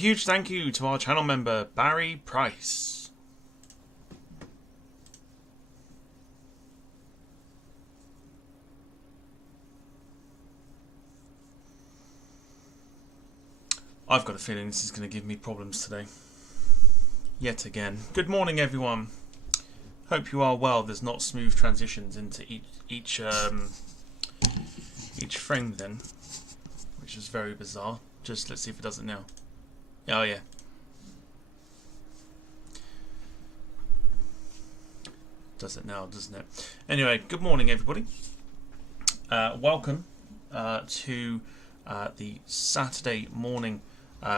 huge thank you to our channel member, Barry Price. I've got a feeling this is going to give me problems today. Yet again. Good morning, everyone. Hope you are well. There's not smooth transitions into each frame then, which is very bizarre. Just let's see if it does it now. Oh yeah. Does it now, doesn't it? Anyway, good morning, everybody. Welcome to the Saturday morning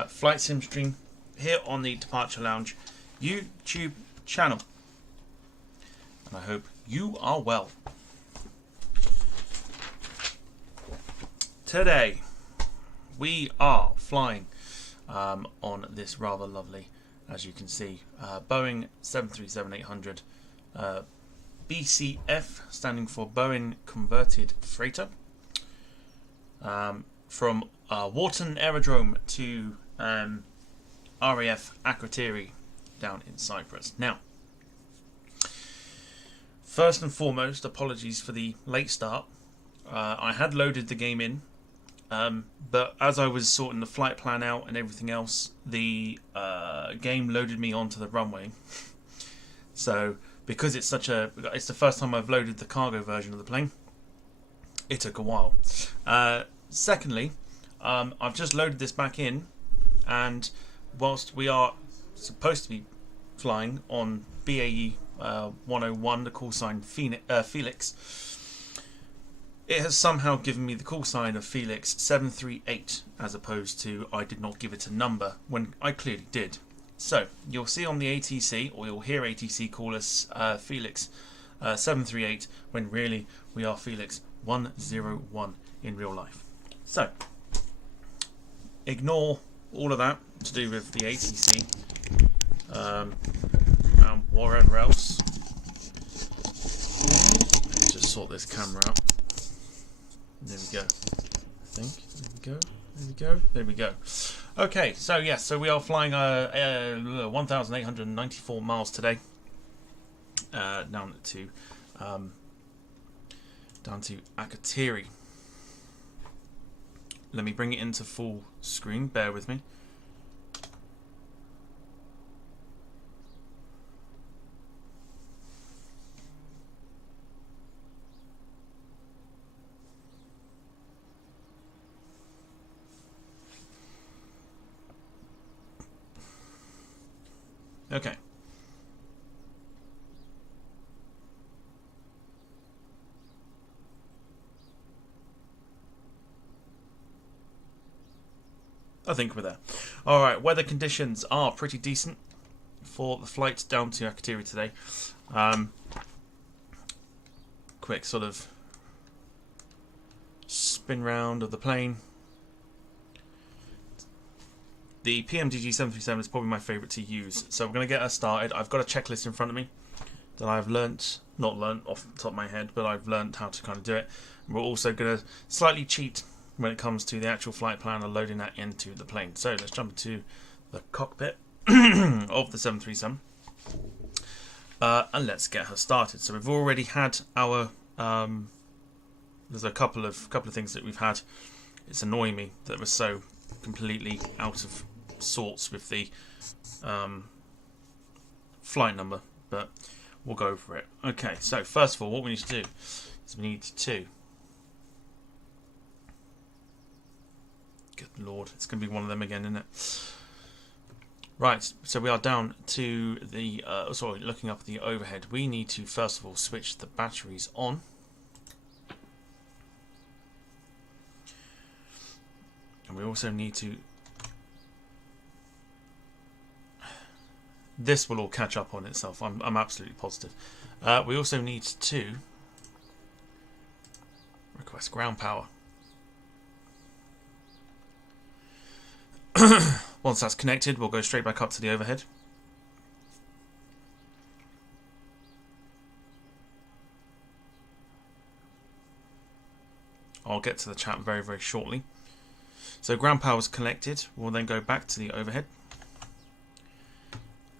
flight sim stream here on the Departure Lounge YouTube channel. And I hope you are well. Today we are flying on this rather lovely, as you can see, Boeing 737-800 BCF, standing for Boeing Converted Freighter, from Warton Aerodrome to RAF Akrotiri down in Cyprus. Now, first and foremost, apologies for the late start. I had loaded the game in, but as I was sorting the flight plan out and everything else, the game loaded me onto the runway. So, because it's the first time I've loaded the cargo version of the plane, it took a while. Secondly, I've just loaded this back in, and whilst we are supposed to be flying on BAE 101, the call sign Felix, it has somehow given me the call sign of Felix 738, as opposed to I did not give it a number when I clearly did. So you'll see on the ATC, or you'll hear ATC call us Felix 738, when really we are Felix 101 in real life. So ignore all of that to do with the ATC and whatever else. Let's just sort this camera out. There we go. I think. There we go. There we go. There we go. Okay, so yes, so we are flying 1,894 miles today, down to Akrotiri. Let me bring it into full screen. Bear with me. Okay. I think we're there. Alright, weather conditions are pretty decent for the flight down to Akrotiri today. Quick sort of spin round of the plane. The PMDG 737 is probably my favourite to use, so we're going to get us started. I've got a checklist in front of me that I've not learnt off the top of my head, but I've learnt how to kind of do it. We're also going to slightly cheat when it comes to the actual flight plan and loading that into the plane. So let's jump into the cockpit of the 737 and let's get her started. So we've already had our there's a couple of things that we've had. It's annoying me that we're so completely out of sorts with the flight number, but we'll go for it. Okay, so first of all, what we need to do is we need to, good lord, it's going to be one of them again, isn't it? Right, so we are down to the looking up the overhead. We need to first of all switch the batteries on. And we also need to, this will all catch up on itself, I'm absolutely positive. We also need to request ground power. Once that's connected, we'll go straight back up to the overhead. I'll get to the chat very, very shortly. So ground power is connected. We'll then go back to the overhead.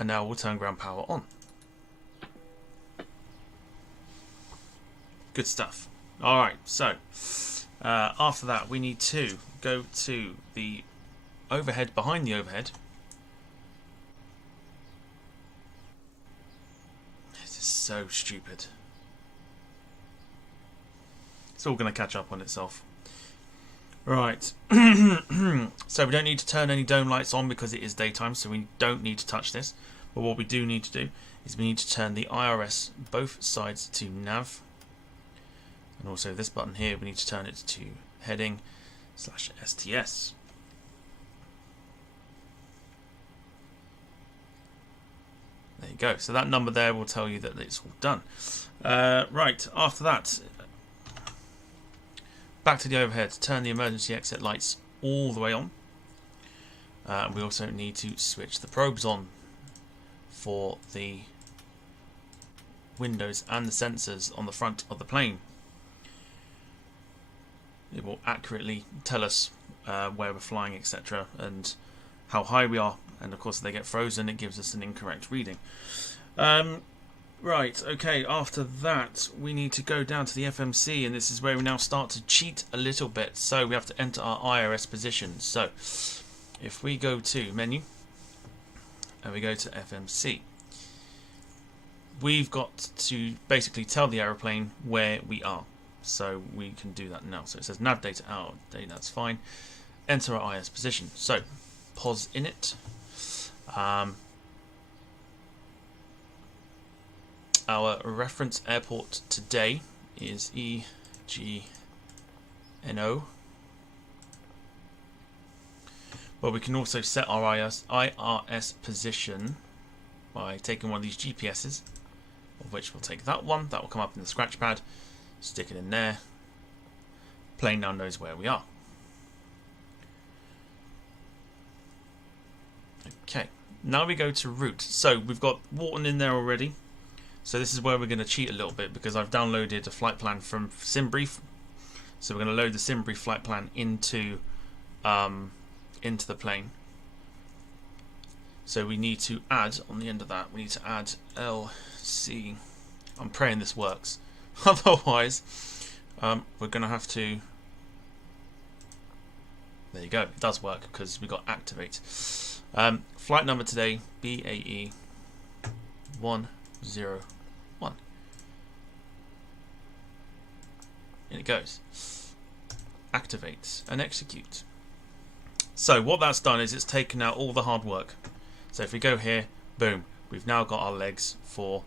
And now we'll turn ground power on. Good stuff. Alright, so after that we need to go to the overhead behind the overhead. This is so stupid. It's all going to catch up on itself. Right. So we don't need to turn any dome lights on because it is daytime, so we don't need to touch this. But what we do need to do is we need to turn the IRS both sides to nav. And also this button here, we need to turn it to heading /STS. There you go. So that number there will tell you that it's all done. Right, after that, back to the overhead. Turn the emergency exit lights all the way on. We also need to switch the probes on for the windows and the sensors on the front of the plane. It will accurately tell us where we're flying, etc., and how high we are. And of course, if they get frozen, it gives us an incorrect reading. Right, okay, after that, we need to go down to the FMC, and this is where we now start to cheat a little bit. So we have to enter our IRS position. So if we go to menu, and we go to FMC, we've got to basically tell the aeroplane where we are. So we can do that now. So it says nav data out of date, that's fine. Enter our IRS position. So pause in it. Our reference airport today is EGNO. But we can also set our IRS position by taking one of these GPSs, of which we'll take that one. That will come up in the scratch pad. Stick it in there. Plane now knows where we are. Okay, now we go to route. So we've got Warton in there already. So this is where we're going to cheat a little bit because I've downloaded a flight plan from SimBrief. So we're going to load the SimBrief flight plan into the plane. So we need to add, on the end of that, we need to add LC. I'm praying this works. Otherwise, we're going to have to... There you go, it does work because we got activate. Flight number today, BAE 101. In it goes. Activate and execute. So what that's done is it's taken out all the hard work. So if we go here, boom, we've now got our legs for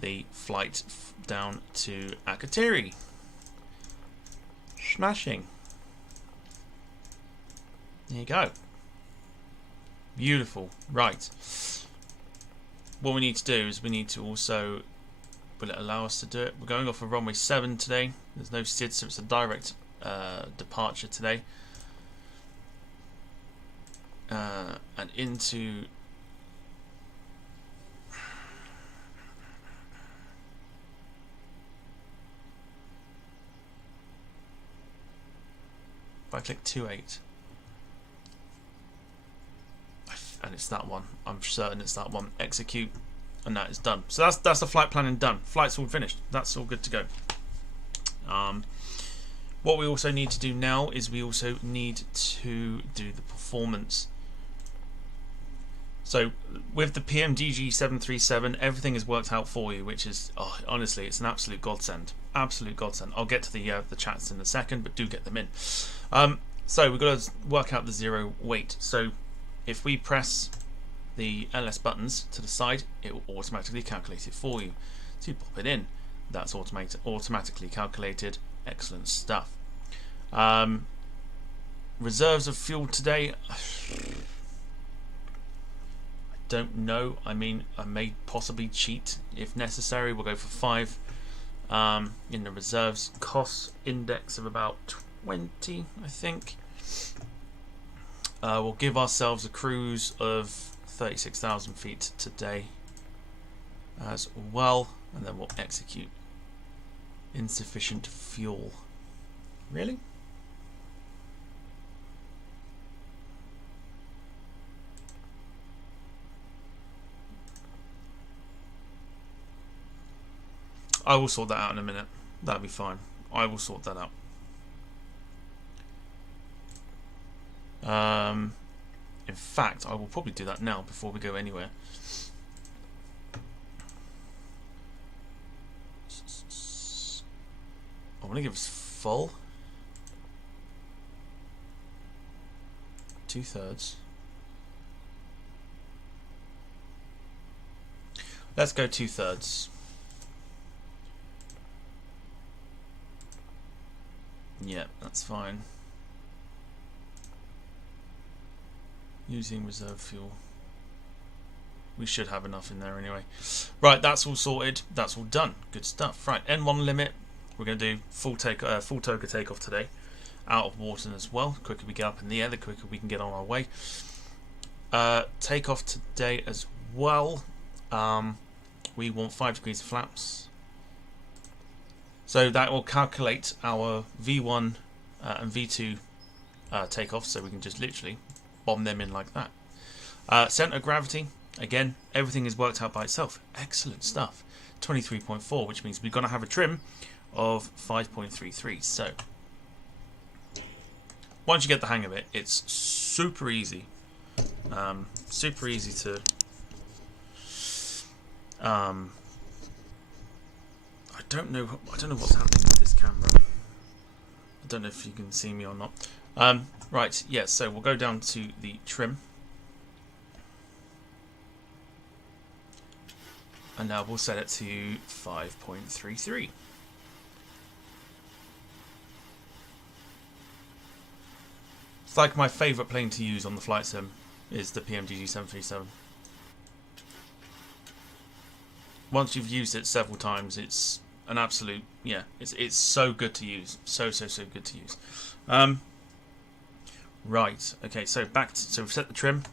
the flight down to Akrotiri. Smashing. There you go. Beautiful. Right. What we need to do is we need to also, will it allow us to do it? We're going off of runway 7 today. There's no SID, so it's a direct departure today. And into... If I click 28, and it's that one, I'm certain it's that one, execute, and that is done. So that's the flight planning done. Flight's all finished. That's all good to go. What we also need to do now is we also need to do the performance. So with the PMDG737, everything has worked out for you, which is, oh, honestly, it's an absolute godsend. Absolute godsend. I'll get to the chats in a second, but do get them in. So we've got to work out the zero weight. So if we press the LS buttons to the side, it will automatically calculate it for you. So you pop it in. That's automatically calculated. Excellent stuff. Reserves of fuel today. Don't know. I mean, I may possibly cheat if necessary. We'll go for 5 in the reserves. Cost index of about 20, I think. We'll give ourselves a cruise of 36,000 feet today as well, and then we'll execute. Insufficient fuel. Really? I will sort that out in a minute. That'll be fine. I will sort that out. In fact, I will probably do that now before we go anywhere. I want to give us full. 2/3. Let's go 2/3. Yeah, that's fine. Using reserve fuel. We should have enough in there anyway. Right, that's all sorted. That's all done. Good stuff. Right, N1 limit. We're going to do full toga takeoff today. Out of Warton as well. The quicker we get up in the air, the quicker we can get on our way. Takeoff today as well. We want 5 degrees of flaps. So that will calculate our V1 and V2 takeoff, so we can just literally bomb them in like that. Center of gravity, again, everything is worked out by itself. Excellent stuff. 23.4, which means we're going to have a trim of 5.33. So once you get the hang of it, it's super easy. Super easy to I don't know what's happening with this camera. I don't know if you can see me or not. Right, yeah, so we'll go down to the trim. And now we'll set it to 5.33. It's like my favourite plane to use on the flight sim is the PMDG 737. Once you've used it several times, it's an absolute, yeah, it's so good to use. So good to use. Right, okay, so so we've set the trim.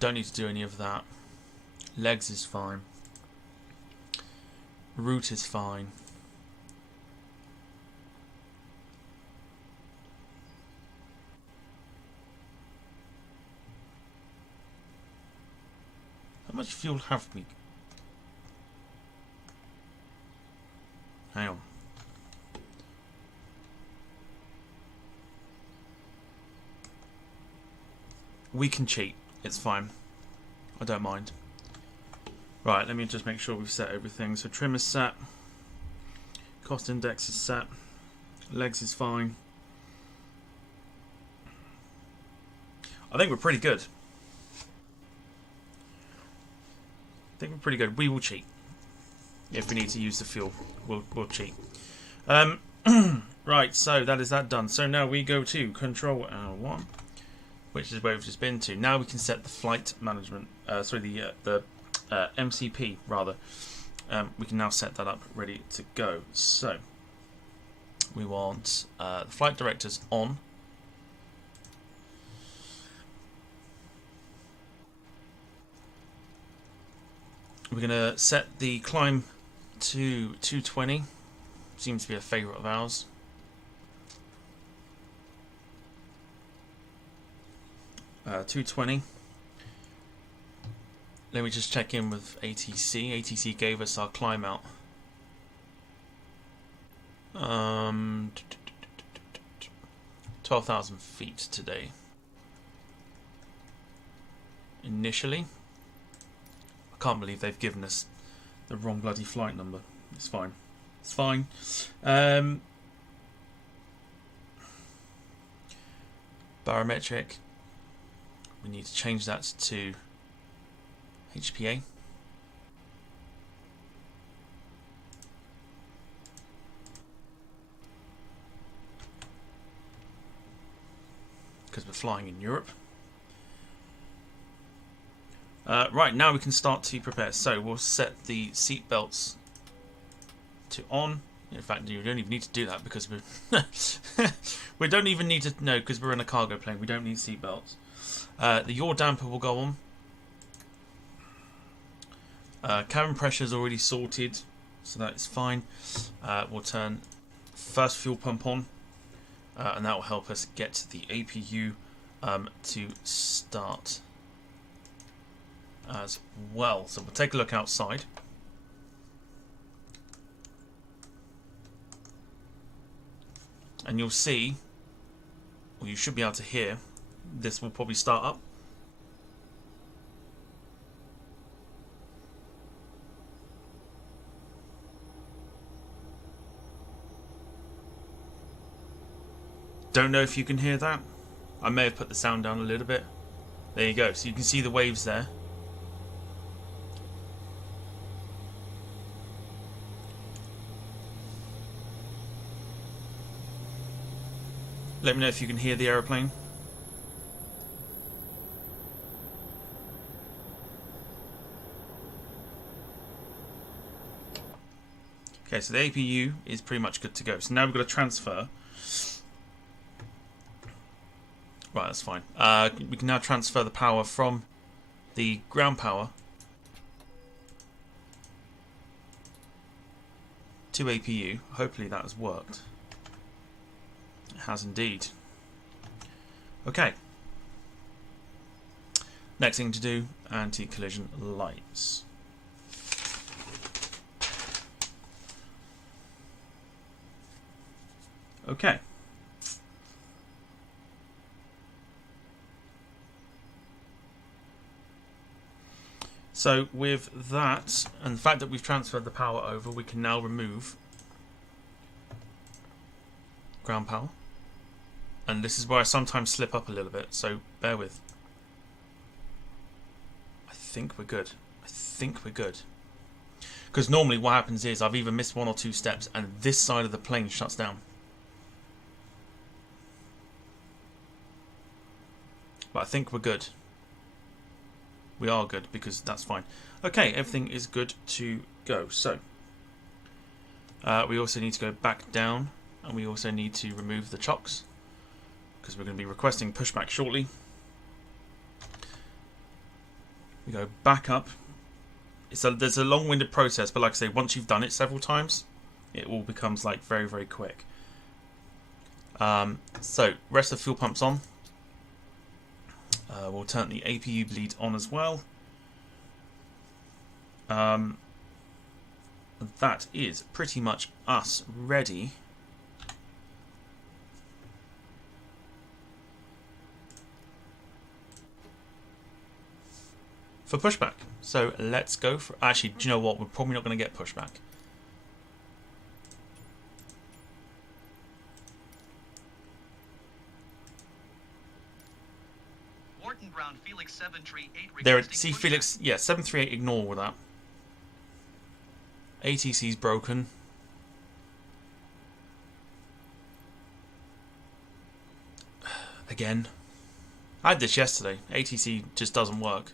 Don't need to do any of that. Legs is fine. Route is fine. How much fuel have we? Hang on. We can cheat. It's fine. I don't mind. Right, let me just make sure we've set everything. So trim is set. Cost index is set. Legs is fine. I think we're pretty good. We will cheat. If we need to use the fuel, we'll cheat. Right, so that is that done. So now we go to Control L1, which is where we've just been to. Now we can set the flight management. The MCP rather. We can now set that up, ready to go. So we want the flight directors on. We're going to set the climb to 220. Seems to be a favourite of ours. Uh, 220. Let me just check in with ATC. ATC gave us our climb out. 12,000 feet today. Initially. I can't believe they've given us the wrong bloody flight number. It's fine. It's fine. Barometric. We need to change that to HPA. Because we're flying in Europe. Right, now we can start to prepare. So we'll set the seat belts to on. In fact, you don't even need to do that because we don't even need to know because we're in a cargo plane. We don't need seat belts. The yaw damper will go on. Cabin pressure is already sorted, so that is fine. We'll turn first fuel pump on, and that will help us get the APU to start as well. So we'll take a look outside. And you'll see, or you should be able to hear, this will probably start up. Don't know if you can hear that. I may have put the sound down a little bit. There you go. So you can see the waves there. Let me know if you can hear the aeroplane. Okay, so the APU is pretty much good to go. So now we've got to transfer. Right, that's fine. We can now transfer the power from the ground power to APU. Hopefully that has worked. It has indeed. Okay. Next thing to do, anti-collision lights. Okay. So with that, and the fact that we've transferred the power over, we can now remove ground power. And this is where I sometimes slip up a little bit, so bear with. I think we're good. I think we're good. Because normally what happens is I've either missed one or two steps and this side of the plane shuts down. But I think we're good. We are good because that's fine. Okay, everything is good to go. So we also need to go back down, and we also need to remove the chocks because we're going to be requesting pushback shortly. We go back up. There's a long-winded process, but like I say, once you've done it several times, it all becomes like very, very quick. So rest of the fuel pump's on. We'll turn the APU bleed on as well. That is pretty much us ready for pushback. So let's go for... Actually, do you know what? We're probably not going to get pushback. Warton ground Felix 738. There, see Felix, yeah, 738. Ignore all that. ATC's broken. Again. I had this yesterday. ATC just doesn't work.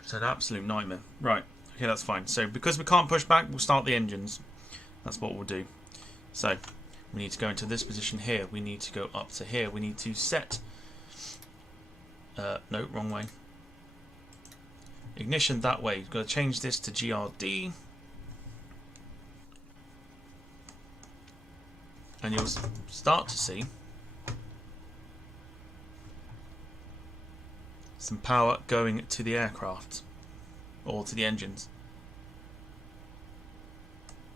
It's an absolute nightmare. Right. Okay, that's fine. So because we can't push back, we'll start the engines. That's what we'll do. So we need to go into this position here. We need to go up to here. We need to set. No, wrong way. Ignition that way. We've got to change this to GRD. And you'll start to see some power going to the aircraft or to the engines.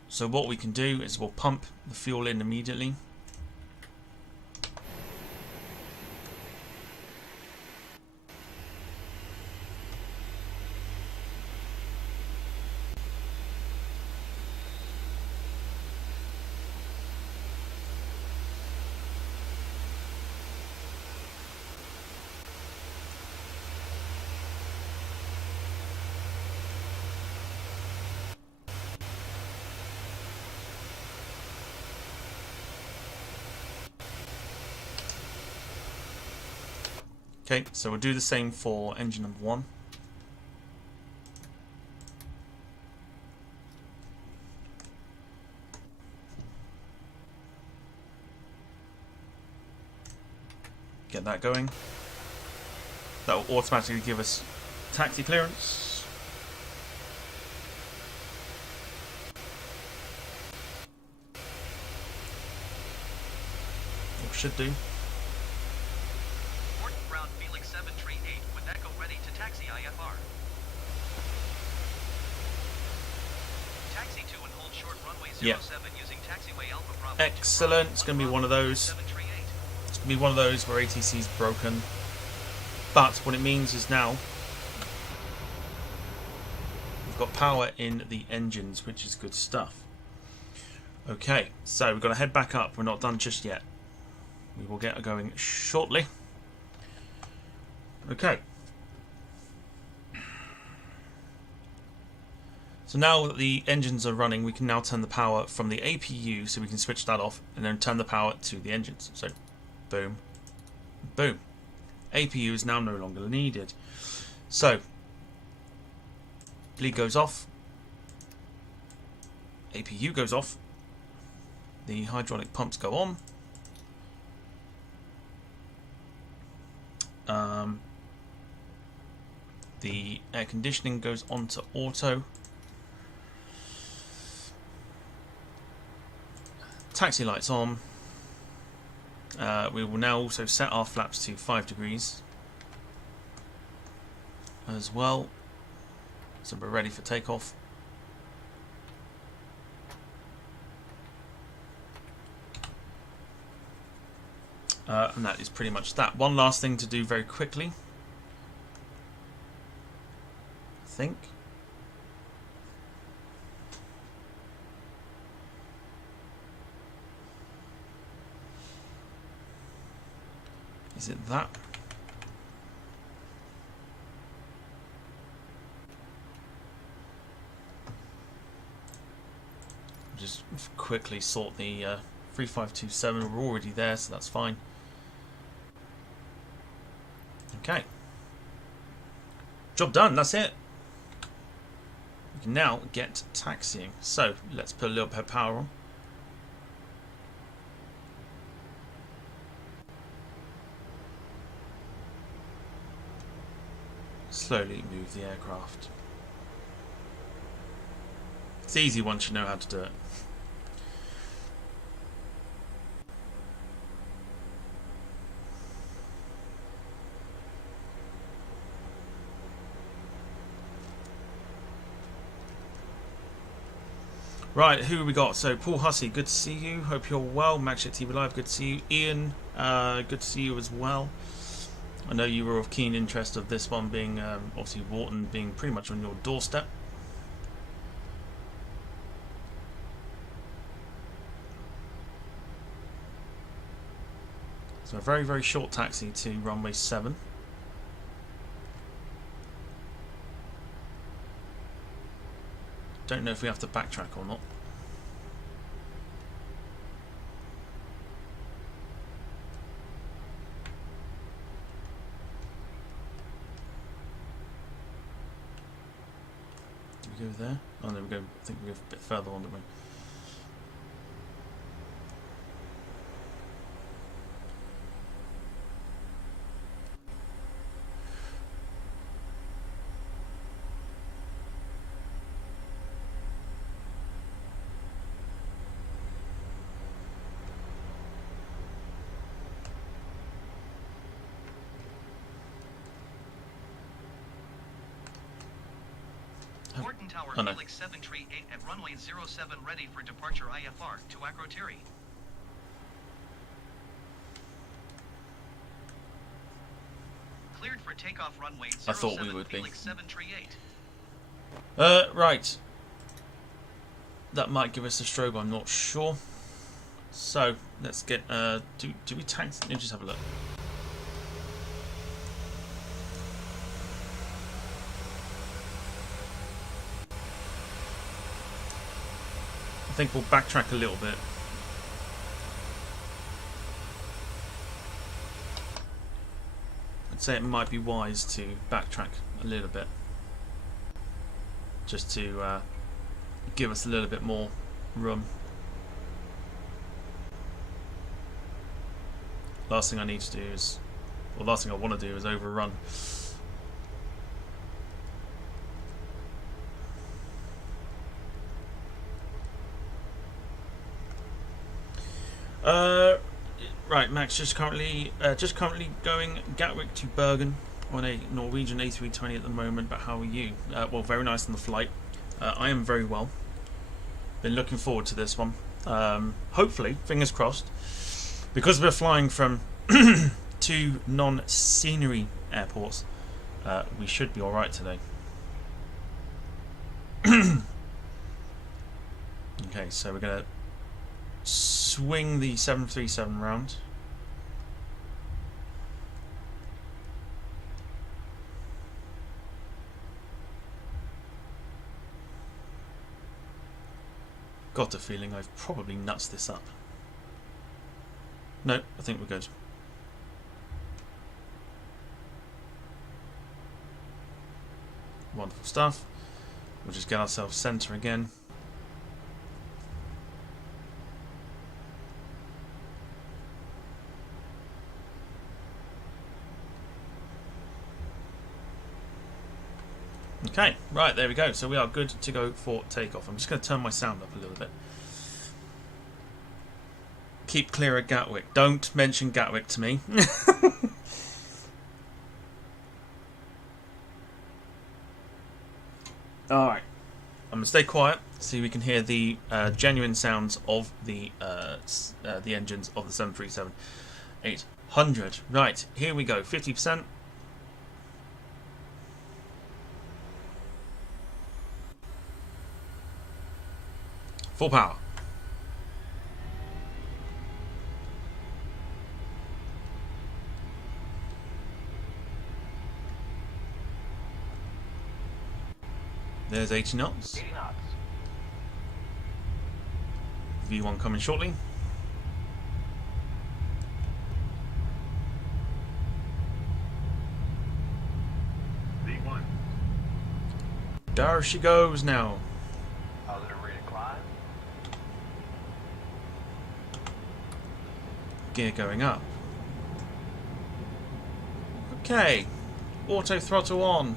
So what we can do is we'll pump the fuel in immediately. Okay, so we'll do the same for engine number 1. Get that going. That will automatically give us taxi clearance. should do. Warton ground Felix 738 with Echo ready to taxi IFR. Taxi to and hold short runway 07 using taxiway Alpha Bravo. Excellent. It's going to be one of those. 738. It's going to be one of those where ATC's broken. But what it means is now we've got power in the engines, which is good stuff. Okay, so we've got to head back up. We're not done just yet. We will get going shortly. Okay. So now that the engines are running, we can now turn the power from the APU, so we can switch that off and then turn the power to the engines. So, boom, boom. APU is now no longer needed. So, bleed goes off. APU goes off. The hydraulic pumps go on. The air conditioning goes on to auto. Taxi lights on. We will now also set our flaps to 5 degrees as well, so we're ready for takeoff. And that is pretty much that. One last thing to do very quickly, I think. Is it that? Just quickly sort the 3527. We're already there, so that's fine. Okay. Job done, that's it. We can now get taxiing. So let's put a little bit of power on. Slowly move the aircraft. It's easy once you know how to do it. Right, who we got? So Paul Hussey, good to see you. Hope you're well. Maxjet TV Live, good to see you. Ian, good to see you as well. I know you were of keen interest of this one being, obviously Warton being pretty much on your doorstep. So a very, very short taxi to runway 7. Don't know if we have to backtrack or not. Go there. Oh, there we go. I think we go a bit further on, don't we? Warton Tower Oh, no. Felix 738 at runway 07 ready for departure IFR to Akrotiri. Cleared for takeoff runway 07 I thought we would be. Felix 738. Right. That might give us a strobe, I'm not sure. So, let's get, do we tax? Let me just have a look. I think we'll backtrack a little bit. I'd say it might be wise to backtrack a little bit, just to give us a little bit more room. Last thing I need to do is, or last thing I want to do is overrun. Right, Max, just currently going Gatwick to Bergen on a Norwegian A320 at the moment. But how are you? Well, very nice on the flight. I am very well. Been looking forward to this one. Hopefully, fingers crossed, because we're flying from two non-scenery airports. We should be all right today. Okay, so we're gonna swing the 737 round. Got a feeling I've probably nutsed this up. No, I think we're good. Wonderful stuff. We'll just get ourselves centre again. Okay, right, there we go. So we are good to go for takeoff. I'm just going to turn my sound up a little bit. Keep clear of Gatwick. Don't mention Gatwick to me. Alright. I'm going to stay quiet, so we can hear the genuine sounds of the engines of the 737-800. Right, here we go. 50%. Full power. There's 80 knots. 80 knots. V1 coming shortly. V1. There she goes now. Positive rate of climb. Gear going up. Okay. Auto throttle on.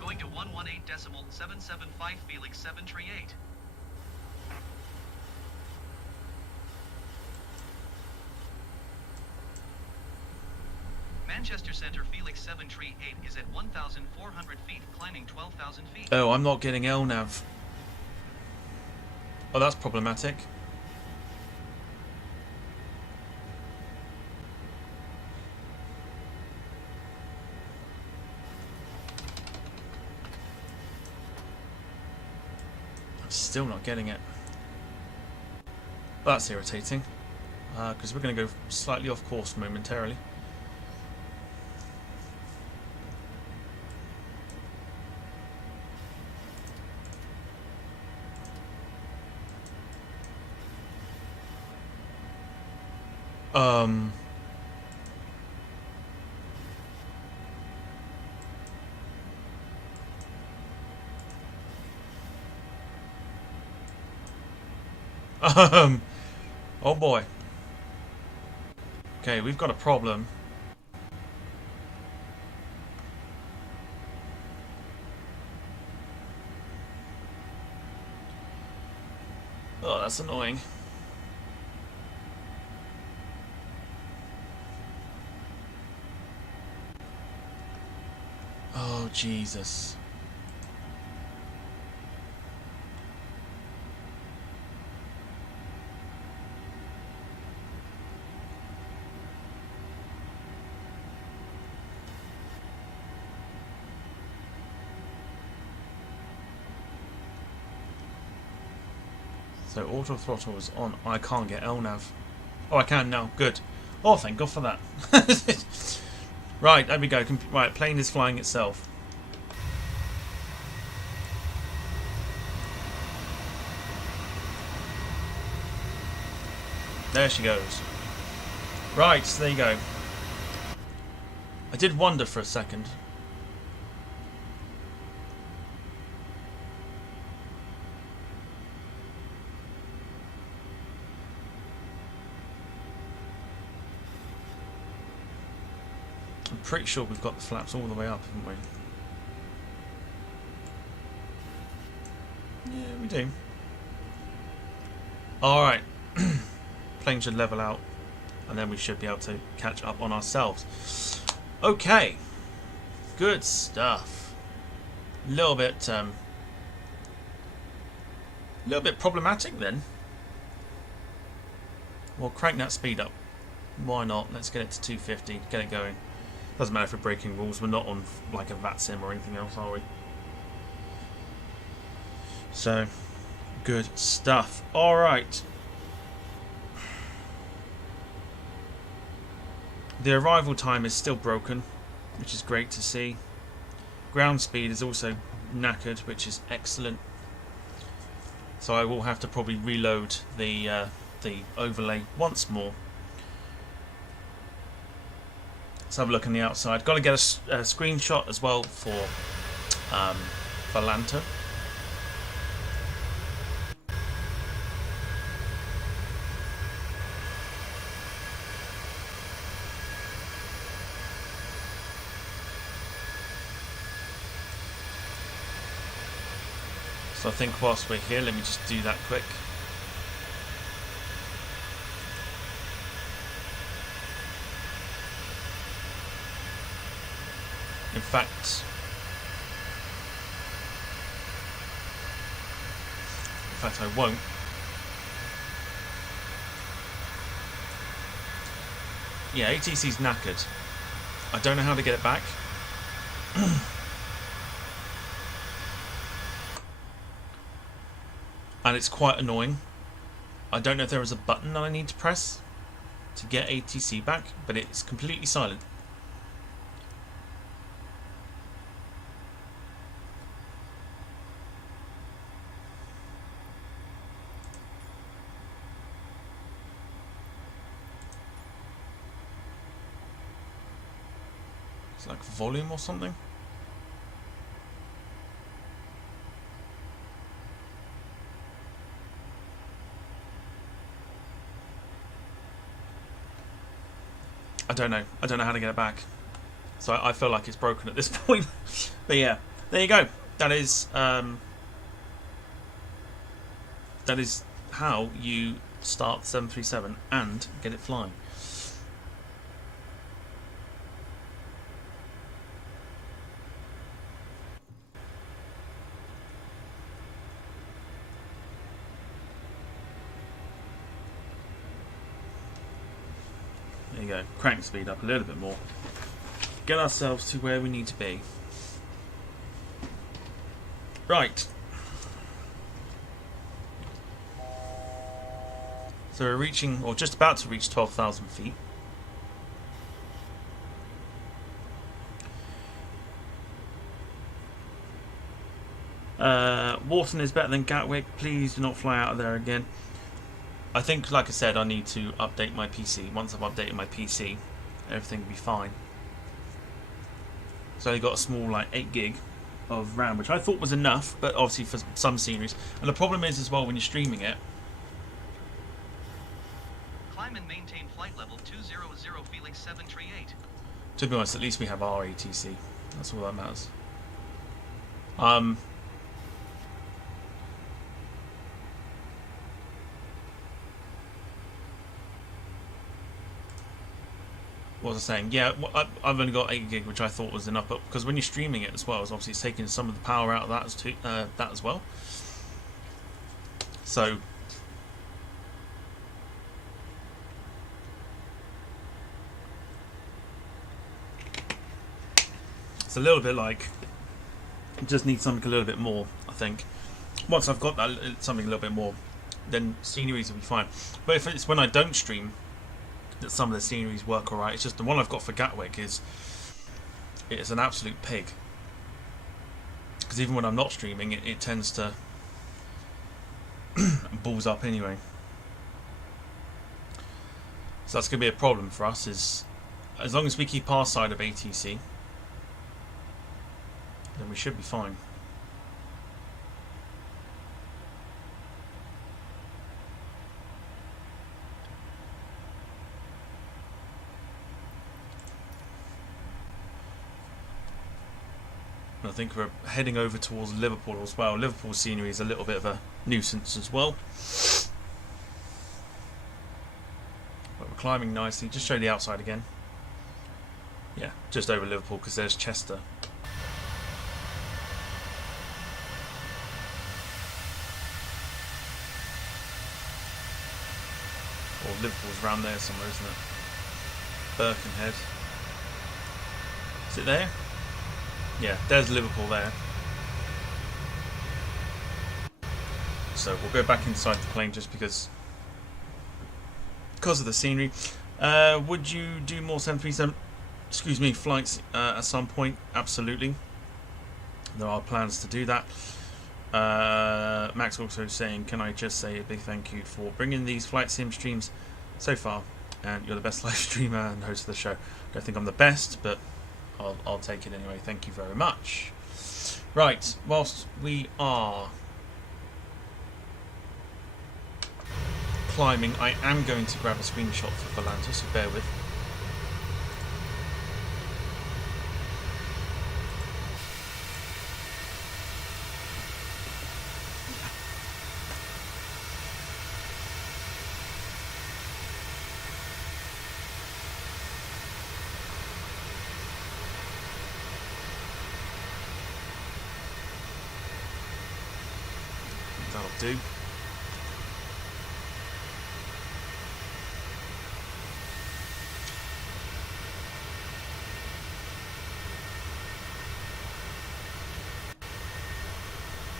Going to 118.775 Felix 738. Manchester Centre Felix 738 is at 1,400 feet, climbing 12,000 feet. Oh, I'm not getting LNAV. Oh, that's problematic. I'm still not getting it. That's irritating. Because we're going to go slightly off course momentarily. Oh boy. Okay, we've got a problem. Oh, that's annoying. Oh, Jesus. So auto throttle is on. I can't get LNAV. Oh, I can now. Good. Oh, thank God for that. Right, there we go. Right, plane is flying itself. There she goes. Right, so there you go. I did wonder for a second. I'm pretty sure we've got the flaps all the way up, haven't we? do. Alright. Plane should level out, and then we should be able to catch up on ourselves. Okay. Good stuff. A little bit problematic then. We'll crank that speed up. Why not? Let's get it to 250. Get it going. Doesn't matter if we're breaking rules. We're not on like a VAT sim or anything else, are we? So, good stuff. Alright. The arrival time is still broken, which is great to see. Ground speed is also knackered, which is excellent. So I will have to probably reload the overlay once more. Let's have a look on the outside. Got to get a screenshot as well for Lanta. So I think whilst we're here, let me just do that quick. In fact I won't. Yeah, ATC's knackered. I don't know how to get it back. And it's quite annoying. I don't know if there is a button that I need to press to get ATC back, but it's completely silent. It's like volume or something. I don't know how to get it back. So I feel like it's broken at this point. But yeah, there you go. That is how you start the 737 and get it flying. There you go. Crank speed up a little bit more. Get ourselves to where we need to be. Right. So we're reaching, or just about to reach 12,000 feet. Warton is better than Gatwick. Please do not fly out of there again. I think, like I said, I need to update my PC. Once I've updated my PC, everything will be fine. So I got a small, like 8 gig of RAM, which I thought was enough, but obviously for some sceneries. And the problem is as well when you're streaming it. Climb and maintain flight level 200, Felix 738. To be honest, at least we have our ATC. That's all that matters. What was I saying? Yeah, I've only got 8 gig, which I thought was enough, but because when you're streaming it as well, obviously it's taking some of the power out of that as well. So it's a little bit like just need something a little bit more. I think once I've got that something a little bit more, then sceneries will be fine. But if it's when I don't stream that some of the sceneries work alright. It's just the one I've got for Gatwick it's an absolute pig. Because even when I'm not streaming, it tends to balls up anyway. So that's going to be a problem for us. Is as long as we keep our side of ATC, then we should be fine. I think we're heading over towards Liverpool as well. Liverpool scenery is a little bit of nuisance as well. But we're climbing nicely. Just show the outside again. Yeah, just over Liverpool because there's Chester. Or Liverpool's around there somewhere, isn't it? Birkenhead. Is it there? Yeah, there's Liverpool there. So we'll go back inside the plane just because of the scenery. Would you do more 737 flights at some point? Absolutely. There are plans to do that. Max also saying, can I just say a big thank you for bringing these flight sim streams so far, and you're the best live streamer and host of the show. I don't think I'm the best, but I'll take it anyway. Thank you very much. Right, whilst we are climbing, I am going to grab a screenshot for Volanta, so bear with. That'll do.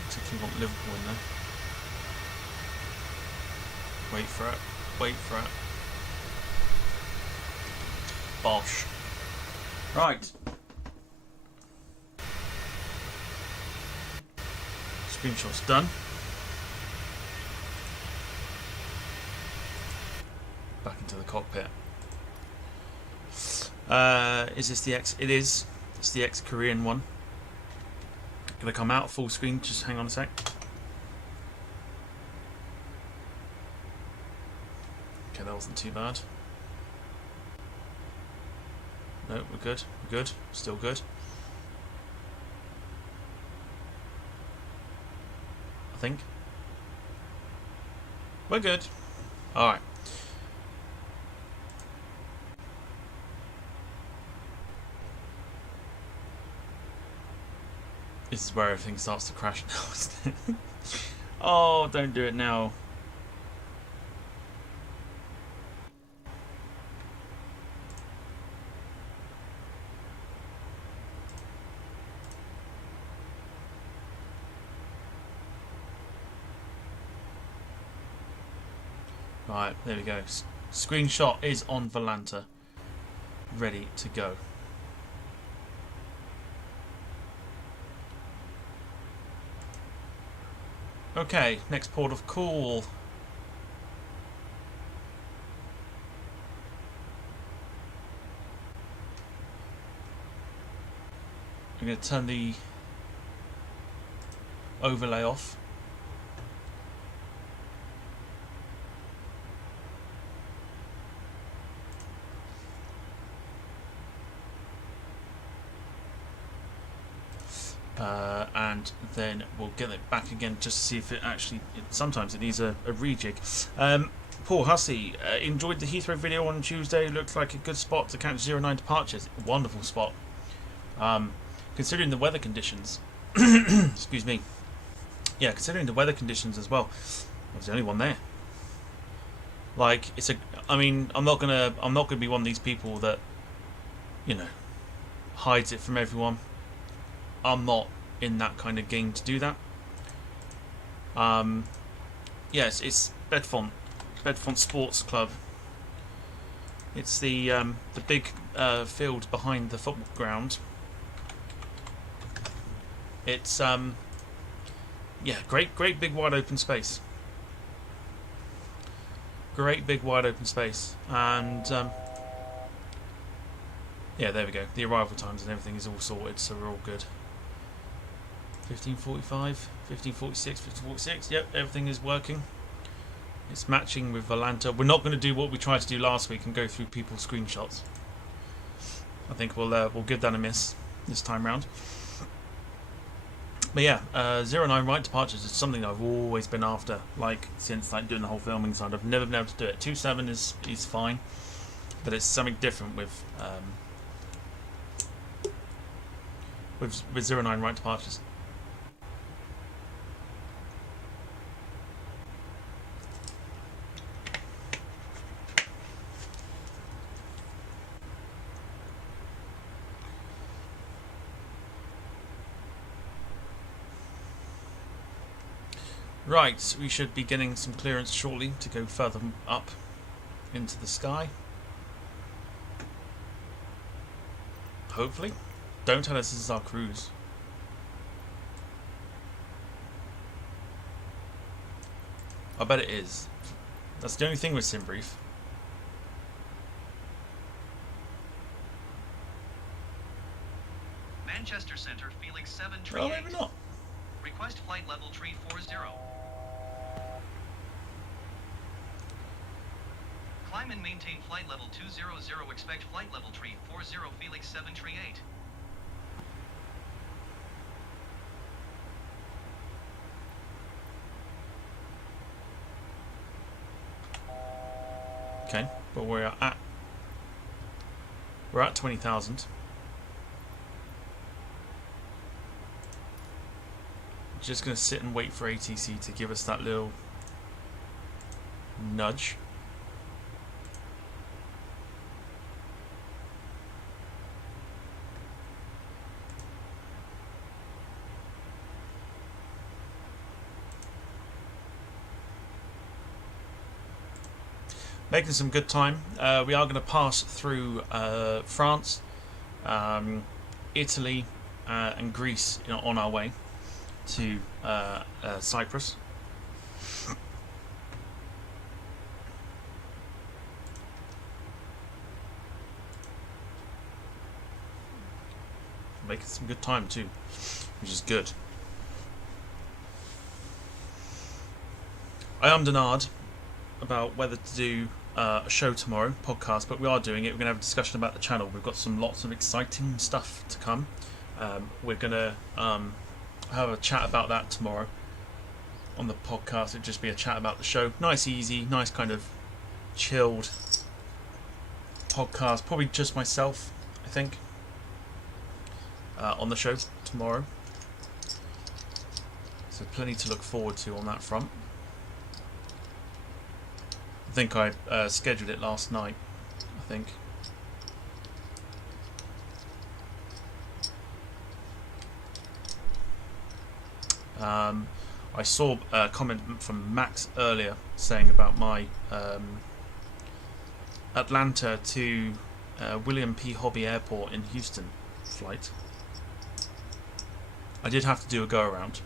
Particularly want Liverpool in there. Wait for it. Wait for it. Bosh. Right. Screenshot's done. Back into the cockpit. Is this the X? It is. It's the Korean one. Gonna come out full screen. Just hang on a sec. Okay, that wasn't too bad. No, we're good. We're good. Still good. I think. We're good. Alright. This is where everything starts to crash now, isn't it? Oh, don't do it now. Right, there we go. Screenshot is on Volanta. Ready to go. Okay, next port of call. I'm going to turn the overlay off. And then we'll get it back again just to see if it actually, sometimes it needs a rejig. Paul Hussey, enjoyed the Heathrow video on Tuesday. Looked like a good spot to catch 09 departures. Wonderful spot. Considering the weather conditions. Excuse me. Yeah, considering the weather conditions as well. I was the only one there. Like, it's a, I mean, I'm not gonna be one of these people that, you know, hides it from everyone. I'm not in that kind of game to do that. Yes, it's Bedfont Sports Club. It's the big field behind the football ground. It's yeah, great big wide open space. Great big wide open space, and yeah, there we go. The arrival times and everything is all sorted, so we're all good. 15:45, 15:46, 15:46. Yep, everything is working. It's matching with Volanta. We're not going to do what we tried to do last week and go through people's screenshots. I think we'll give that a miss this time round. But yeah, 09 right departures is something I've always been after, like since like doing the whole filming side. I've never been able to do it. 27 is fine, but it's something different with 09 right departures. Right, we should be getting some clearance shortly to go further up into the sky. Hopefully. Don't tell us this is our cruise. I bet it is. That's the only thing with SimBrief. Manchester Center, Felix 7 Oh, Tree 8. maybe not. Request flight level tree 40. Climb and maintain flight level 200. Expect flight level tree 40 Felix 7 Tree 8. Okay, but we're at 20,000. Just gonna sit and wait for ATC to give us that little nudge. Making some good time. We are going to pass through France, Italy, and Greece on our way to Cyprus. Making some good time too, which is good. I am denied about whether to do a show tomorrow, podcast, but we are doing it. We're going to have a discussion about the channel. We've got lots of exciting stuff to come. We're going to have a chat about that tomorrow on the podcast. It'd just be a chat about the show. Nice, easy, nice kind of chilled podcast. Probably just myself, I think, on the show tomorrow. So plenty to look forward to on that front. I think I scheduled it last night, I think. I saw a comment from Max earlier saying about my Atlanta to William P. Hobby Airport in Houston flight. I did have to do a go around,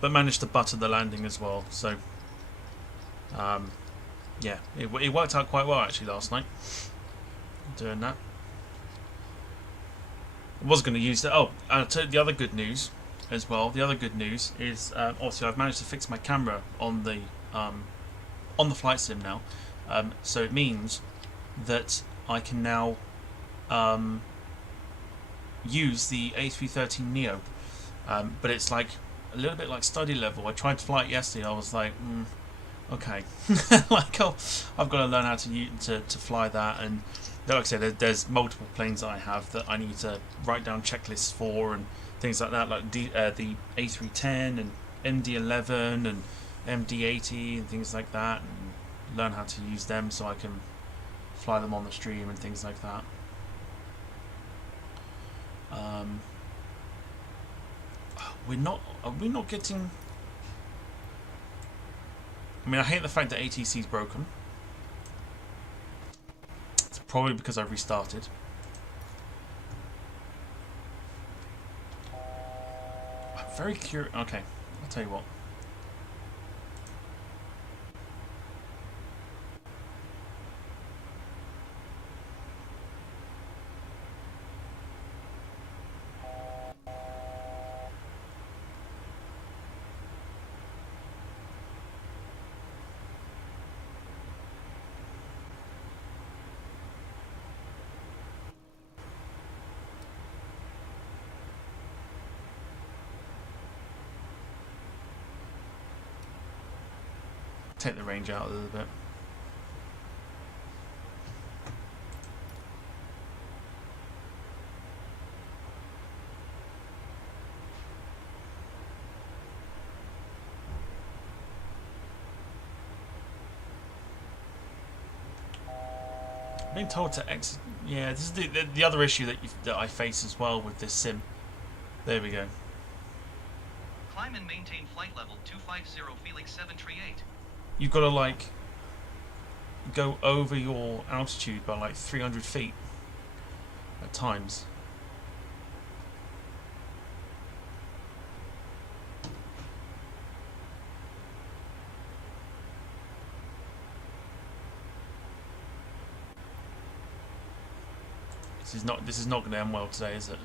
but managed to butter the landing as well, so yeah, it worked out quite well actually last night doing that. I was going to use that. Oh, and I'll tell you the other good news as well. The other good news is obviously I've managed to fix my camera on the flight sim now, so it means that I can now use the A313neo, but it's like a little bit like study level. I tried to fly it yesterday. I was like, okay, like I've got to learn how to fly that, and like I said, there's multiple planes that I have that I need to write down checklists for and things like that, like the A310 and MD11 and MD80 and things like that, and learn how to use them so I can fly them on the stream and things like that. Are we not getting? I mean, I hate the fact that ATC is broken. It's probably because I restarted. I'm very curious. Okay, I'll tell you what. Take the range out a little bit. I've been told to exit. Yeah, this is the other issue that I face as well with this sim. There we go. Climb and maintain flight level 250 Felix 738. You've got to like go over your altitude by like 300 feet at times. This is not going to end well today, is it?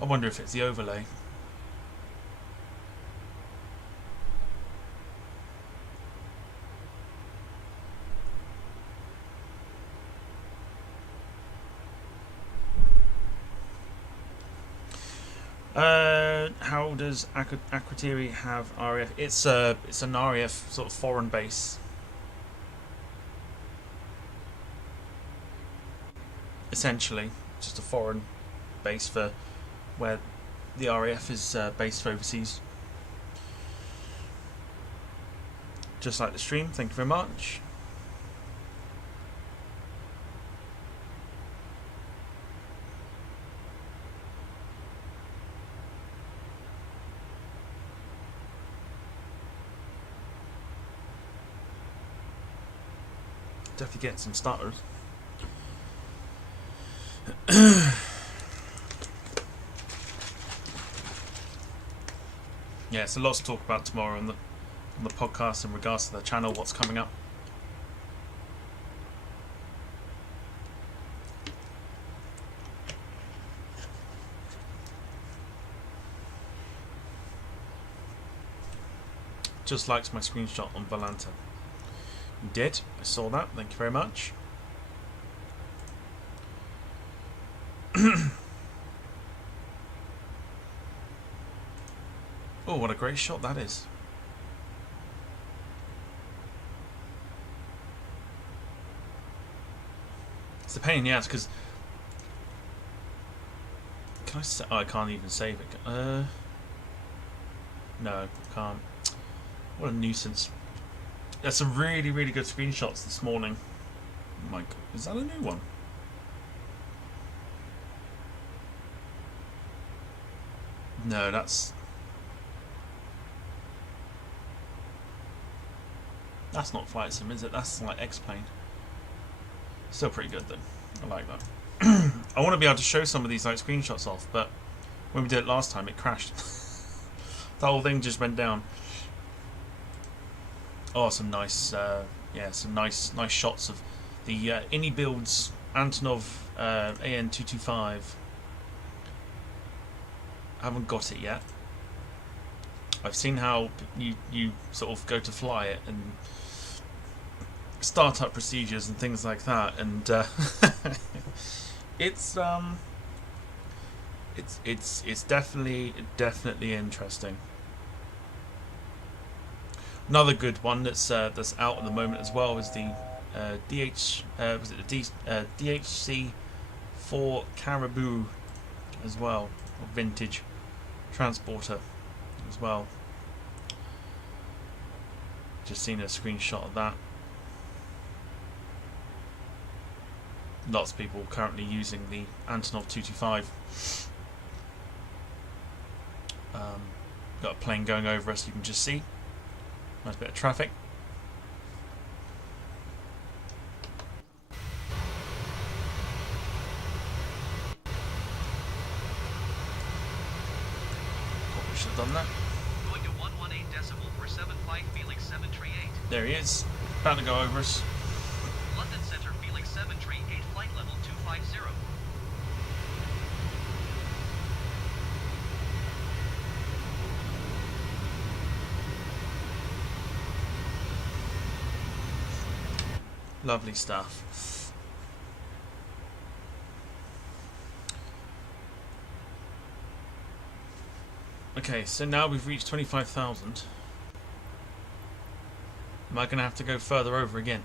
I wonder if it's the overlay. How does Akrotiri have RAF? It's an RAF sort of foreign base. Essentially, just a foreign base for where the RAF is based overseas. Just like the stream, thank you very much. Definitely getting some starters. Yeah, it's a lot to talk about tomorrow on the podcast in regards to the channel, what's coming up. Just liked my screenshot on Valanta. You did. I saw that. Thank you very much. Oh, what a great shot that is. It's a pain in the ass because... Can I say... Oh, I can't even save it. No, I can't. What a nuisance. There's some really, really good screenshots this morning. Oh my God, is that a new one? No, that's not Flight Sim, is it? That's like X-Plane. Still pretty good though. I like that. I want to be able to show some of these like screenshots off, but when we did it last time, it crashed. The whole thing just went down. Oh, some nice, yeah, some nice shots of the Ini Builds Antonov AN225. I haven't got it yet. I've seen how you sort of go to fly it and startup procedures and things like that, and it's definitely interesting. Another good one that's out at the moment as well is the DHC4 Caribou as well, a vintage transporter as well. Just seen a screenshot of that. Lots of people currently using the Antonov 225. Got a plane going over us, you can just see. Nice bit of traffic. Probably should have done that. Going to 118 decibel for 75 Felix 738. There he is. About to go over us. London Center Felix 738 flight level 250. Lovely stuff. Okay, so now we've reached 25,000. Am I going to have to go further over again?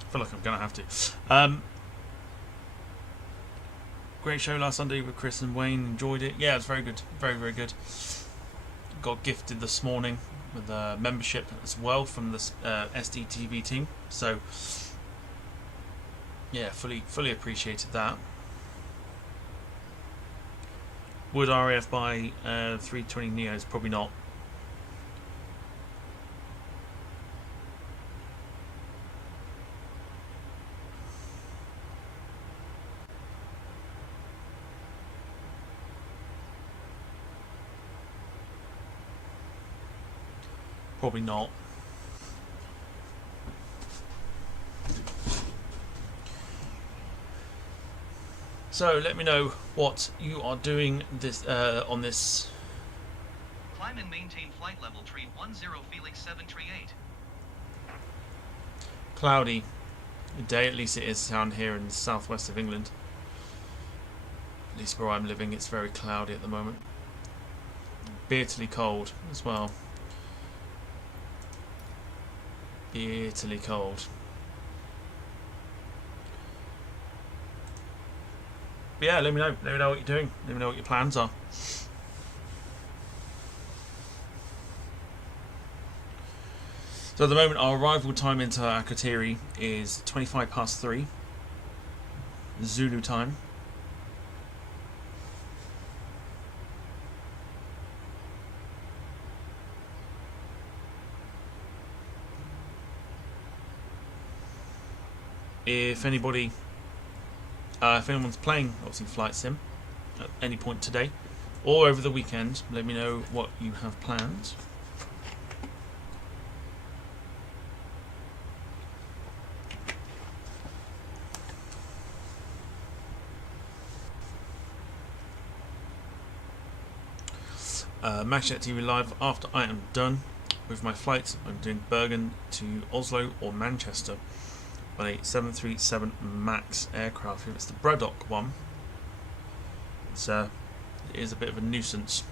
I feel like I'm going to have to. Great show last Sunday with Chris and Wayne. Enjoyed it. Yeah, it was very good. Very, very good. Got gifted this morning with a membership as well from the SDTV team. So, yeah, fully appreciated that. Would RAF buy 320 Neos? Probably not. Probably not. So let me know what you are doing this on this. Climb and maintain flight level tree 10 Felix 738. Cloudy day, at least it is down here in the southwest of England. At least where I'm living, it's very cloudy at the moment. Bitterly cold as well. Bitterly cold. But yeah, let me know. Let me know what you're doing. Let me know what your plans are. So at the moment, our arrival time into Akrotiri is 3:25 Zulu time. If anybody, if anyone's playing, obviously Flight Sim, at any point today or over the weekend, let me know what you have planned. Match TV live after I am done with my flights. I'm doing Bergen to Oslo or Manchester on a 737 MAX aircraft. If it's the Braddock one, it is a bit of a nuisance.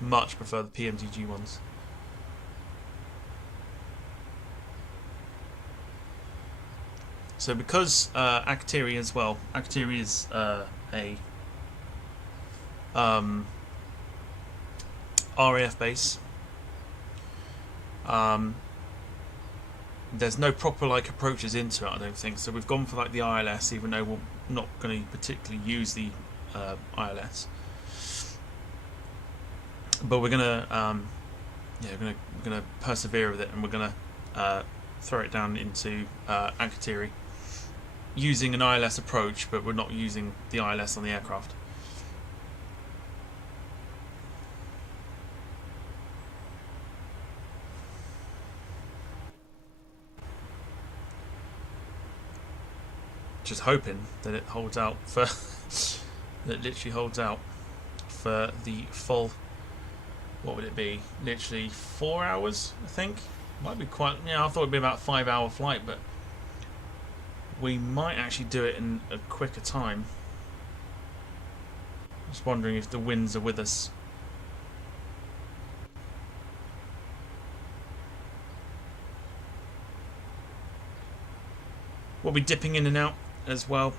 Much prefer the PMDG ones. So because Akrotiri as well, Akrotiri is a RAF base. There's no proper like approaches into it, I don't think. So we've gone for like the ILS, even though we're not going to particularly use the ILS. But we're gonna, we're gonna persevere with it, and we're gonna throw it down into Akrotiri using an ILS approach, but we're not using the ILS on the aircraft. Just hoping that it holds out for that it literally holds out for the full, what would it be, literally 4 hours, I think. Might be quite, yeah, I thought it'd be about a 5-hour flight, but we might actually do it in a quicker time. Just wondering if the winds are with us. We'll be dipping in and out as well.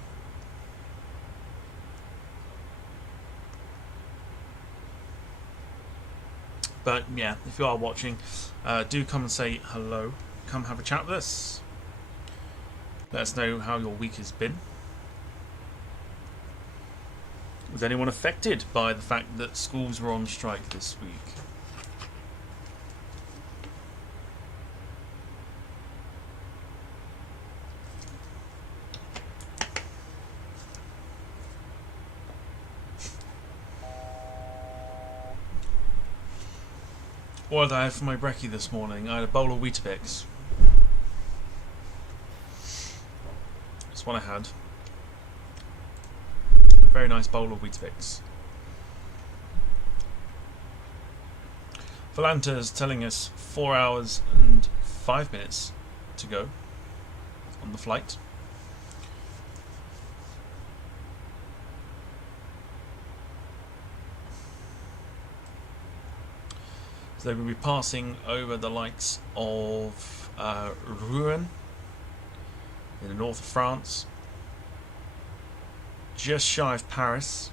But yeah, if you are watching, do come and say hello. Come have a chat with us. Let us know how your week has been. Was anyone affected by the fact that schools were on strike this week? What did I have for my brekkie this morning? I had a bowl of Weetabix. That's what I had. A very nice bowl of Weetabix. Volanta is telling us 4 hours and 5 minutes to go on the flight. So we'll be passing over the likes of Rouen in the north of France, just shy of Paris.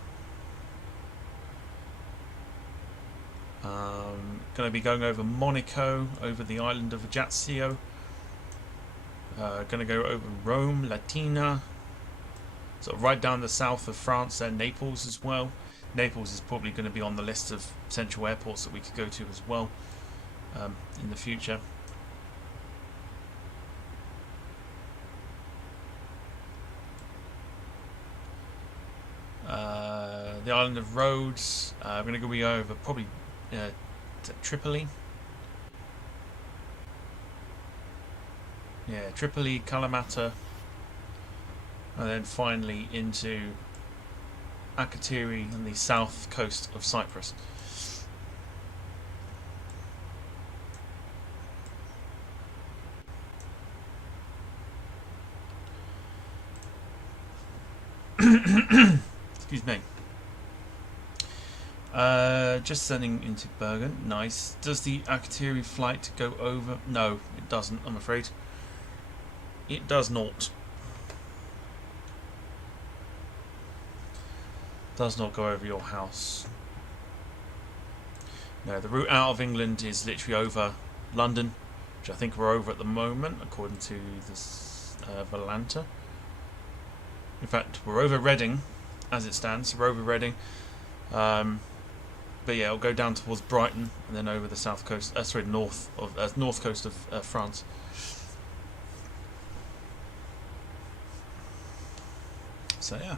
Going to be going over Monaco, over the island of Ajaccio. Going to go over Rome, Latina, sort of right down the south of France, and Naples as well. Naples is probably going to be on the list of central airports that we could go to as well in the future. The island of Rhodes. We're going to go over probably Tripoli. Yeah, Tripoli, Kalamata, and then finally into Akrotiri and the south coast of Cyprus. Excuse me. Just sending into Bergen. Nice. Does the Akrotiri flight go over? No, it doesn't, I'm afraid. It does not. Does not go over your house. No, the route out of England is literally over London, which I think we're over at the moment, according to this Volanta. In fact, we're over Reading, as it stands. We're over Reading. But yeah, it'll go down towards Brighton and then over the south coast. North coast of France. So yeah.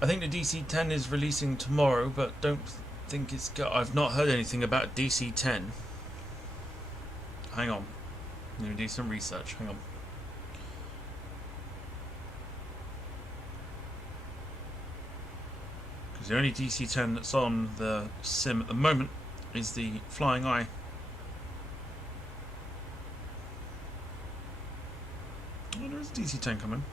I think the DC-10 is releasing tomorrow, but don't think it's I've not heard anything about DC-10. Hang on. I'm going to do some research. Hang on. Because the only DC-10 that's on the sim at the moment is the Flying Eye. Oh, there is a DC-10 coming.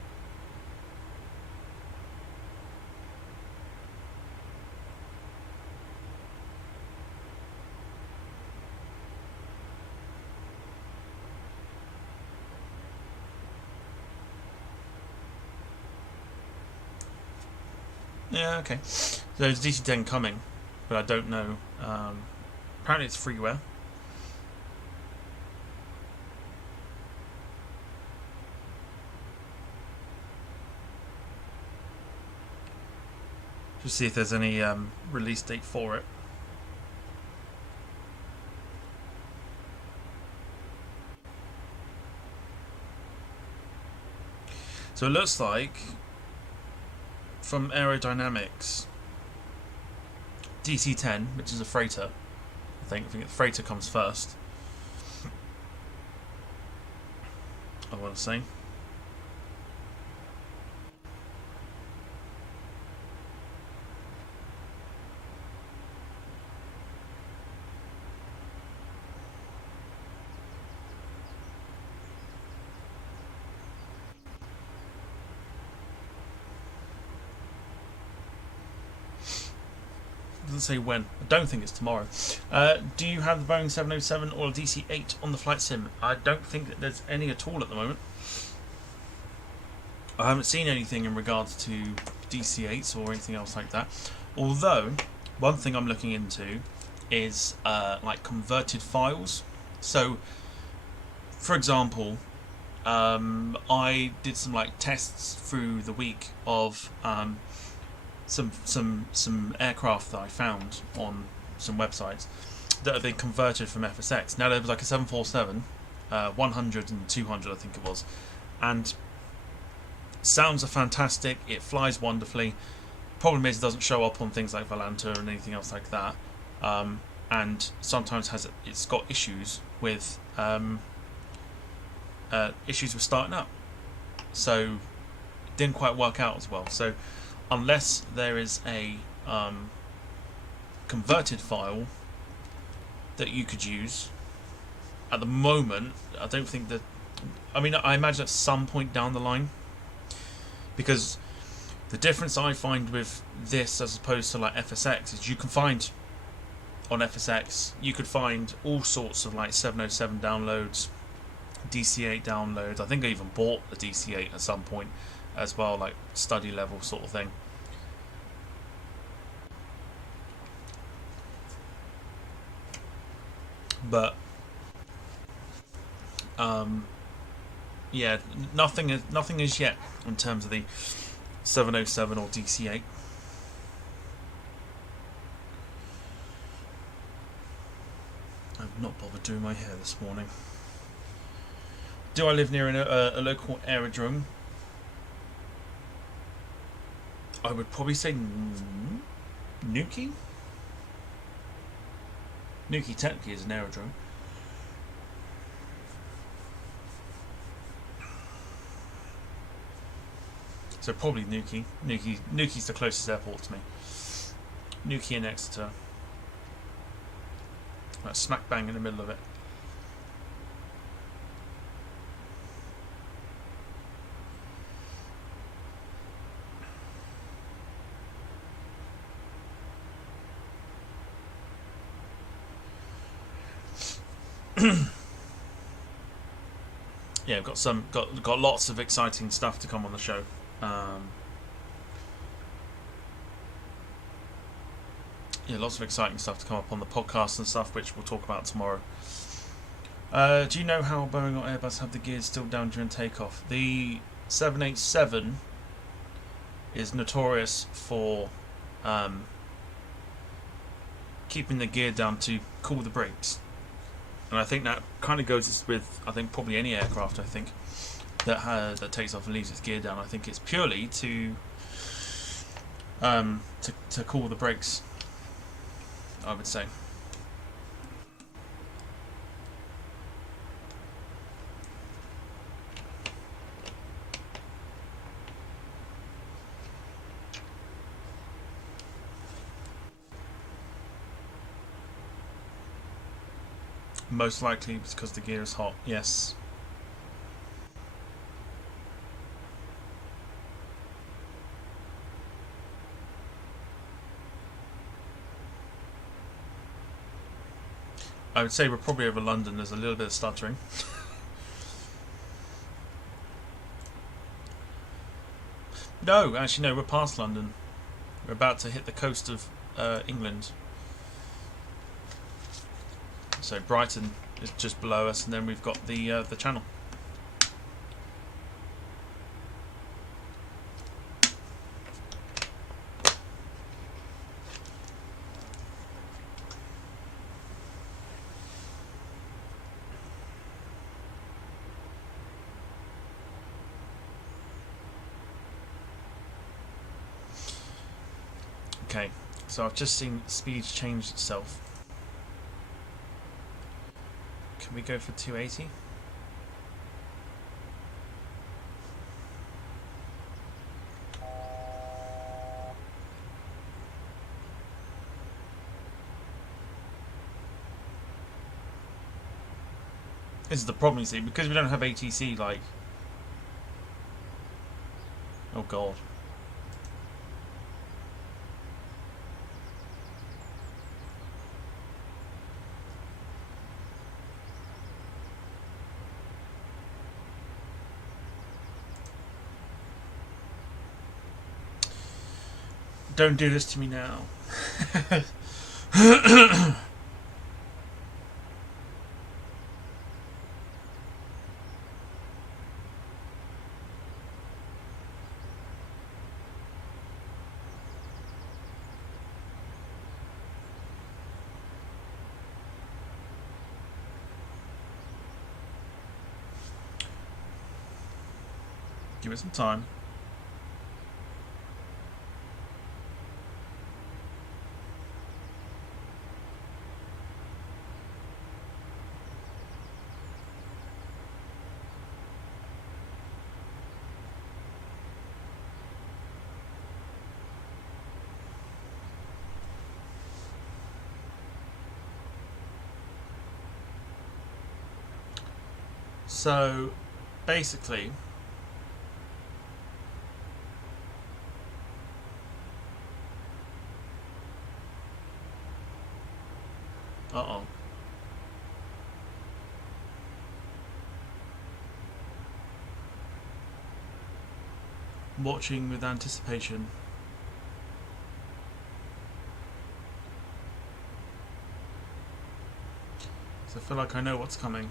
Yeah, okay. So there's DC-10 coming, but I don't know. Apparently it's freeware. Just see if there's any release date for it. So it looks like, from Aerodynamics, DC-10, which is a freighter, I think the freighter comes first, I want to say. Doesn't say when. I don't think it's tomorrow. Do you have the Boeing 707 or a DC-8 on the flight sim? I don't think that there's any at all at the moment. I haven't seen anything in regards to DC-8s or anything else like that. Although, one thing I'm looking into is like converted files. So, for example, I did some like tests through the week of some aircraft that I found on some websites that have been converted from FSX. Now there was like a 747 100 and 200, I think it was. And sounds are fantastic. It flies wonderfully. Problem is, it doesn't show up on things like Volanta and anything else like that. And sometimes it's got issues with starting up. So it didn't quite work out as well. So unless there is a converted file that you could use, at the moment, I don't think that. I mean, I imagine at some point down the line, because the difference I find with this as opposed to like FSX is you can find on FSX, you could find all sorts of like 707 downloads, DC8 downloads. I think I even bought a DC8 at some point as well, like study level sort of thing. But yeah, nothing is yet in terms of the 707 or DC8. I've not bothered doing my hair this morning. Do I live near a local aerodrome? I would probably say Nuki. Nuki technically is an aerodrome. So probably Nuki. Nuki's the closest airport to me. Nuki and Exeter. Like smack bang in the middle of it. Yeah, I've got lots of exciting stuff to come on the show. Yeah, lots of exciting stuff to come up on the podcast and stuff, which we'll talk about tomorrow. Do you know how Boeing or Airbus have the gears still down during takeoff? The 787 is notorious for keeping the gear down to cool the brakes. And I think that kind of goes with, I think, probably any aircraft, I think, that takes off and leaves its gear down. I think it's purely to cool the brakes, I would say. Most likely because the gear is hot, yes. I would say we're probably over London. There's a little bit of stuttering. No, actually no, we're past London. We're about to hit the coast of England. So Brighton is just below us, and then we've got the Channel. Okay, so I've just seen speed change itself. Can we go for 280? This is the problem, you see, because we don't have ATC, like... Oh god. Don't do this to me now. Give it some time. So, basically, uh-oh. Watching with anticipation. So I feel like I know what's coming.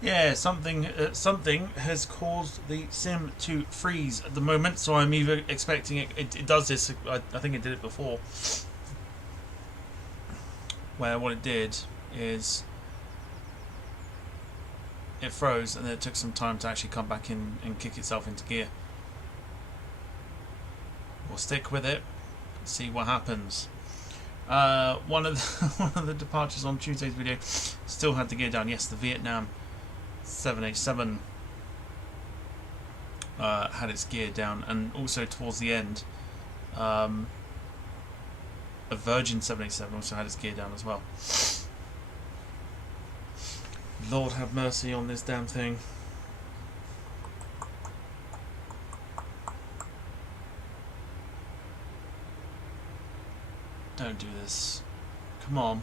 Yeah, something has caused the sim to freeze at the moment, so I'm either expecting it does this. I think it did it before, where what it did is it froze and then it took some time to actually come back in and kick itself into gear. We'll stick with it, see what happens. One of the departures on Tuesday's video still had the gear down. Yes, the Vietnam 787 had its gear down, and also towards the end a Virgin 787 also had its gear down as well. Lord have mercy on this damn thing. Don't do this. Come on.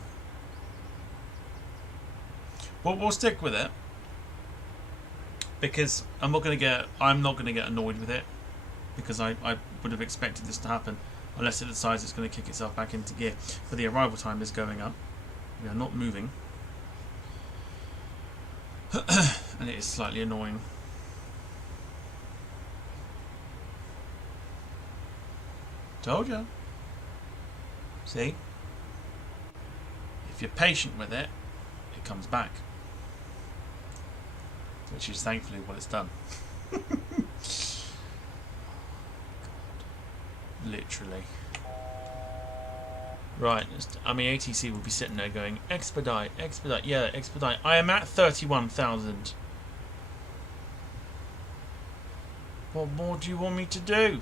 Well, we'll stick with it, because I'm not gonna get annoyed with it, because I would have expected this to happen, unless it decides it's going to kick itself back into gear. But the arrival time is going up. We are not moving, and it is slightly annoying. Told you. See? If you're patient with it, it comes back. Which is thankfully what it's done. Literally. Right, I mean ATC will be sitting there going, expedite, expedite, yeah, expedite. I am at 31,000. What more do you want me to do?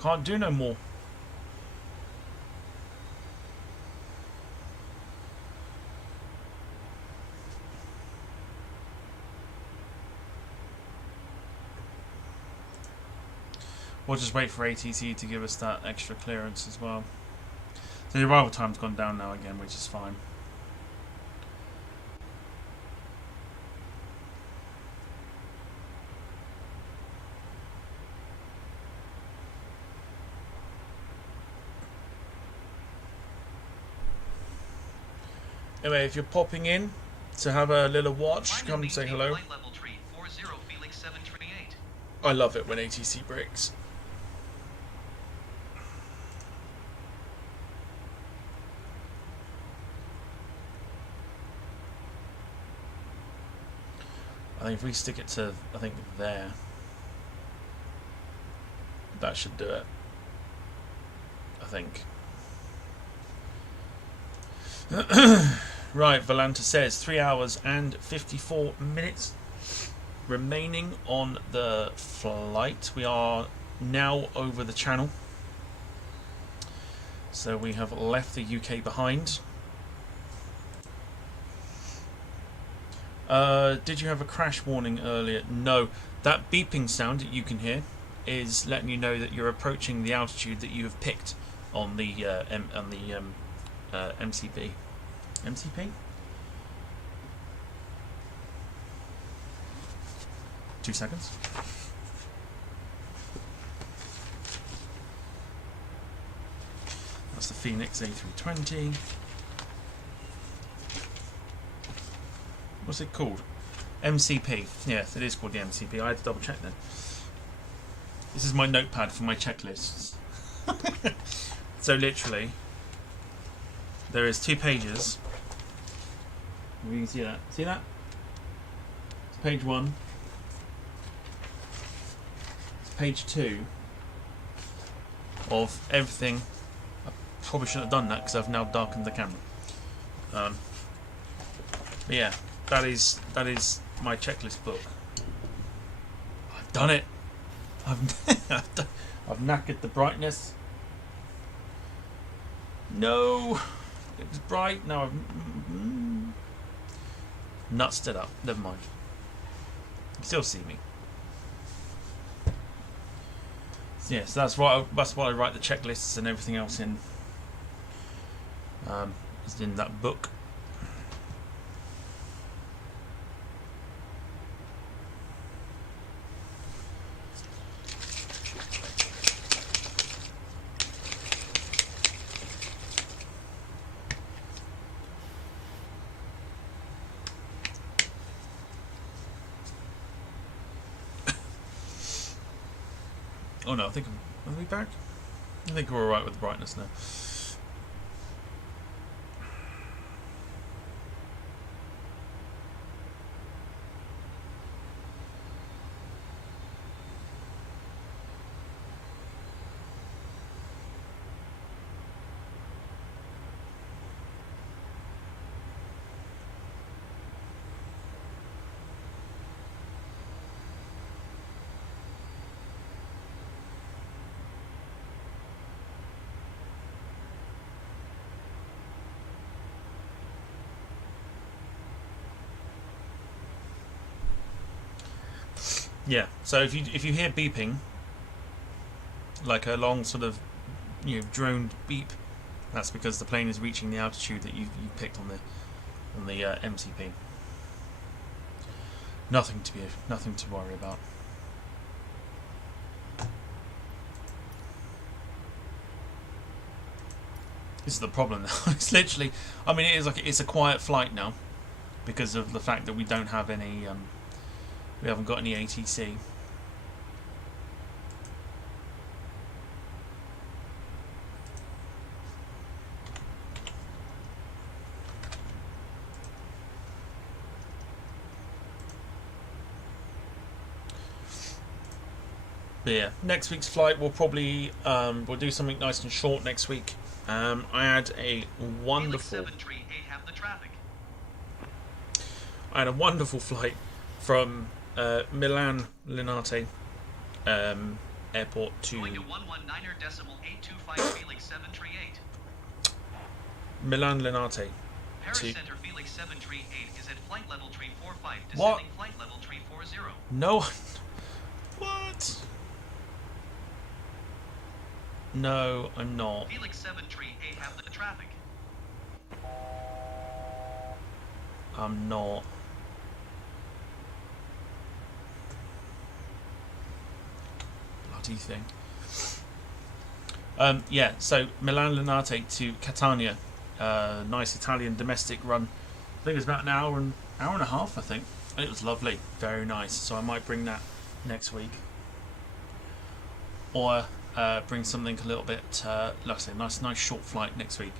Can't do no more. We'll just wait for ATC to give us that extra clearance as well. So the arrival time's gone down now again, which is fine. Anyway, if you're popping in to have a little watch, come and say hello. I love it when ATC breaks. I think if we stick it to, I think there, that should do it. I think. Right, Valanta says 3 hours and 54 minutes remaining on the flight. We are now over the channel, so we have left the UK behind. Did you have a crash warning earlier? No. That beeping sound that you can hear is letting you know that you're approaching the altitude that you have picked on the MCP. MCP? 2 seconds. That's the Phoenix A320. What's it called? MCP. Yes, it is called the MCP. I had to double check then. This is my notepad for my checklists. So literally, there is 2 pages. If you can see that. See that? It's page 1. It's page 2 of everything. I probably shouldn't have done that because I've now darkened the camera. But yeah, that is my checklist book. I've done it. I've knackered the brightness. No, it was bright. Now I've nutsed it up. Never mind. You can still see me. So yeah, so that's why I write the checklists and everything else in. Is in that book. Oh no, I think are we back? I think we're alright with the brightness now. Yeah, so if you hear beeping, like a long sort of droned beep, that's because the plane is reaching the altitude that you picked on the MCP. Nothing to worry about. This is the problem now. It's literally, I mean, it's a quiet flight now because of the fact that we don't have any. We haven't got any ATC. But yeah, next week's flight we'll probably we'll do something nice and short next week. I had a wonderful. I had a wonderful flight from Milan Linate airport to Milan Linate to Center Felix 738 is at flight level 345, what? descending flight level 340. No. What? No, I'm not. Felix 738 have the traffic. I'm not. Bloody thing. Yeah, so Milan Linate to Catania. Nice Italian domestic run. I think it was about an hour and a half, I think. And it was lovely. Very nice. So I might bring that next week. Or bring something a little bit, like I say, nice short flight next week.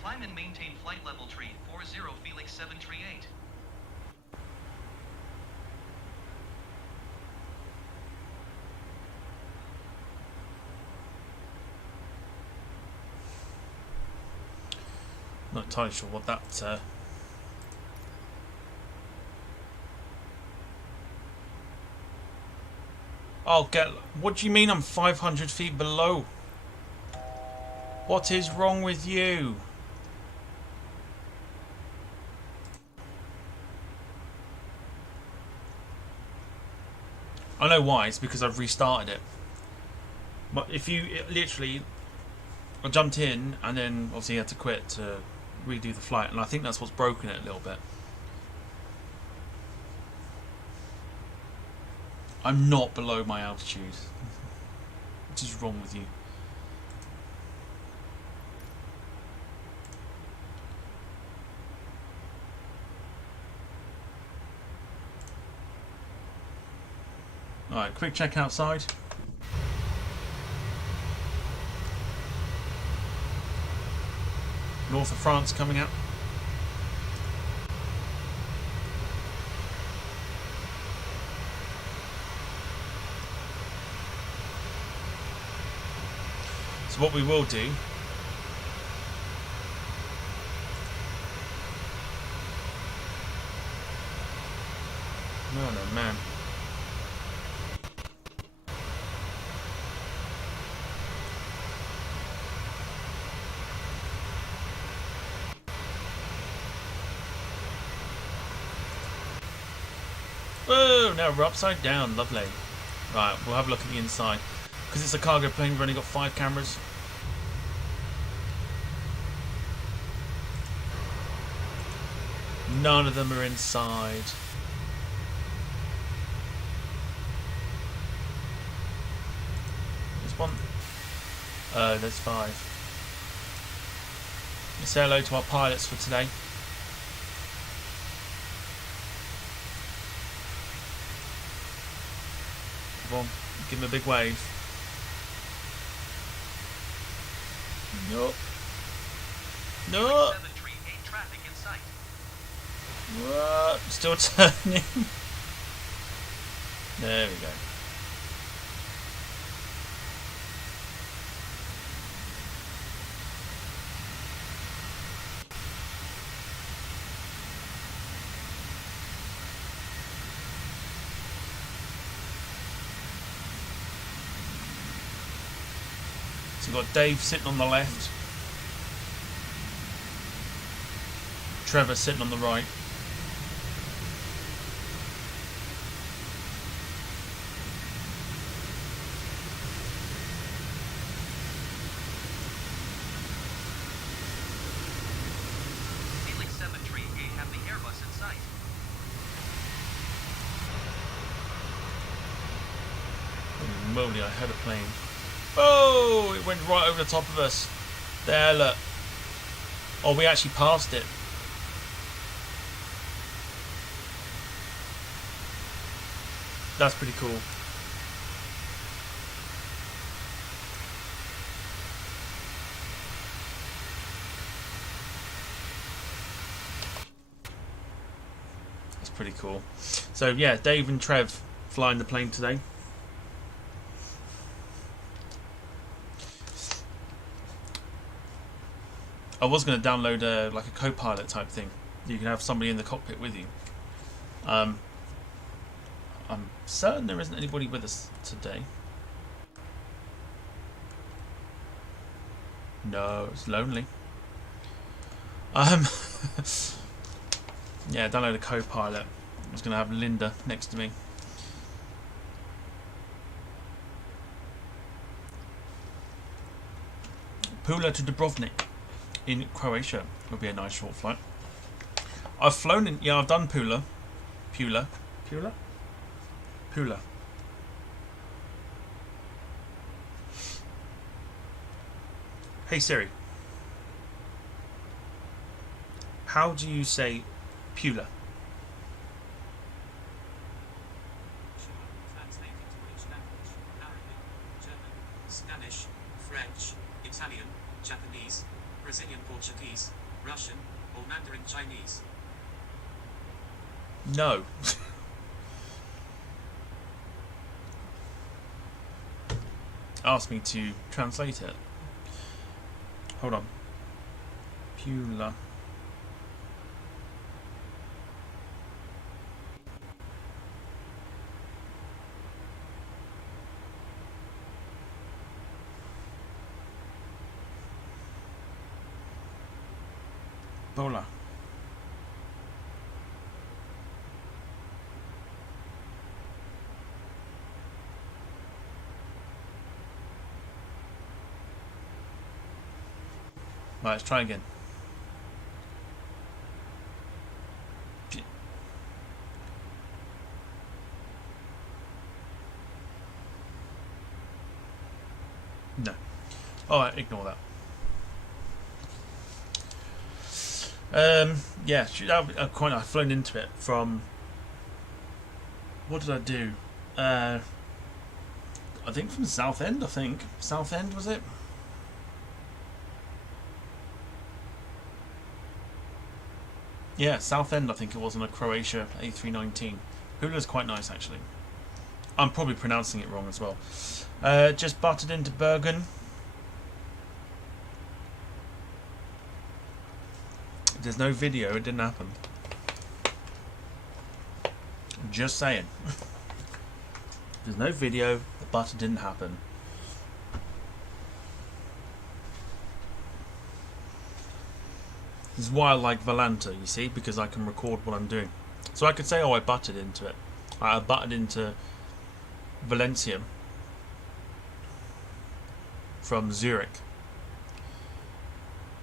Climb and maintain flight level 340 Felix 738. Not entirely sure what that I'll get... What do you mean I'm 500 feet below? What is wrong with you? I know why. It's because I've restarted it. But if you... literally... I jumped in and then obviously had to quit to redo the flight. And I think that's what's broken it a little bit. I'm not below my altitude. What is wrong with you? Alright, quick check outside. North of France coming out. So what we will do... Oh no, man. Whoa, now we're upside down, lovely. Right, we'll have a look at the inside. Because it's a cargo plane, we've only got 5 cameras. None of them are inside. There's one. Oh, there's 5. Let's say hello to our pilots for today. Come on, give them a big wave. Nope. Nope. Traffic in sight. What? Still turning. There we go. So we've got Dave sitting on the left, Trevor sitting on the right. Felix 738 have the Airbus in sight. Holy moly, I had a plane. Oh, it went right over the top of us. There, look. Oh, we actually passed it. That's pretty cool. That's pretty cool. So yeah, Dave and Trev flying the plane today. I was going to download like a co-pilot type thing. You can have somebody in the cockpit with you. I'm certain there isn't anybody with us today. No, it's lonely. Yeah, download a co-pilot. I was going to have Linda next to me. Pula to Dubrovnik in Croatia would be a nice short flight. I've flown in, yeah, I've done Pula. Pula. Hey Siri, how do you say Pula? Translated to which language? Arabic, German, Spanish, French, Italian, Japanese, Brazilian Portuguese, Russian, or Mandarin Chinese? No. Asked me to translate it. Hold on. Pula. Bola. Right, let's try again. No. Alright, ignore that. Yeah, I've flown into it from... What did I do? I think from Southend, Southend, was it? Yeah, Southend, I think it was, on a Croatia A319. Hula's quite nice, actually. I'm probably pronouncing it wrong as well. Just butted into Bergen. There's no video, it didn't happen. Just saying. There's no video, the butter didn't happen. This is why I like Volanta, you see, because I can record what I'm doing. So I could say, oh, I butted into it. I butted into Valencia from Zurich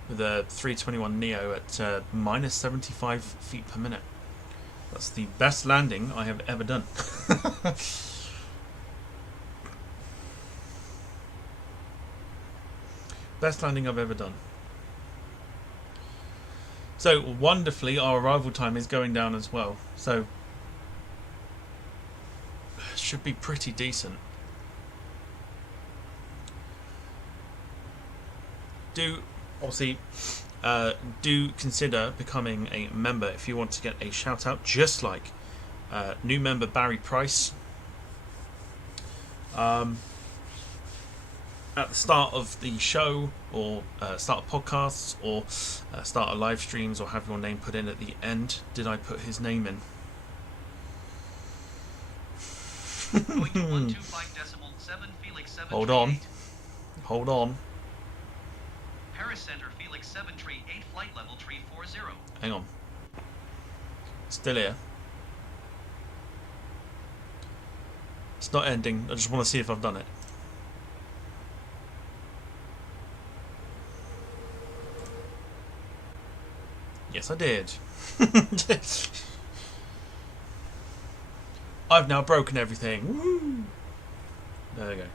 with a 321 Neo at minus 75 feet per minute. That's the best landing I have ever done. Best landing I've ever done. So, wonderfully, our arrival time is going down as well. So, should be pretty decent. Do, obviously, do consider becoming a member if you want to get a shout out, just like new member Barry Price. At the start of the show, or start of podcasts, or start of live streams, or have your name put in at the end. Did I put his name in? Going to 125.7 Felix 7 Hold on. Hold on. Paris Center Felix 738 flight level 340. Hang on. Still here. It's not ending. I just want to see if I've done it. Yes, I did. I've now broken everything. Woo! There we go.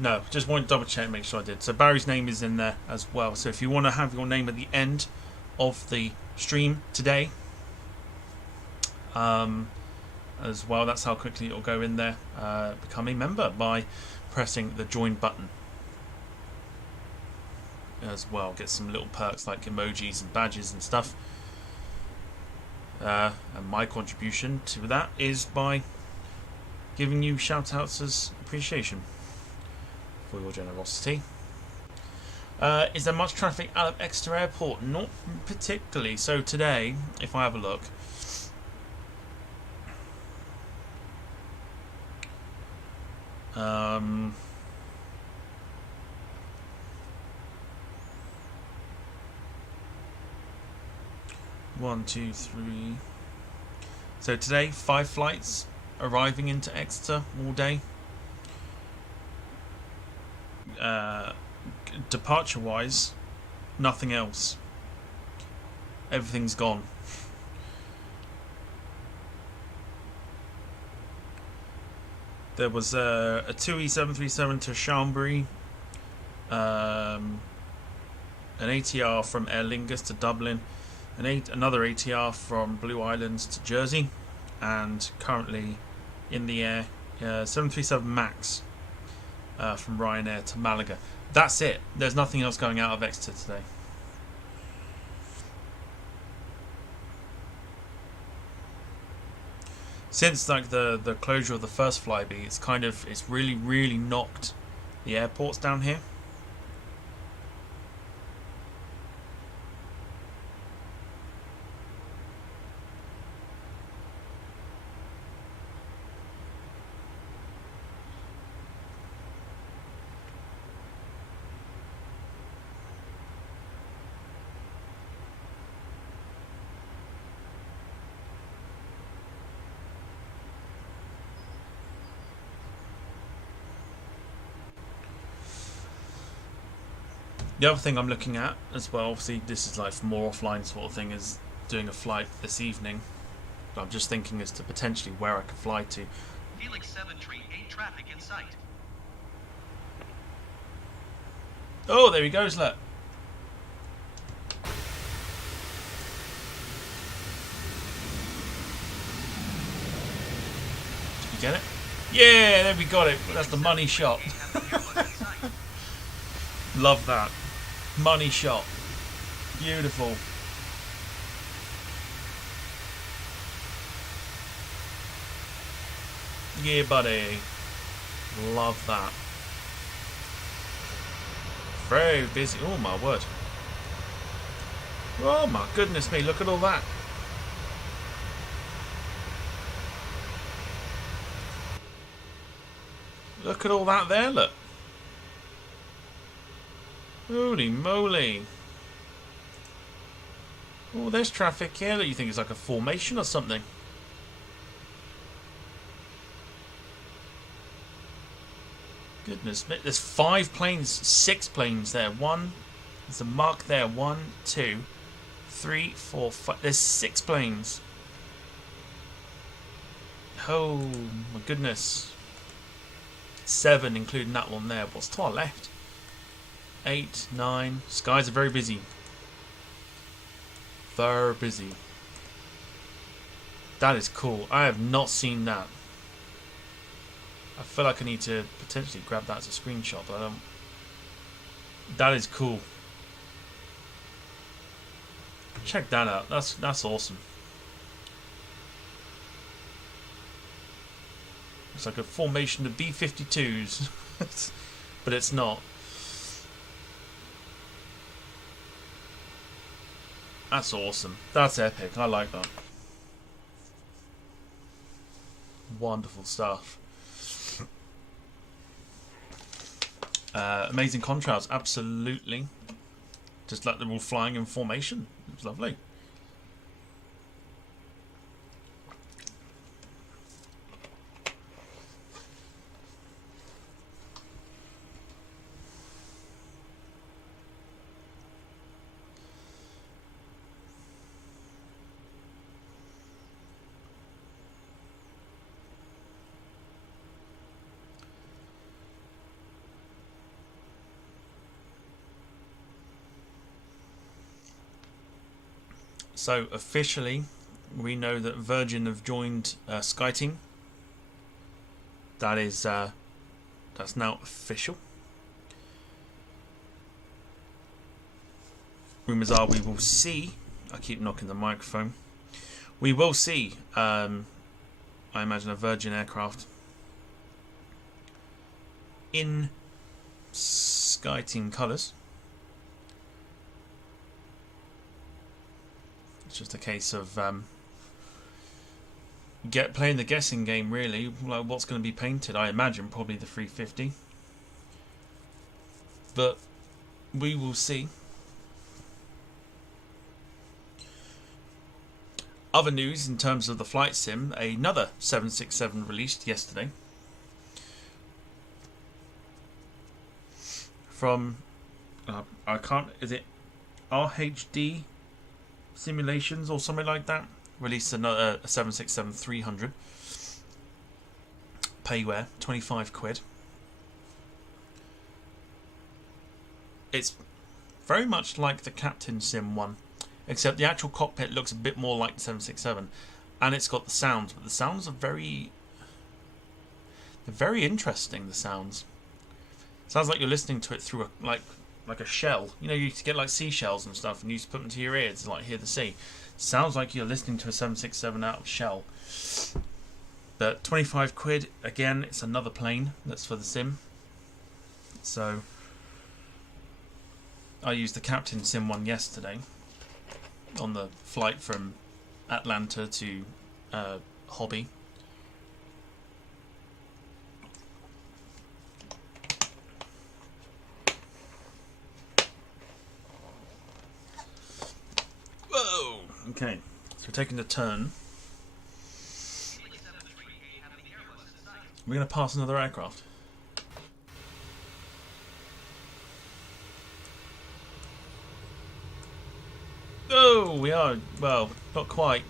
No, just want to double check, make sure I did. So Barry's name is in there as well. So if you want to have your name at the end of the stream today, as well, that's how quickly it'll go in there. Become a member by pressing the join button as well. Get some little perks like emojis and badges and stuff. And my contribution to that is by giving you shout outs as appreciation for your generosity. Is there much traffic out of Exeter Airport? Not particularly. So today, if I have a look, one, two, three. So today, 5 flights arriving into Exeter all day. Departure wise, nothing else. Everything's gone. There was a 2E737 to Chambéry, an ATR from Aer Lingus to Dublin, another ATR from Blue Islands to Jersey, and currently in the air 737 MAX from Ryanair to Malaga. That's it. There's nothing else going out of Exeter today. Since like the closure of the first Flybe, it's really knocked the airports down here. The other thing I'm looking at as well, obviously this is like for more offline sort of thing, is doing a flight this evening. But I'm just thinking as to potentially where I could fly to. Felix 7 tree 8 traffic in sight. Oh, there he goes, look. Did you get it? Yeah, there we got it. That's the money shot. Love that. Money shot. Beautiful. Yeah, buddy. Love that. Very busy. Oh, my word. Oh, my goodness me. Look at all that. Look at all that there, look. Holy moly. Oh, there's traffic here that you think is like a formation or something. Goodness me. There's 5 planes, 6 planes there. There's a mark there. 1, 2, 3, 4, 5. There's 6 planes. Oh, my goodness. 7, including that one there. What's to our left? 8, 9. Skies are very busy. Very busy. That is cool. I have not seen that. I feel like I need to potentially grab that as a screenshot, but I don't. That is cool. Check that out. That's awesome. It's like a formation of B-52s, but it's not. That's awesome. That's epic. I like that. Wonderful stuff. Amazing contrast. Absolutely. Just like they're all flying in formation. It was lovely. So officially, we know that Virgin have joined SkyTeam. That is, that's now official. Rumours are we will see. I keep knocking the microphone. We will see. I imagine a Virgin aircraft in SkyTeam colours. It's just a case of playing the guessing game, really. Like what's going to be painted? I imagine probably the 350, but we will see. Other news in terms of the flight sim: another 767 released yesterday from I can't. Is it RHD Simulations or something like that? Released another 767-300. Payware, 25 quid. It's very much like the Captain Sim one, except the actual cockpit looks a bit more like the 767, and it's got the sounds, but the sounds are very interesting. The sounds sounds like you're listening to it through a like a shell. You know, you used to get like seashells and stuff, and you used to put them to your ears to like hear the sea. Sounds like you're listening to a 767 out of shell. But 25 quid, again, it's another plane that's for the sim. So I used the Captain Sim one yesterday on the flight from Atlanta to Hobby. Whoa! Okay, so we're taking the turn. We're going to pass another aircraft. Oh, we are. Well, not quite.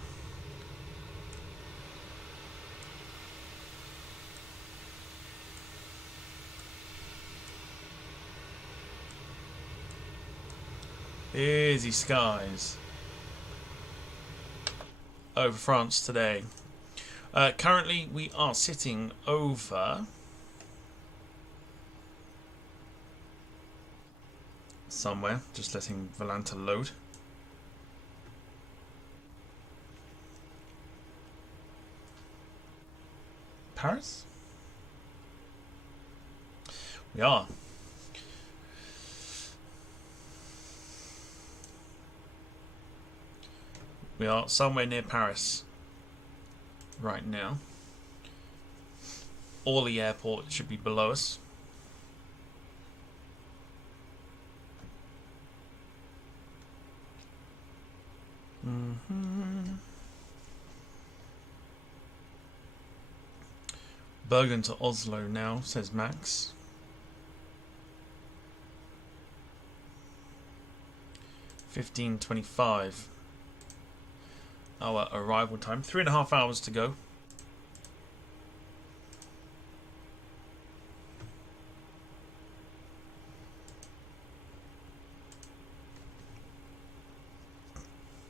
Easy skies over France today. Currently, we are sitting over somewhere. Just letting Volanta load. Paris? We are. We are somewhere near Paris right now. Orly Airport should be below us. Bergen to Oslo now, says Max. $15.25. Our arrival time. 3.5 hours to go.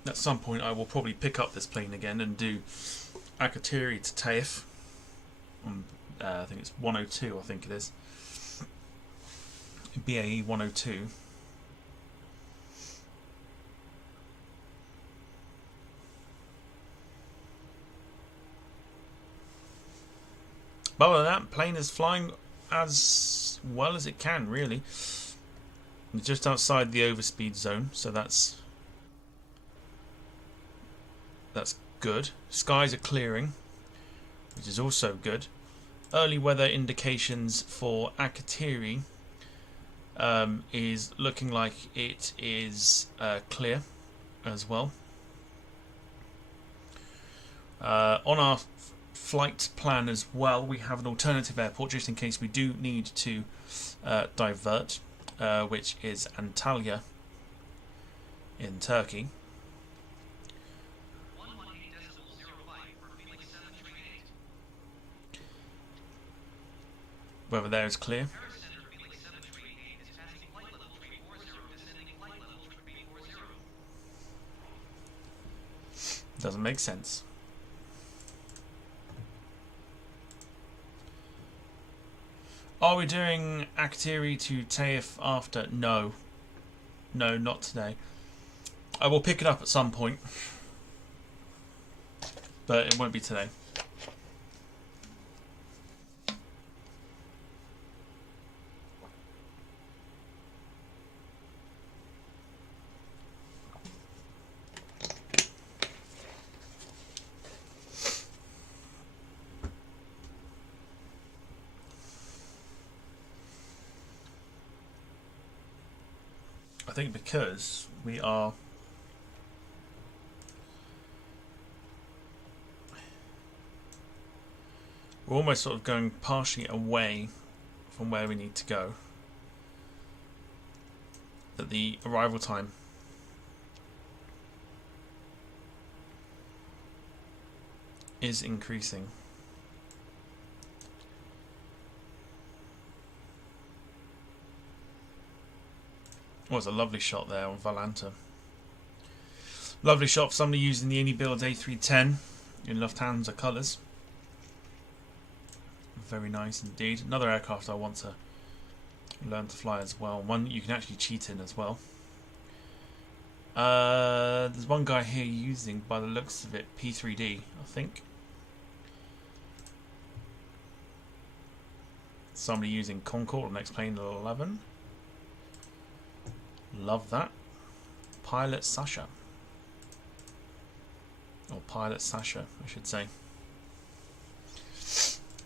At some point I will probably pick up this plane again and do Akrotiri to Taif. I think it's 102, I think it is. BAE 102. But other than that, plane is flying as well as it can, really. It's just outside the overspeed zone, so that's good. Skies are clearing, which is also good. Early weather indications for Akrotiri is looking like it is clear as well. On our flight plan as well, we have an alternative airport just in case we do need to divert, which is Antalya in Turkey. Weather there is clear. Doesn't make sense. Are we doing Akrotiri to Taif after? No. No, not today. I will pick it up at some point, but it won't be today. I think because we're almost sort of going partially away from where we need to go, that the arrival time is increasing. Oh, it's a lovely shot there on Volanta. Lovely shot for somebody using the Build A310 in Lufthansa colours. Very nice indeed. Another aircraft I want to learn to fly as well. One you can actually cheat in as well. There's one guy here using, by the looks of it, P3D, I think. Somebody using Concorde, next plane 11. Love that. Pilot Sasha. Or Pilot Sasha, I should say.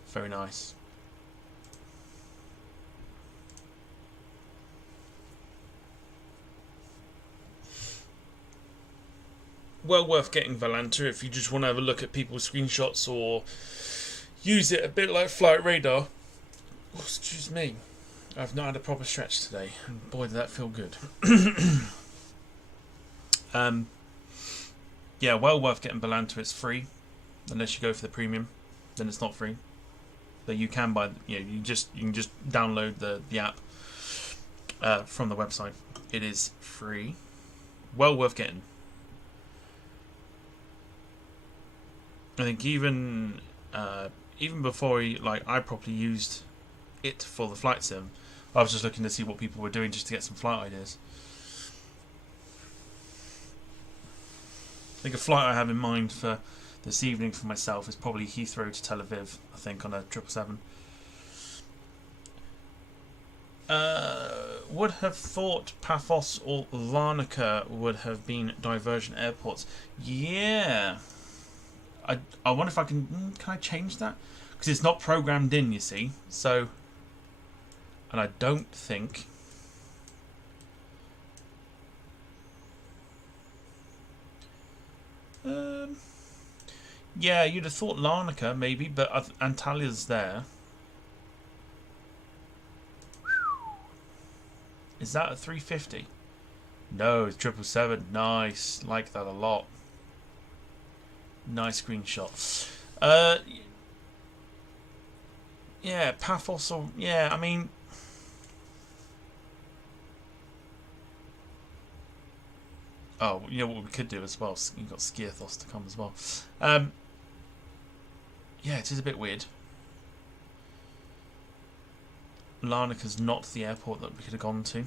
Very nice. Well worth getting Volanta if you just want to have a look at people's screenshots or use it a bit like Flight Radar. Oh, excuse me. I've not had a proper stretch today, and boy did that feel good. yeah, well worth getting Volanta. It's free, unless you go for the premium, then it's not free. But you can buy, you can just download the app from the website. It is free, well worth getting. I think even before I properly used it for the flight sim, I was just looking to see what people were doing just to get some flight ideas. I think a flight I have in mind for this evening for myself is probably Heathrow to Tel Aviv, I think, on a 777. Would have thought Paphos or Larnaca would have been diversion airports. Yeah. I wonder if I can I change that? Because it's not programmed in, you see. So, and I don't think... yeah, you'd have thought Larnaca maybe, but Antalia's there. Is that a 350? No, it's 777. Nice, like that a lot. Nice screenshot. Yeah, Paphos or yeah, I mean. Oh, you know what we could do as well? You've got Skiathos to come as well. Yeah, it is a bit weird. Larnaca's not the airport that we could have gone to.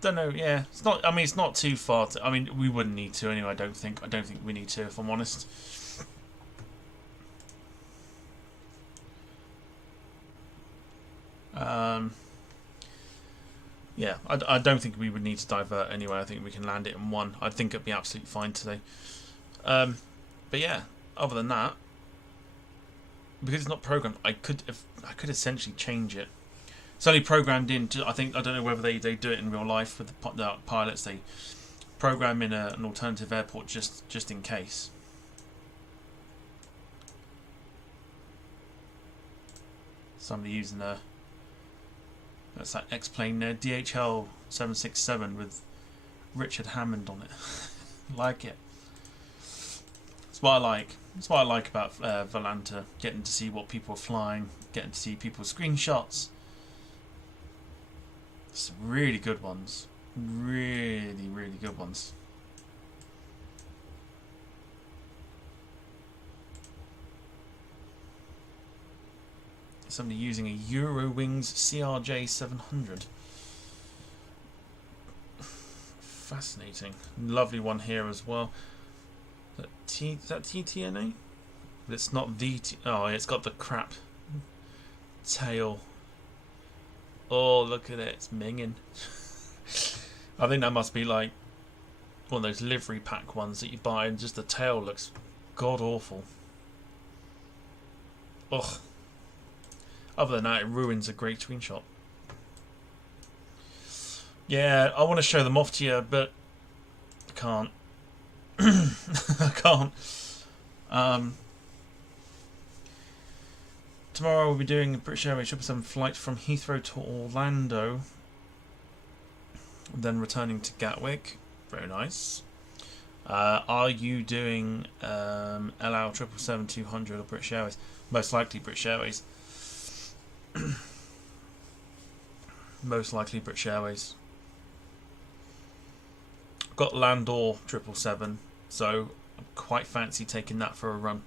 Don't know. Yeah, it's not. I mean, it's not too far. I mean, we wouldn't need to anyway. I don't think we need to, if I'm honest. Yeah, I don't think we would need to divert anyway. I think we can land it in one. I think it'd be absolutely fine today. But yeah, other than that, because it's not programmed, I could essentially change it. It's only programmed in. I don't know whether they do it in real life with the pilots. They program in an alternative airport just in case. Somebody using that's that X-plane there, DHL 767 with Richard Hammond on it. Like it. That's what I like. That's what I like about Volanta. Getting to see what people are flying, getting to see people's screenshots. Some really good ones. Really, really good ones. Somebody using a Eurowings CRJ 700. Fascinating. Lovely one here as well. Is that TTNA? But it's not the oh, it's got the crap tail. Oh, look at it, it's minging. I think that must be like one of those livery pack ones that you buy and just the tail looks god awful. Ugh. Other than that, it ruins a great screenshot. Yeah, I want to show them off to you, but I can't. I can't. Tomorrow we'll be doing a British Airways 777 flight from Heathrow to Orlando, then returning to Gatwick. Very nice. Are you doing LL 777-200 or British Airways? Most likely British Airways. Most likely British Airways. I've got Landor 777, so I quite fancy taking that for a run.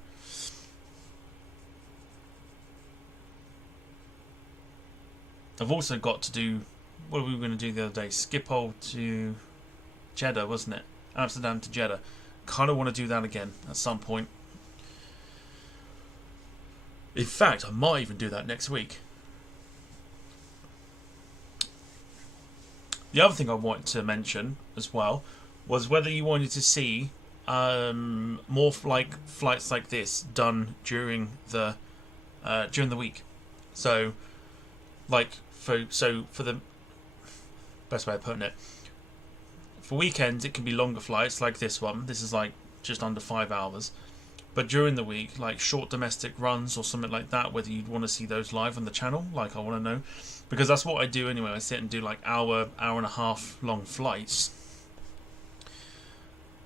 I've also got to do, what were we going to do the other day? Schiphol to Jeddah, wasn't it? Amsterdam to Jeddah. Kind of want to do that again at some point. In fact, I might even do that next week. The other thing I wanted to mention as well was whether you wanted to see more flights like this done during the week. So, for the best way of putting it, for weekends it can be longer flights like this one. This is like just under 5 hours. But during the week, like short domestic runs or something like that, whether you'd want to see those live on the channel, like I want to know. Because that's what I do anyway. I sit and do like hour and a half long flights.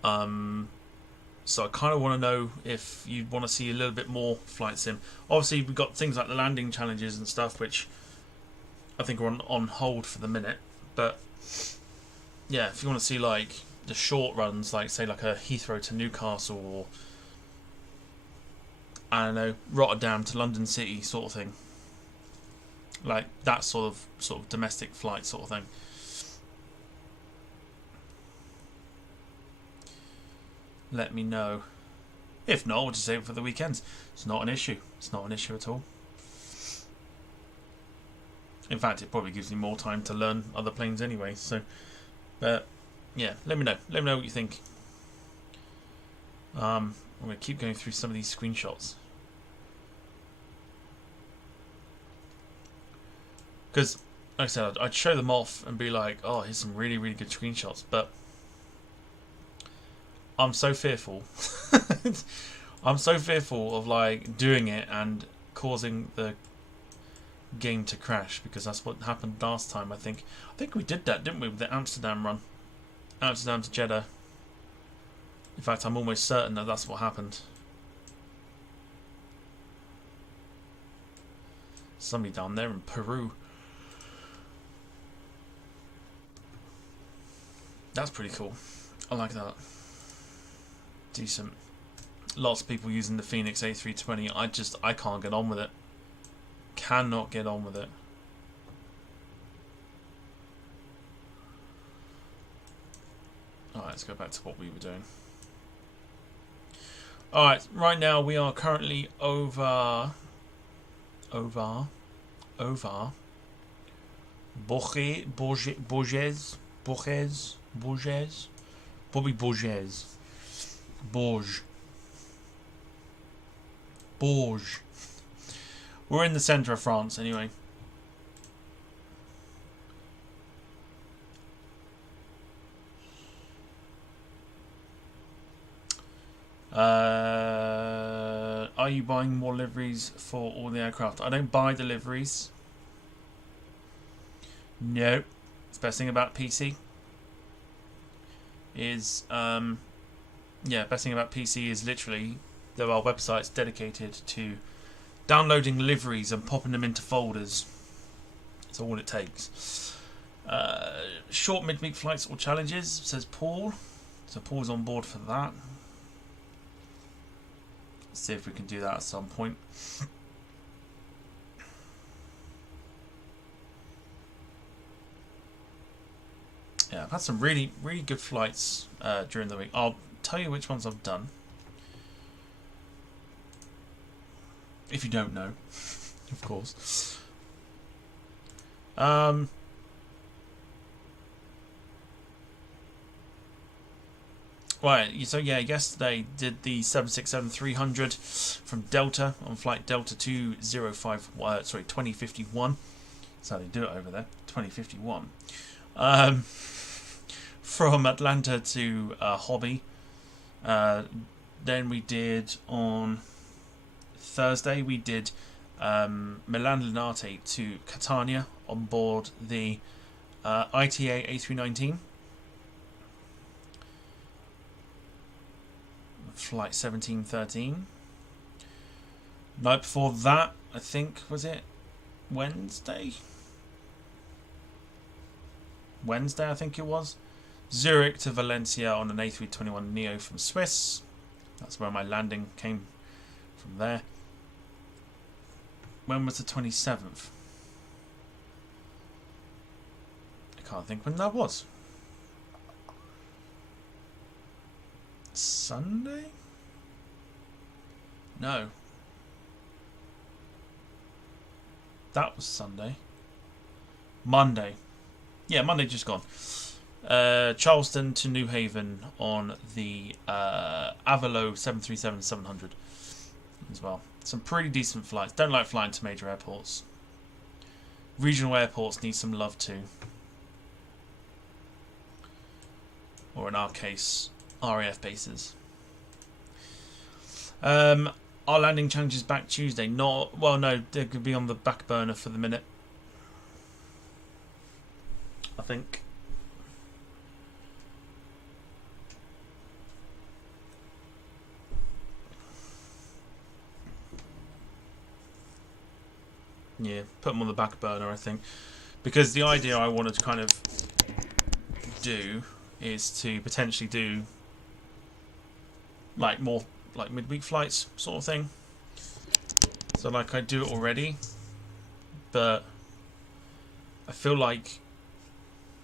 So I kind of want to know if you want to see a little bit more flight sim. Obviously, we've got things like the landing challenges and stuff, which I think are on hold for the minute. But yeah, if you want to see like the short runs, like say like a Heathrow to Newcastle, or I don't know, Rotterdam to London City sort of thing, like that sort of domestic flight sort of thing. Let me know. If not, we'll just save it for the weekends. It's not an issue. It's not an issue at all. In fact, it probably gives me more time to learn other planes anyway. So, but yeah, let me know. Let me know what you think. I'm going to keep going through some of these screenshots. Because, like I said, I'd show them off and be like, oh, here's some really, really good screenshots. But I'm so fearful. I'm so fearful of like doing it and causing the game to crash, because that's what happened last time. I think we did that, didn't we, with the Amsterdam run, Amsterdam to Jeddah. In fact, I'm almost certain that that's what happened. Somebody down there in Peru. That's pretty cool. I like that. Decent. Lots of people using the Phoenix A320. I can't get on with it. Cannot get on with it. Alright, let's go back to what we were doing. Alright, right now we are currently over Bourges. Probably Bourges. Bourges. We're in the centre of France anyway. Are you buying more liveries for all the aircraft? I don't buy the liveries. No. The best thing about PC is best thing about PC is literally there are websites dedicated to downloading liveries and popping them into folders. That's all it takes. Short midweek flights or challenges, says Paul. So Paul's on board for that. Let's see if we can do that at some point. Yeah, I've had some really, really good flights during the week. I'll tell you which ones I've done. If you don't know, of course. Right, so yeah, yesterday did the 767-300 from Delta on flight Delta 2051. That's how they do it over there, 2051. From Atlanta to Hobby. Then we did on Thursday, we did Milan Linate to Catania on board the ITA A319. Flight 1713. Night before that, I think, was it Wednesday? I think it was. Zurich to Valencia on an A321 Neo from Swiss. That's where my landing came from there. When was the 27th? I can't think when that was. Sunday? No. That was Sunday. Monday. Yeah, Monday just gone. Charleston to New Haven on the Avalo 737-700 as well. Some pretty decent flights. Don't like flying to major airports. Regional airports need some love too. Or in our case, RAF bases. Our landing challenge is back Tuesday. No, they could be on the back burner for the minute, I think. Yeah, put them on the back burner, I think, because the idea I wanted to kind of do is to potentially do like more like midweek flights sort of thing. So like I do it already, but I feel like,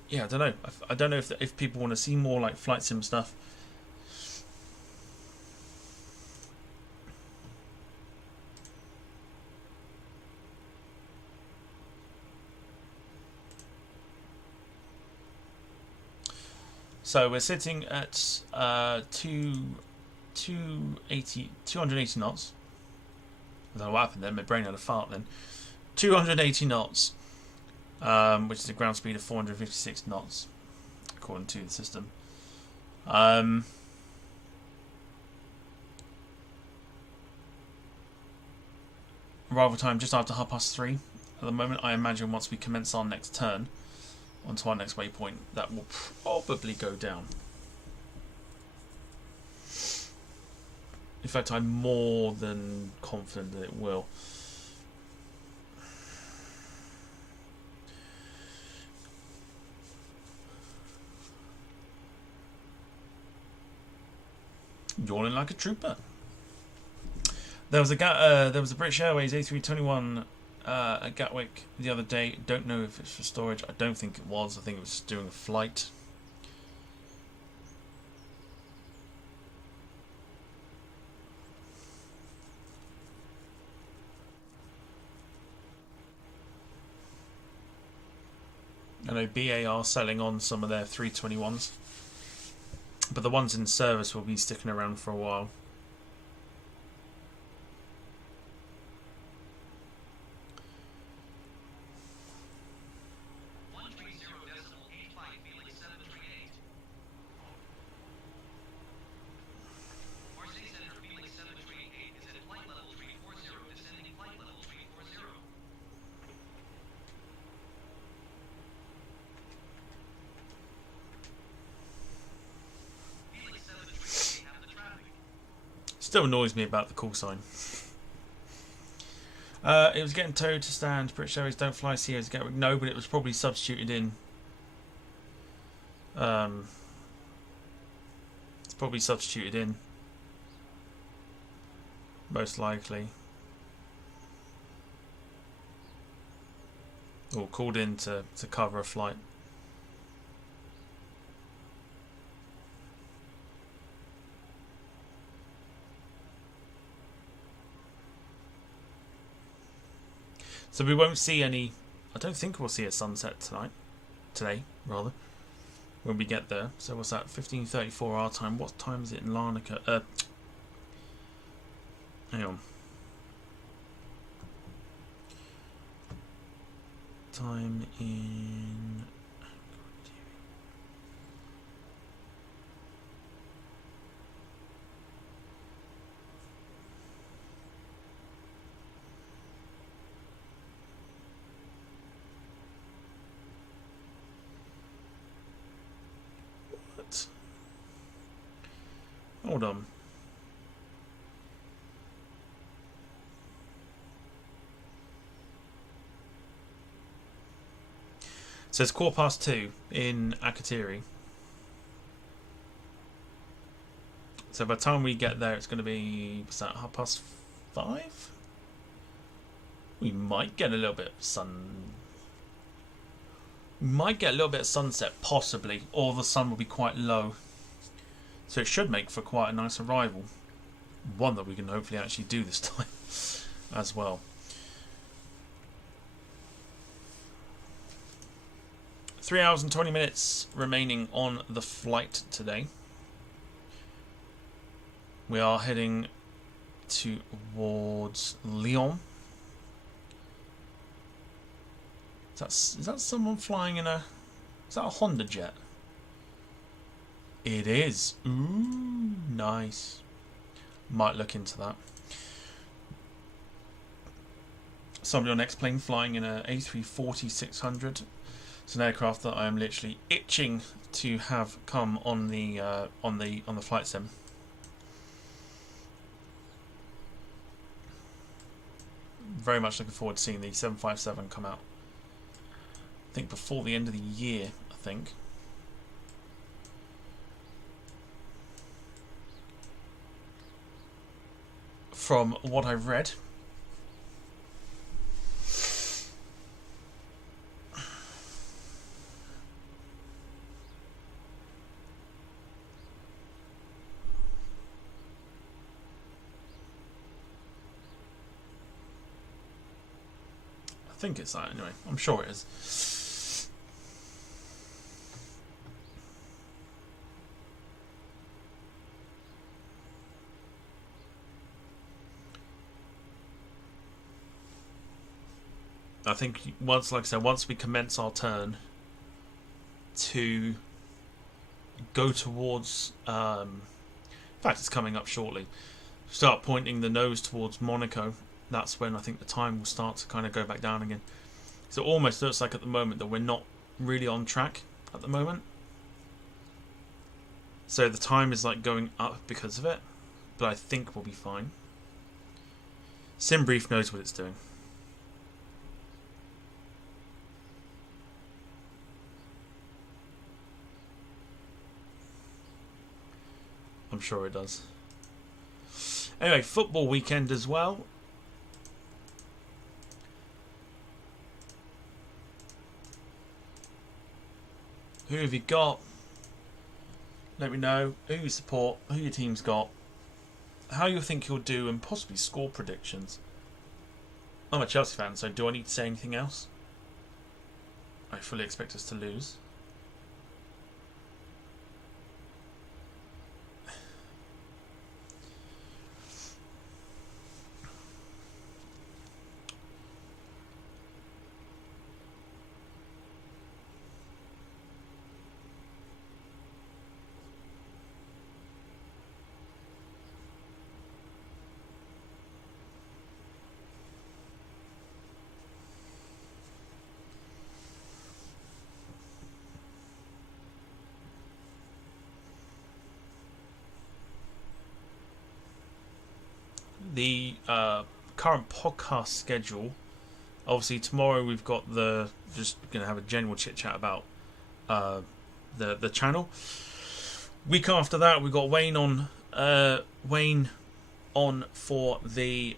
yeah, I don't know. I don't know if people want to see more like flight sim stuff. So we're sitting at 280 knots. I don't know what happened then. My brain had a fart then. 280 knots, which is a ground speed of 456 knots, according to the system. Arrival time just after 3:30. At the moment, I imagine once we commence our next turn, onto our next waypoint, that will probably go down. In fact, I'm more than confident that it will. Yawning like a trooper. There was a British Airways A321 at Gatwick the other day. Don't know if it's for storage. I don't think it was. I think it was just doing a flight. I know BA are selling on some of their 321s, but the ones in service will be sticking around for a while. Still annoys me about the call sign. It was getting towed to stand. British Airways don't fly COs Gatwick. No, but it was probably substituted in. It's probably substituted in. Most likely. Or called in to cover a flight. So we won't see any. I don't think we'll see a sunset today, rather, when we get there. So what's that? 15:34 our time. What time is it in Larnaca? Hang on. Time in. Hold on. So it's 2:15 in Akrotiri. So by the time we get there, it's going to be, what's that, 5:30? We might get a little bit of We might get a little bit of sunset, possibly, or the sun will be quite low. So it should make for quite a nice arrival. One that we can hopefully actually do this time as well. Three hours and 20 minutes remaining on the flight today. We are heading towards Lyon. Is that someone flying in a... Is that a Honda jet? It is. Ooh, nice. Might look into that. Somebody on next plane flying in a A340-600. It's an aircraft that I am literally itching to have come on the flight sim. very much looking forward to seeing the 757 come out. I think before the end of the year, I think. From what I've read. I think it's that anyway. I'm sure it is. I think once, like I said, once we commence our turn to go towards, in fact, it's coming up shortly. Start pointing the nose towards Monaco. That's when I think the time will start to kind of go back down again. So it almost looks like at the moment that we're not really on track at the moment. So the time is like going up because of it, but I think we'll be fine. SimBrief knows what it's doing. I'm sure it does. Anyway, football weekend as well. Who have you got? Let me know who you support, who your team's got, how you think you'll do, and possibly score predictions. I'm a Chelsea fan, so do I need to say anything else? I fully expect us to lose. The current podcast schedule. Obviously, tomorrow we've got just going to have a general chit chat about the channel. Week after that, we got Wayne on for the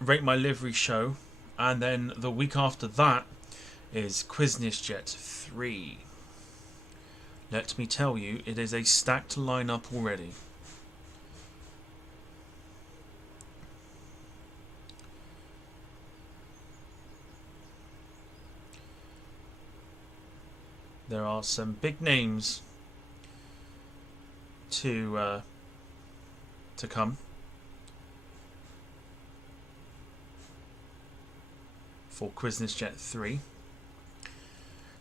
Rate My Livery show, and then the week after that is Jet 3. Let me tell you, it is a stacked lineup already. There are some big names to come for Jet 3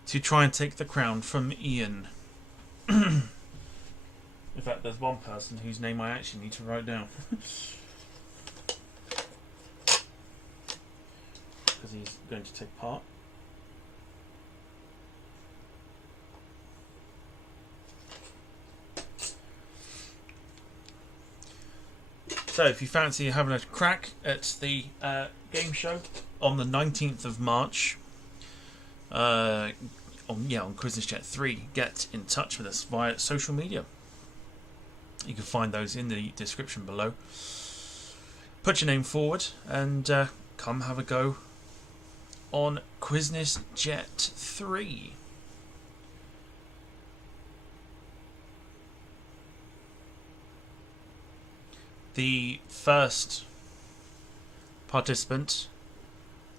to try and take the crown from Ian. In fact, there's one person whose name I actually need to write down because he's going to take part. So if you fancy having a crack at the game show on the 19th of March, on Jet 3, get in touch with us via social media. You can find those in the description below. Put your name forward and come have a go on Jet 3. The first participant,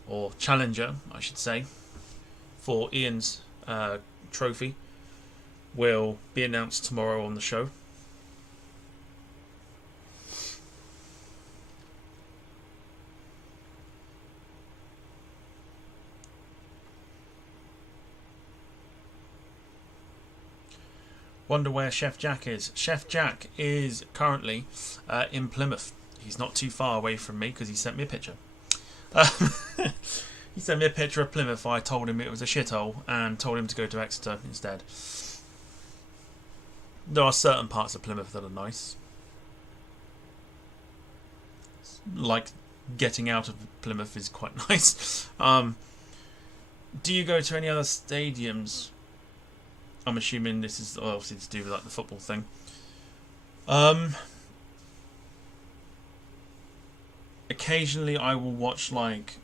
or challenger, I should say, for Ian's trophy will be announced tomorrow on the show. Wonder where Chef Jack is. Chef Jack is currently in Plymouth. He's not too far away from me because he sent me a picture. He sent me a picture of Plymouth. I told him it was a shithole and told him to go to Exeter instead. There are certain parts of Plymouth that are nice. Like getting out of Plymouth is quite nice. Do you go to any other stadiums? I'm assuming this is obviously to do with like the football thing. Occasionally I will watch like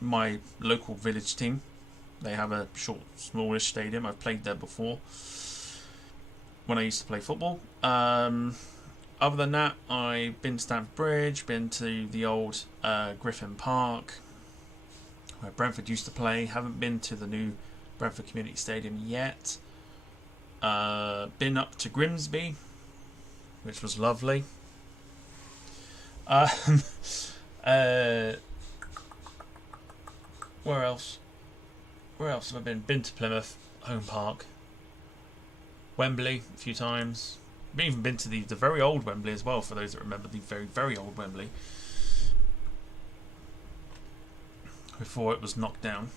my local village team. They have a short, smallish stadium. I've played there before when I used to play football. Other than that, I've been to Stamford Bridge, been to the old Griffin Park where Brentford used to play. Haven't been to the new Brentford Community Stadium yet. Been up to Grimsby, which was lovely. Where else? Where else have I been? Been to Plymouth, Home Park, Wembley a few times. I've even been to the very old Wembley as well, for those that remember the very, very old Wembley. Before it was knocked down.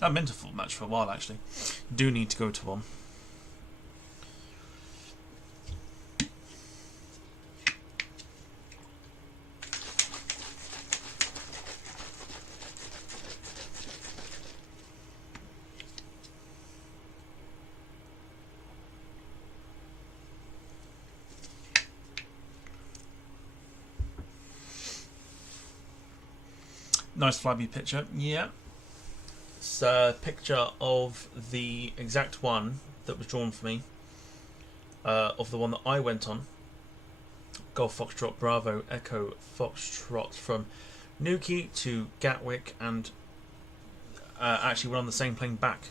I haven't been to a football match for a while actually. Do need to go to one. Nice Flyby picture. Yeah. It's a picture of the exact one that was drawn for me. Of the one that I went on. Golf Foxtrot Bravo Echo Foxtrot from Newquay to Gatwick, and actually we're on the same plane back.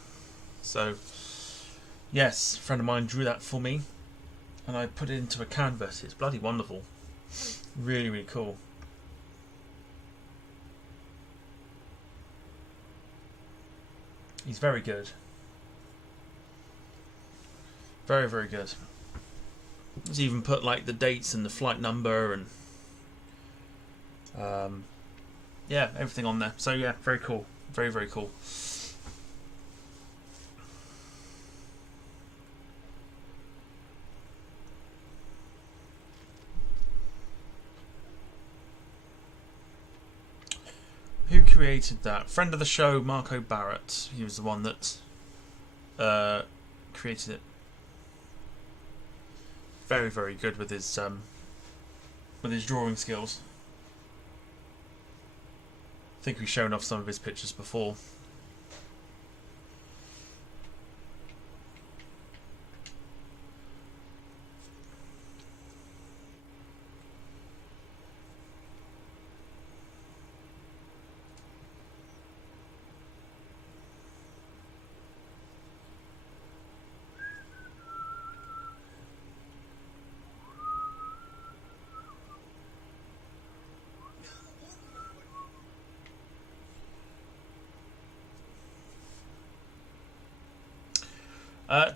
So yes, a friend of mine drew that for me and I put it into a canvas. It's bloody wonderful. Really, really cool. He's very good. Very, very good. He's even put like the dates and the flight number and yeah, everything on there. So yeah, very cool. Very, very cool. Who created that? Friend of the show, Marco Barrett. He was the one that created it. Very, very good with his drawing skills. I think we've shown off some of his pictures before.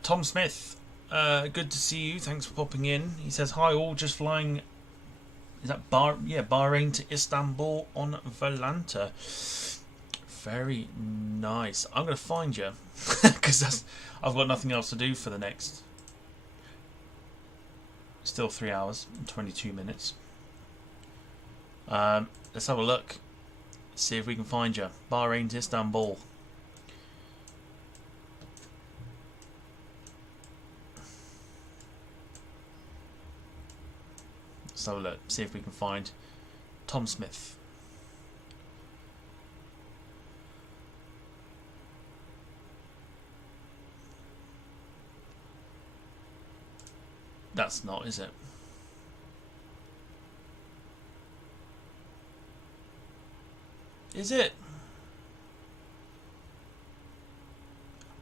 Tom Smith, good to see you. Thanks for popping in. He says, hi all, just flying. Is that Bahrain to Istanbul on Volanta. Very nice. I'm going to find you because I've got nothing else to do for the next. Still 3 hours and 22 minutes. Let's have a look. See if we can find you. Bahrain to Istanbul. So look, see if we can find Tom Smith. That's not, is it? Is it?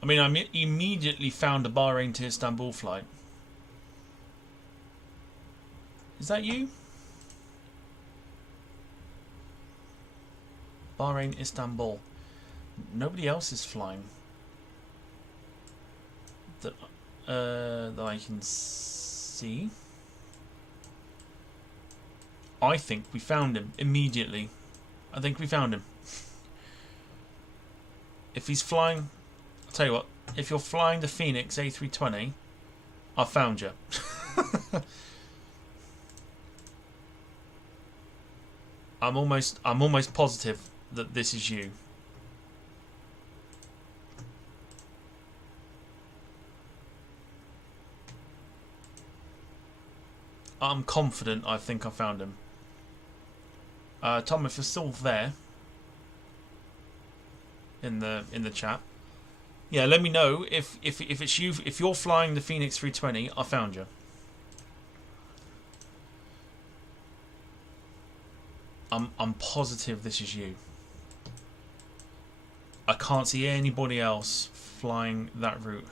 I mean, I immediately found a Bahrain to Istanbul flight. Is that you? Bahrain, Istanbul. Nobody else is flying that I can see. I think we found him immediately. I think we found him. If he's flying, I'll tell you what. If you're flying the Phoenix A320, I found you. I'm almost positive that this is you. I'm confident. I think I found him. Tom, if you're still there in the chat, yeah, let me know if it's you. If you're flying the Phoenix 320, I found you. I'm positive this is you. I can't see anybody else flying that route.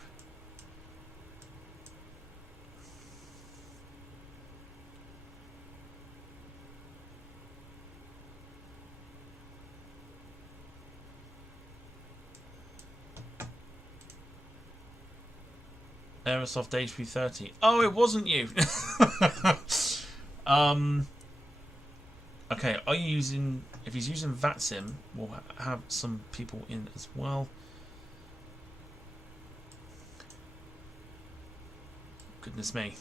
Aerosoft HP30. Oh, it wasn't you. Okay, are you using... If he's using VATSIM, we'll have some people in as well. Goodness me.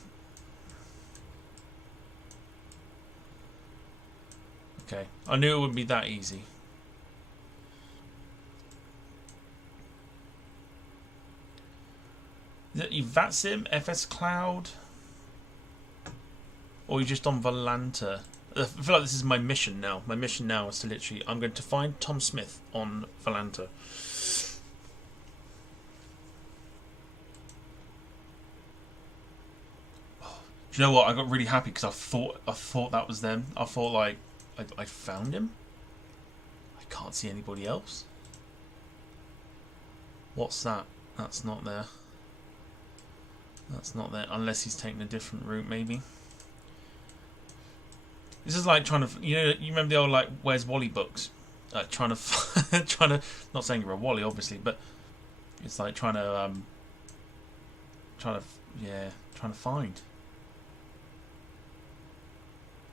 Okay, I knew it wouldn't be that easy. Is it you VATSIM, FS Cloud? Or are you just on Volanta? I feel like this is my mission now. My mission now is to literally... I'm going to find Tom Smith on Volanta. Do you know what? I got really happy because I thought that was them. I thought like I found him. I can't see anybody else. What's that? That's not there. That's not there unless he's taking a different route, maybe. This is like trying to, you remember the old like Where's Wally books? Trying to, not saying you're a Wally obviously, but it's like trying to find.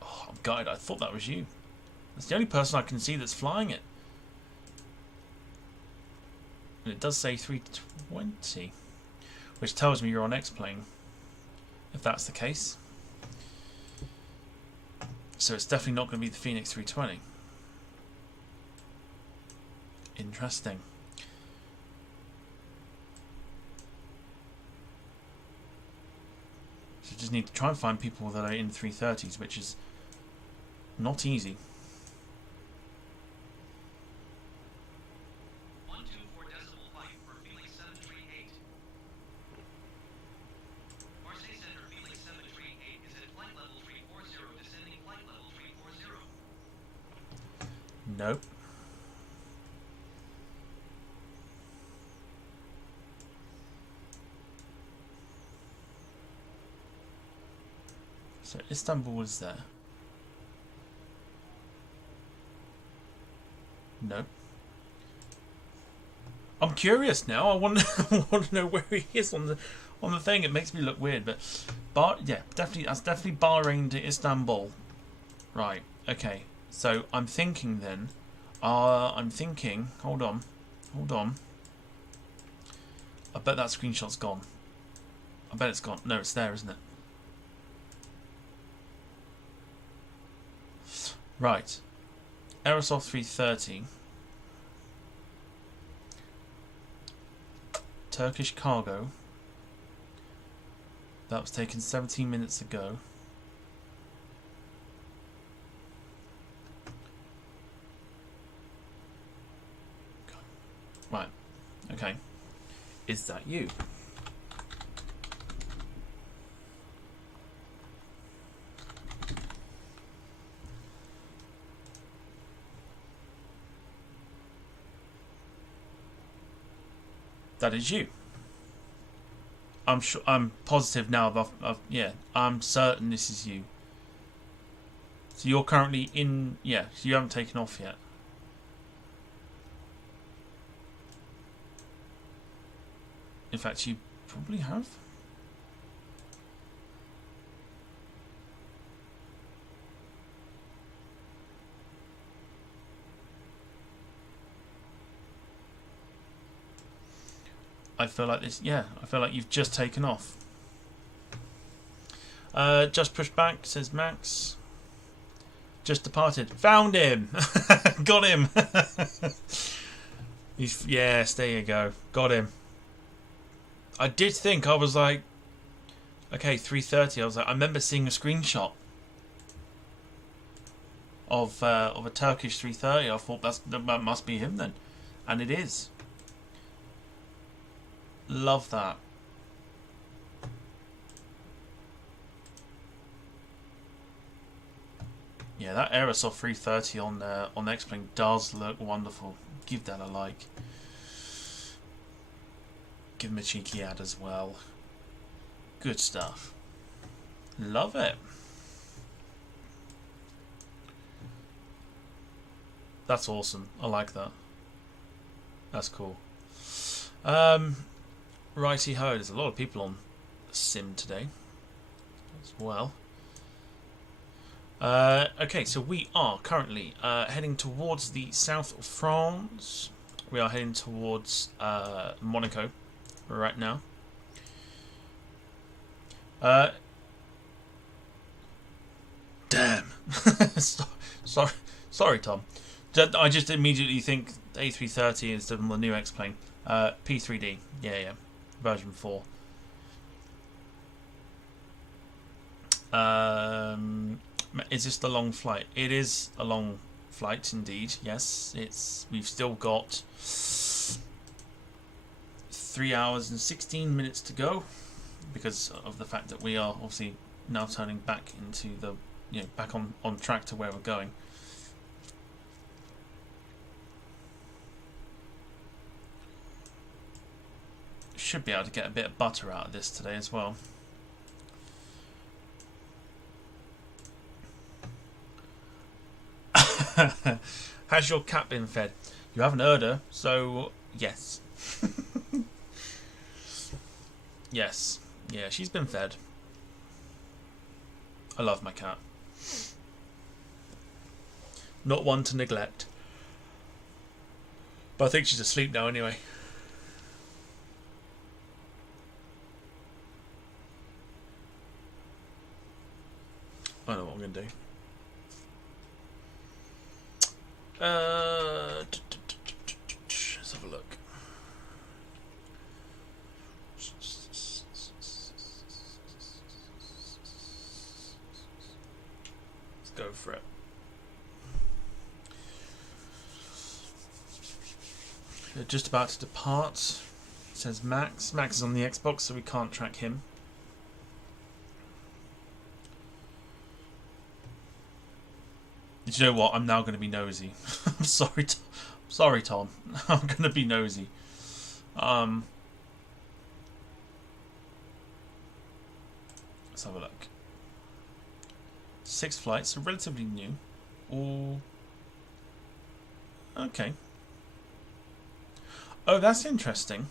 Oh, I'm gutted. I thought that was you. That's the only person I can see that's flying it. And it does say 320, which tells me you're on X-Plane, if that's the case. So it's definitely not going to be the Phoenix 320. Interesting. So just need to try and find people that are in 330s, which is not easy. 124 decimal flight for Felix 738. Marseille Center Felix 738 is at flight level 340, descending flight level 340. Nope. So Istanbul is there. Nope. I'm curious now. I want to know where he is on the thing. It makes me look weird, but yeah, definitely that's definitely Bahrain to Istanbul. Right. Okay. So I'm thinking then. I'm thinking. Hold on. I bet that screenshot's gone. I bet it's gone. No, it's there, isn't it? Right. Aerosoft 330. Turkish cargo. That was taken 17 minutes ago. Right. Okay. Is that you? That is you. I'm sure. I'm positive now. Yeah, I'm certain this is you. So you're currently in. Yeah, so you haven't taken off yet. In fact, you probably have. I feel like this. Yeah, I feel like you've just taken off. Just pushed back, says Max. Just departed. Found him! Got him! Yes, there you go. Got him. I did think, I was like, okay, 3:30. I was like, I remember seeing a screenshot of a Turkish 3:30. I thought that must be him then. And it is. Love that. Yeah, that Aerosoft 330 on X-Plane does look wonderful. Give that a like. Give him a cheeky ad as well. Good stuff. Love it. That's awesome. I like that. That's cool. Righty ho. There's a lot of people on Sim today as well. Okay, so we are currently heading towards the south of France. We are heading towards Monaco right now. Damn. Sorry, Tom. I just immediately think A330 is the new X-Plane. P3D. Yeah. Version 4. Is this the long flight? It is a long flight indeed. Yes, we've still got 3 hours and 16 minutes to go because of the fact that we are obviously now turning back into the back on track to where we're going. Should be able to get a bit of butter out of this today as well. Has your cat been fed? You haven't heard her, so yes. Yes. Yeah, she's been fed. I love my cat. Not one to neglect. But I think she's asleep now anyway. I know what I'm going to do. Let's have a look. Let's go for it. We're just about to depart. It says Max. Max is on the Xbox, so we can't track him. Do you know what? I'm now going to be nosy. I'm sorry, sorry, Tom. I'm going to be nosy. Let's have a look. 6 flights, so relatively new. All okay. Oh, that's interesting.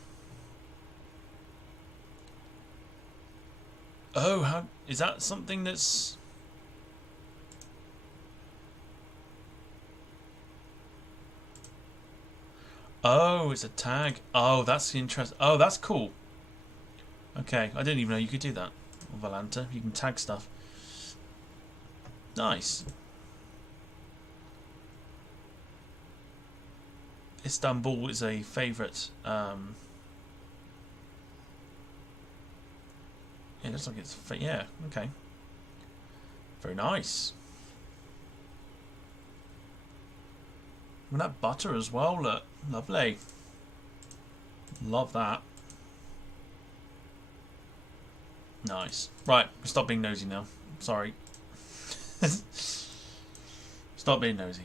Oh, how is that something that's? Oh, it's a tag. Oh, that's interesting. Oh, that's cool. Okay, I didn't even know you could do that. On Valanta, you can tag stuff. Nice. Istanbul is a favourite. Yeah, it looks like it's. Yeah, okay. Very nice. And that butter as well, look. Lovely. Love that. Nice. Right, stop being nosy now. Sorry. Stop being nosy.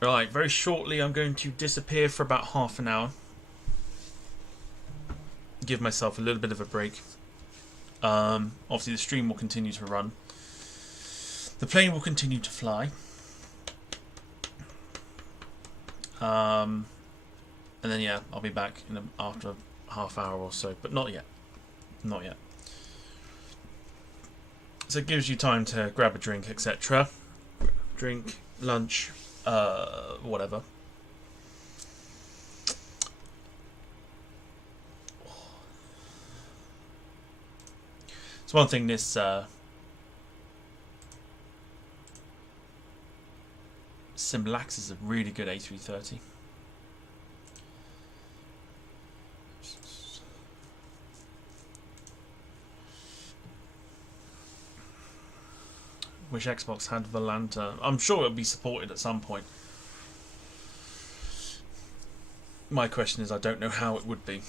Right, very shortly I'm going to disappear for about half an hour. Give myself a little bit of a break. Obviously the stream will continue to run. The plane will continue to fly. And then yeah, I'll be back after a half hour or so, but not yet. Not yet. So it gives you time to grab a drink, etc. Drink, lunch, whatever. It's one thing this Symbolax is a really good A330. Wish Xbox had Volanta. I'm sure it'll be supported at some point. My question is, I don't know how it would be.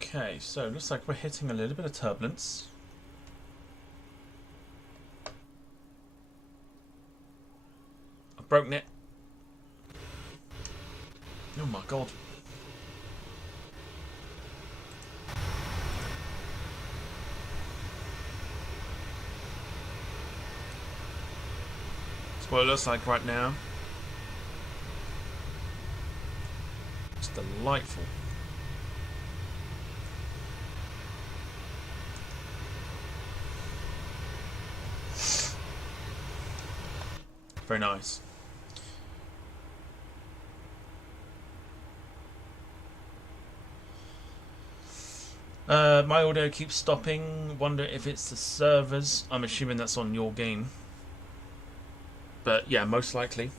Okay, so looks like we're hitting a little bit of turbulence. I've broken it. Oh my god. That's what it looks like right now. It's delightful. Very nice. My audio keeps stopping. Wonder if it's the servers. I'm assuming that's on your game. But yeah, most likely.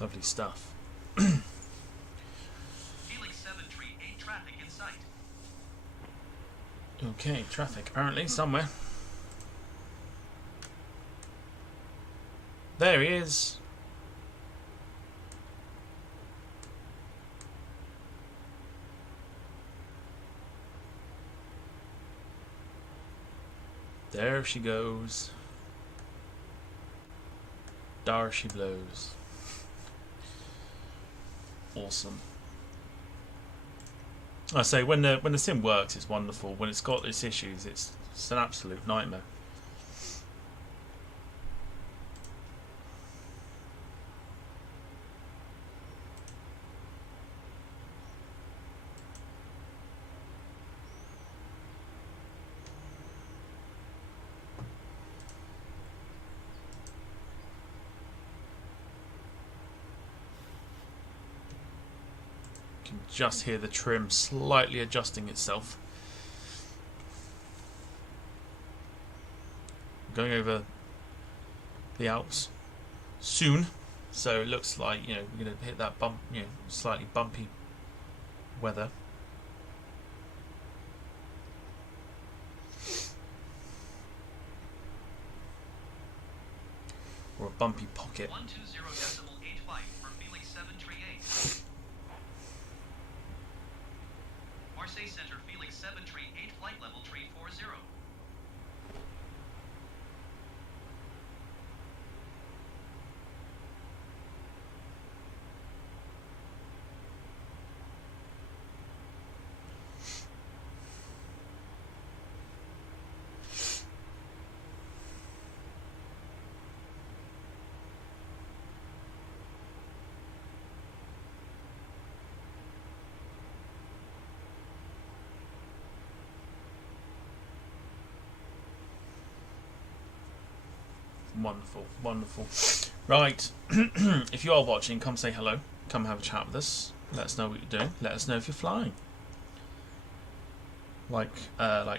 Lovely stuff. Felix 738 traffic in sight. Okay, traffic apparently somewhere. There he is. There she goes. There she blows. Awesome. I say when the sim works, it's wonderful. When it's got its issues, it's an absolute nightmare. Just hear the trim slightly adjusting itself. Going over the Alps soon, so it looks like, you know, we're going to hit that bump, you know, slightly bumpy weather. Or a bumpy pocket. 120.85 for Felix 738. Marseille Center, Felix 738, flight level 340. Wonderful, wonderful. Right, if you are watching, come say hello. Come have a chat with us. Let us know what you're doing. Let us know if you're flying. Like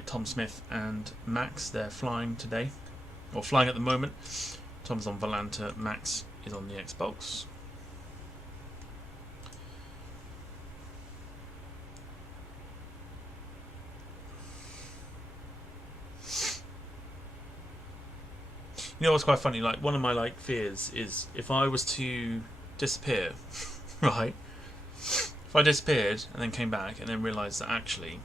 Tom Smith and Max, they're flying today, or flying at the moment. Tom's on Volanta, Max is on the Xbox. You know what's quite funny? Like, one of my fears is if I was to disappear right? If I disappeared and then came back and then realised that actually,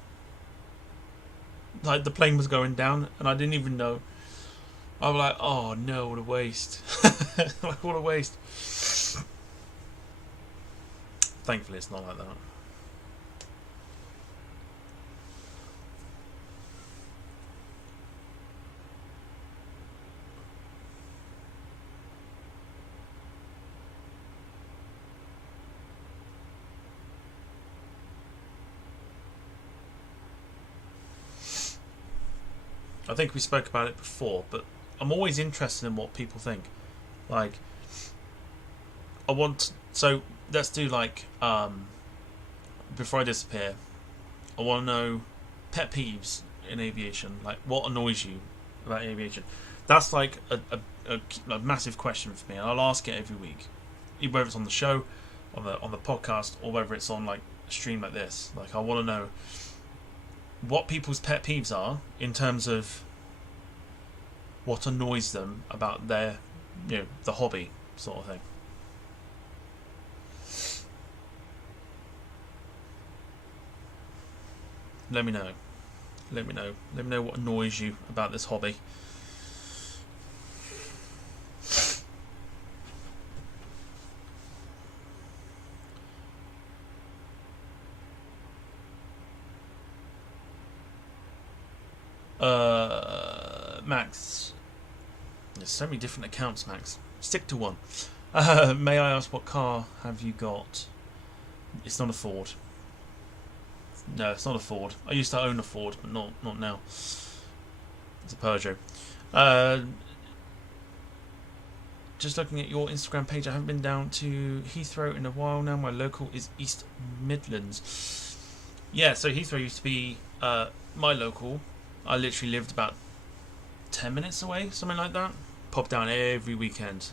like, the plane was going down and I didn't even know, I was like, oh no, what a waste. Like, what a waste. Thankfully it's not like that. I think we spoke about it before, but I'm always interested in what people think. Like, so let's do like, before I disappear, I want to know pet peeves in aviation. Like, what annoys you about aviation? That's like a massive question for me, and I'll ask it every week, whether it's on the show, on the podcast, or whether it's on like a stream like this. Like, I want to know what people's pet peeves are in terms of what annoys them about their, the hobby sort of thing. Let me know. Let me know what annoys you about this hobby. Max. There's so many different accounts, Max. Stick to one. May I ask what car have you got? It's not a Ford. No, it's not a Ford. I used to own a Ford, but not now. It's a Peugeot. Just looking at your Instagram page, I haven't been down to Heathrow in a while now. My local is East Midlands. Yeah, so Heathrow used to be my local. I literally lived about 10 minutes away, something like that. Pop down every weekend,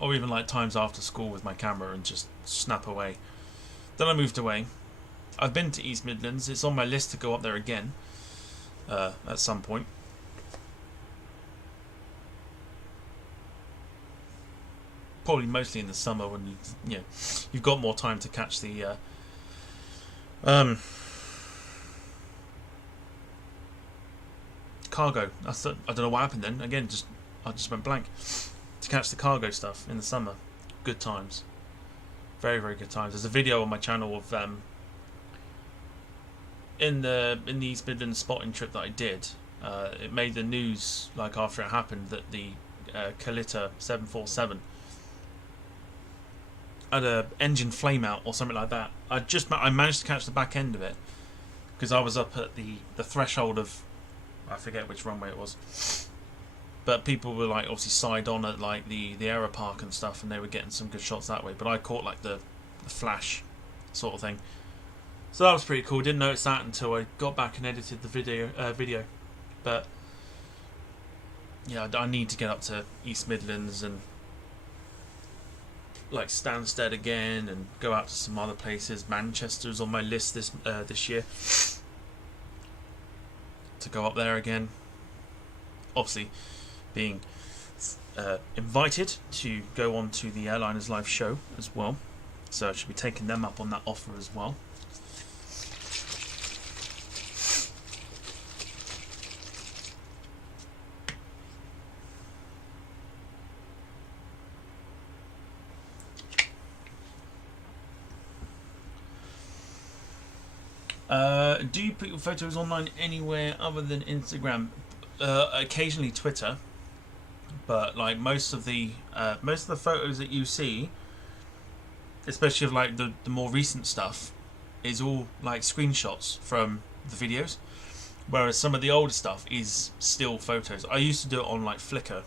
or even like times after school with my camera and just snap away. Then I moved away. I've been to East Midlands. It's on my list to go up there again at some point. Probably mostly in the summer when you've got more time to catch the cargo. I don't know what happened then. Again, I just went blank. To catch the cargo stuff in the summer. Good times. Very, very good times. There's a video on my channel of in the East Midlands spotting trip that I did. It made the news like after it happened that the Kalita 747 had a engine flame out or something like that. I managed to catch the back end of it because I was up at the threshold of, I forget which runway it was, but people were like obviously side on at like the aero park and stuff, and they were getting some good shots that way. But I caught like the flash sort of thing, so that was pretty cool. Didn't notice that until I got back and edited the video. But yeah, I need to get up to East Midlands and like Stansted again, and go out to some other places. Manchester's on my list this year. To go up there again. Obviously being invited to go on to the Airliners Live show as well, so I should be taking them up on that offer as well. Do you put your photos online anywhere other than Instagram? Occasionally Twitter, but like most of the photos that you see, especially of like the more recent stuff, is all like screenshots from the videos, whereas some of the older stuff is still photos. I used to do it on like Flickr,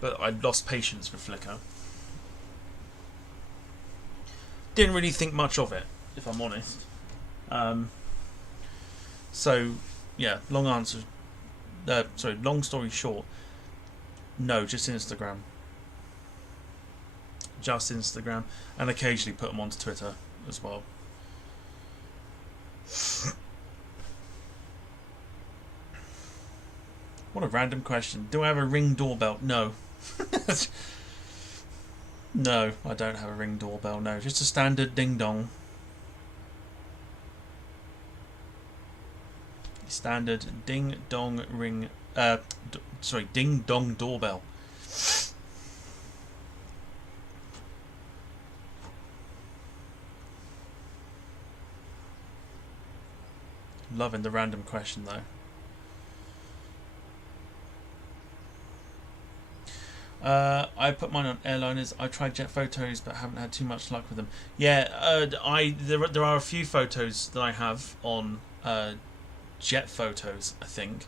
but I lost patience with Flickr. Didn't really think much of it, if I'm honest. So yeah, long story short, no, just Instagram. Just Instagram, and occasionally put them onto Twitter as well. What a random question. Do I have a Ring doorbell? No. No, I don't have a Ring doorbell. No, just a standard ding dong. Standard ding dong ring. Sorry, ding dong doorbell. Loving the random question though. I put mine on airliners. I tried jet photos, but haven't had too much luck with them. Yeah, there are a few photos that I have on jet photos. I think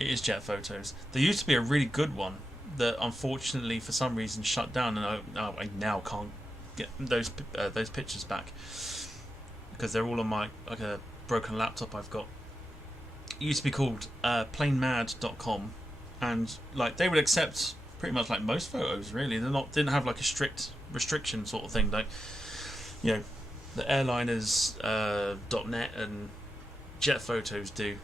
it is jet photos. There used to be a really good one that unfortunately for some reason shut down, and I now can't get those pictures back because they're all on my a broken laptop I've got. It used to be called planemad.com, and like they would accept pretty much like most photos really. Didn't have like a strict restriction sort of thing like, you know, the airliners .net and jet photos do.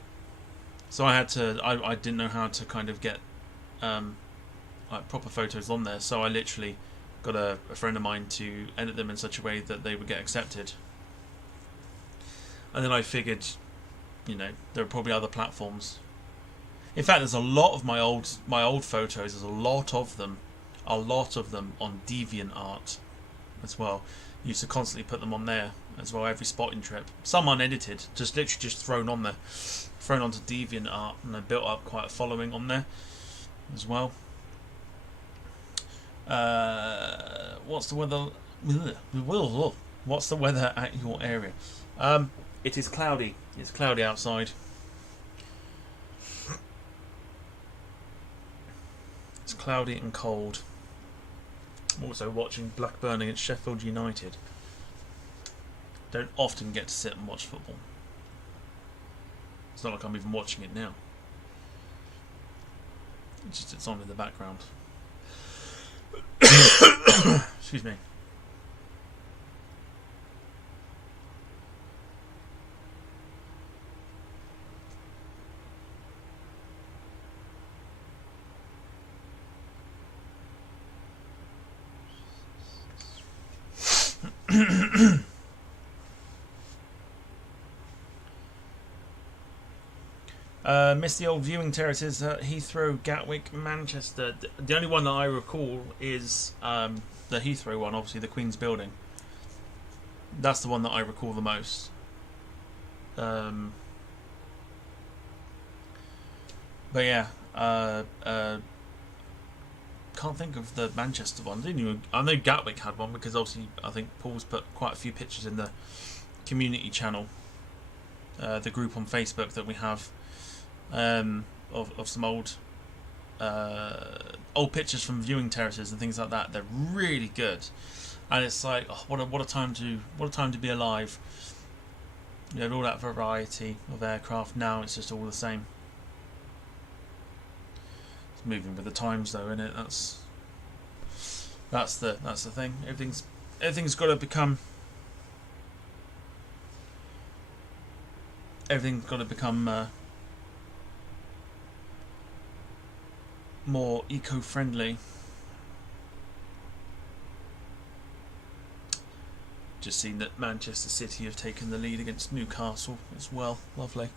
So I didn't know how to kind of get like proper photos on there, so I literally got a friend of mine to edit them in such a way that they would get accepted. And then I figured, you know, there are probably other platforms. In fact, there's a lot of my old photos. There's a lot of them on DeviantArt as well. I used to constantly put them on there as well. Every spotting trip, some unedited, just literally just thrown on there, thrown onto DeviantArt, and I built up quite a following on there as well. What's the weather? What's the weather at your area? It is cloudy. It's cloudy outside. It's cloudy and cold. I'm also watching Blackburn against Sheffield United. Don't often get to sit and watch football. It's not like I'm even watching it now. It's on in the background. Excuse me. Missed the old viewing terraces at Heathrow, Gatwick, Manchester. The only one that I recall is the Heathrow one, obviously the Queen's Building. That's the one that I recall the most. But yeah, can't think of the Manchester one. I know Gatwick had one because obviously I think Paul's put quite a few pictures in the community channel, the group on Facebook that we have, of some old pictures from viewing terraces and things like that. They're really good, and it's like, oh, what a time to be alive. You know, all that variety of aircraft. Now it's just all the same. It's moving with the times, though, isn't it? That's the thing. Everything's got to become more eco-friendly. Just seen that Manchester City have taken the lead against Newcastle as well. Lovely.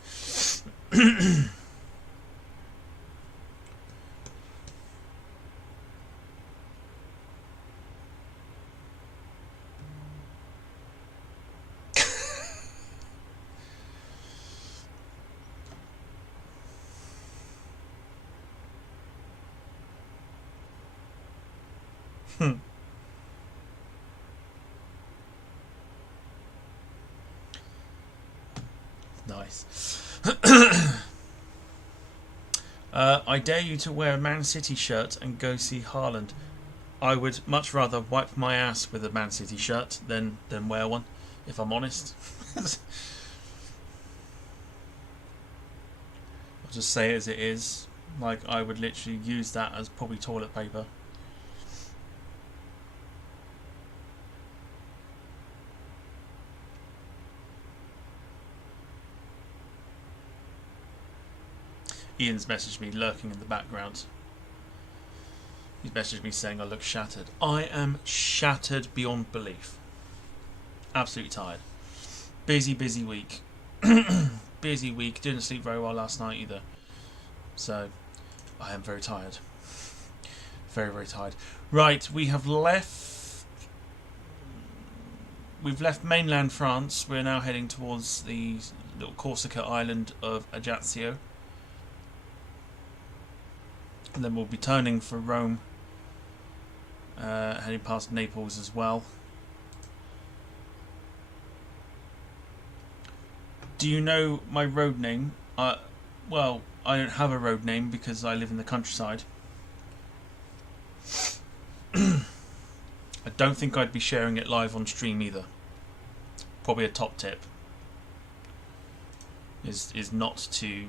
Nice. I dare you to wear a Man City shirt and go see Haaland. I would much rather wipe my ass with a Man City shirt than wear one, if I'm honest. I'll just say it as it is. Like, I would literally use that as probably toilet paper. Ian's messaged me lurking in the background. He's messaged me saying I look shattered. I am shattered beyond belief. Absolutely tired. Busy week. Busy week. Didn't sleep very well last night either. So, I am very tired. Very tired. Right, we have left... We've left mainland France. We're now heading towards the little Corsica island of Ajaccio. And then we'll be turning for Rome. Heading past Naples as well. Do you know my road name? Well, I don't have a road name because I live in the countryside. I don't think I'd be sharing it live on stream either. Probably a top tip is not to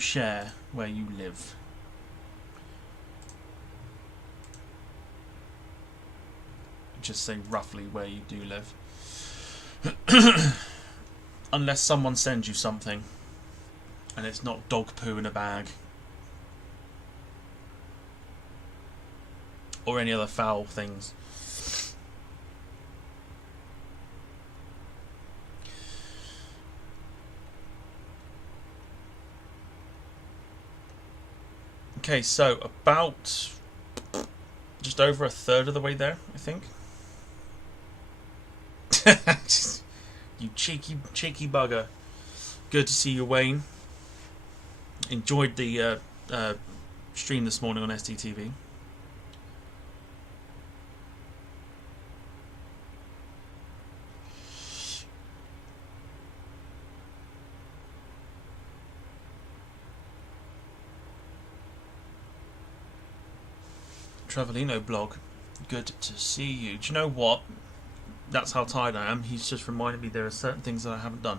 share where you live. Just say roughly where you do live. Unless someone sends you something and it's not dog poo in a bag or any other foul things. Okay, so about just over a third of the way there, I think. You cheeky bugger. Good to see you, Wayne. Enjoyed the stream this morning on SDTV. Travelino blog. Good to see you. Do you know what? That's how tired I am. He's just reminded me there are certain things that I haven't done.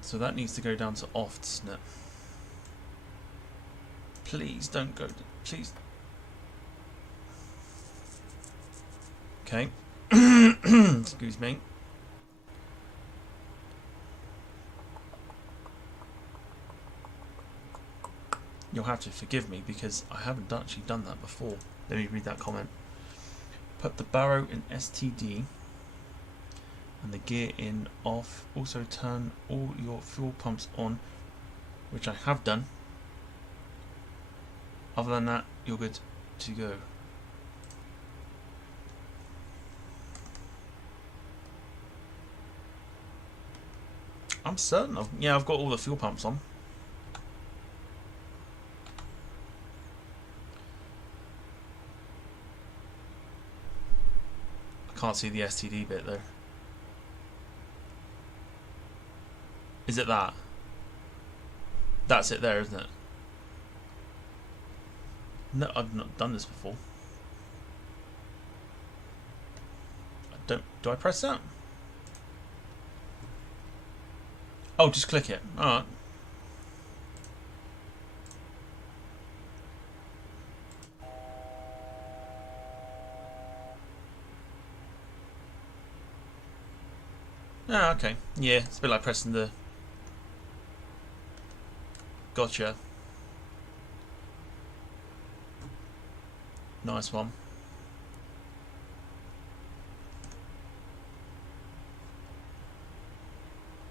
So that needs to go down to off, doesn't it? Please don't go. Please. Okay. Excuse me. You'll have to forgive me because I haven't actually done that before. Let me read that comment. Put the barrow in STD and the gear in off. Also turn all your fuel pumps on, which I have done. Other than that, you're good to go. I'm certain of, yeah, I've got all the fuel pumps on. Can't see the STD bit though. Is it that? That's it there, isn't it? No, I've not done this before. Do I press that? Oh, just click it. Alright. Ah, okay. Yeah, it's a bit like pressing the... Gotcha. Nice one.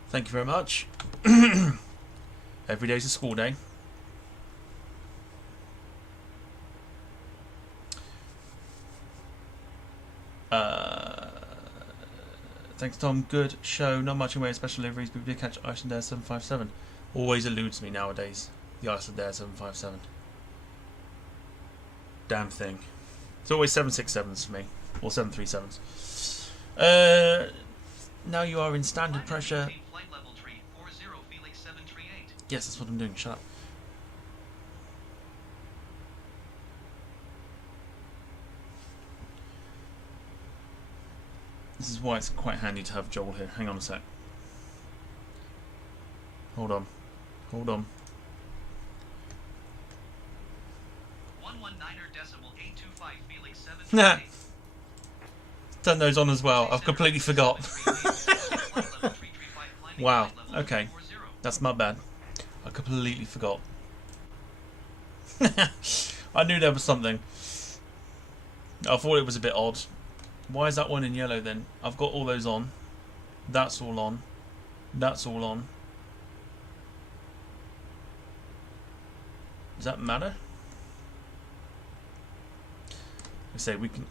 Thank you very much. Every day's a school day. Thanks, Tom. Good show. Not much in way of special deliveries, but we did catch Icelandair 757. Always eludes me nowadays. The Icelandair 757. Damn thing. It's always 767s for me. Or 737s. Now you are in standard pressure. Yes, that's what I'm doing. Shut up. This is why it's quite handy to have Joel here. Hang on a sec. Hold on. Hold on. 119.825 Felix 7. Nah. Turn those on as well. I've completely forgot. Wow, okay. That's my bad. I completely forgot. I knew there was something. I thought it was a bit odd. Why is that one in yellow then? I've got all those on. That's all on. That's all on. Does that matter? I say we can.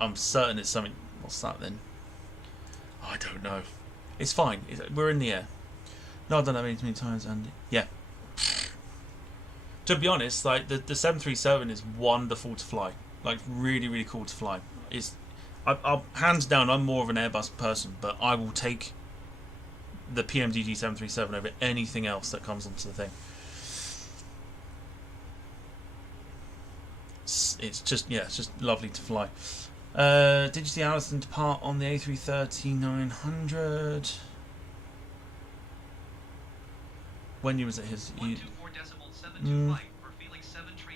I'm certain it's something. What's that then? I don't know. It's fine. We're in the air. No, I've done that many times, and yeah. To be honest, like the 737 is wonderful to fly. Like really, really cool to fly. I'll hands down, I'm more of an Airbus person, but I will take the PMDG 737 over anything else that comes onto the thing. It's just, yeah, it's just lovely to fly. Did you see Alison depart on the A330-900? When was it his?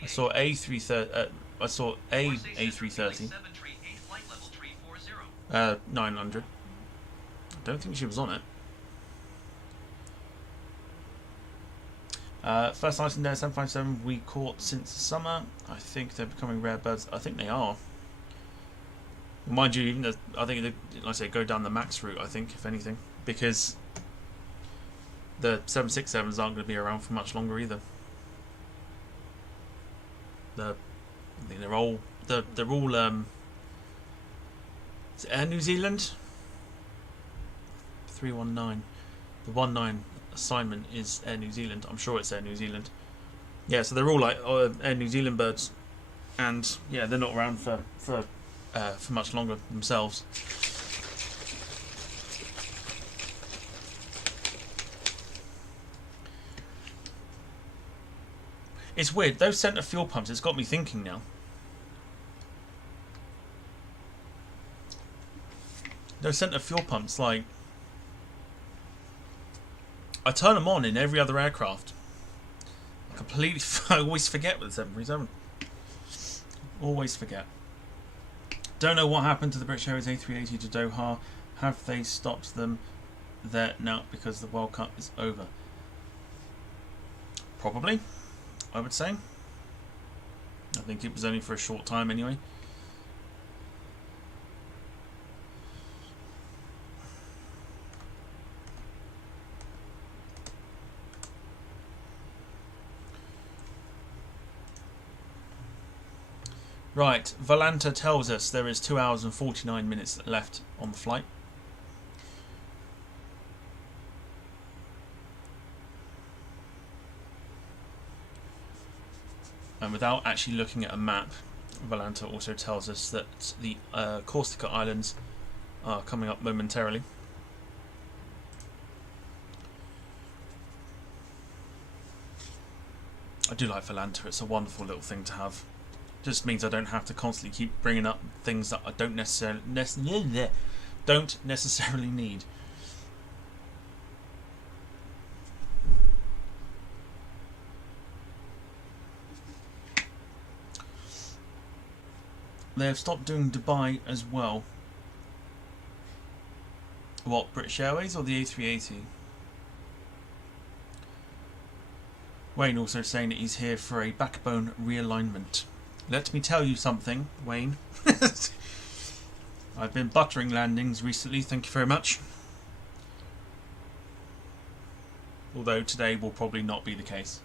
I saw A330. I saw A330. 900. I don't think she was on it. First item there, 757 we caught since the summer. I think they're becoming rare birds. I think they are. Mind you, even I think they, like I say, go down the max route. I think, if anything, because the 767s aren't going to be around for much longer either. I think they're all is it Air New Zealand? 319. The 19 assignment is Air New Zealand. I'm sure it's Air New Zealand. Yeah, so they're all like Air New Zealand birds, and yeah, they're not around for much longer themselves. It's weird, those centre fuel pumps, it's got me thinking now. Those centre fuel pumps, like, I turn them on in every other aircraft. I always forget with the 737. Always forget. Don't know what happened to the British Airways A380 to Doha. Have they stopped them there now because the World Cup is over? Probably, I would say. I think it was only for a short time anyway. Right, Volanta tells us there is 2 hours and 49 minutes left on the flight. And without actually looking at a map, Volanta also tells us that the Corsica Islands are coming up momentarily. I do like Volanta, it's a wonderful little thing to have. Just means I don't have to constantly keep bringing up things that I don't necessarily need. They have stopped doing Dubai as well. What, British Airways or the A380? Wayne also saying that he's here for a backbone realignment. Let me tell you something, Wayne. I've been buttering landings recently, thank you very much. Although today will probably not be the case.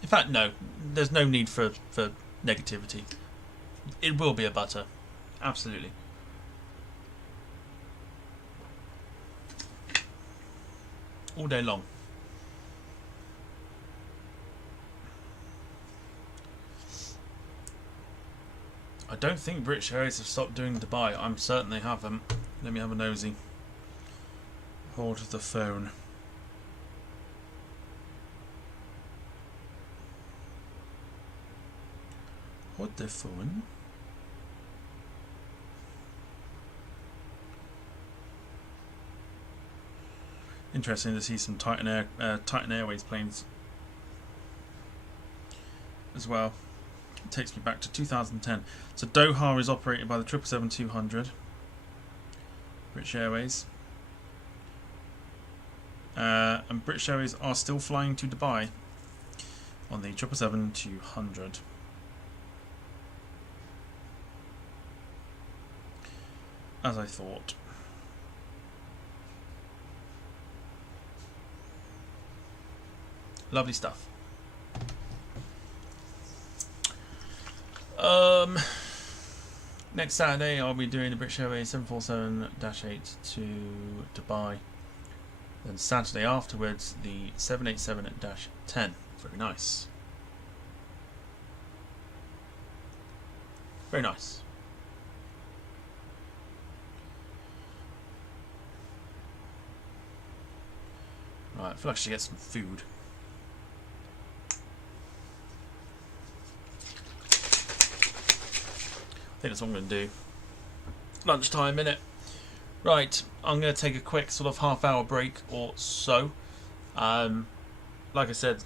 In fact, no. There's no need for negativity. It will be a butter. Absolutely. All day long. I don't think British Airways have stopped doing Dubai. I'm certain they haven't. Let me have a nosy. Hold the phone. Hold the phone. Interesting to see some Titan Airways planes as well. takes me back to 2010. So Doha is operated by the 777-200, British Airways. And British Airways are still flying to Dubai on the 777-200. As I thought. Lovely stuff. Next Saturday I'll be doing the British Airways 747-8 to Dubai. Then Saturday afterwards the 787-10. Very nice. Very nice. Right, I feel like I should get some food. I think that's what I'm going to do. Lunchtime, innit? Right, I'm going to take a quick sort of half-hour break or so. Like I said,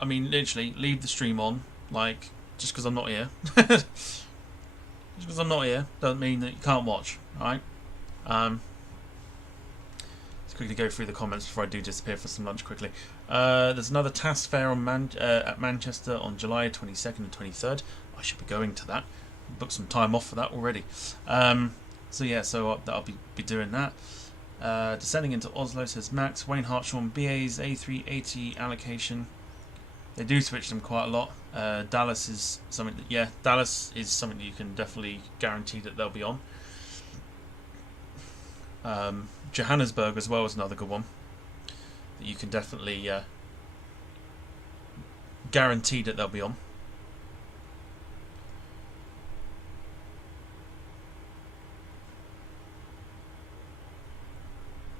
I mean, literally, leave the stream on. Like, just because I'm not here. Just because I'm not here doesn't mean that you can't watch, alright? Let's quickly go through the comments before I do disappear for some lunch quickly. There's another TAS fair on at Manchester on July 22nd and 23rd. I should be going to that. Booked some time off for that already. So yeah, so I'll be doing that. Descending into Oslo, says Max. Wayne Hartshaw, BA's A380 allocation. They do switch them quite a lot. Dallas is something that, yeah, Dallas is something that you can definitely guarantee that they'll be on. Johannesburg as well is another good one that you can definitely guarantee that they'll be on.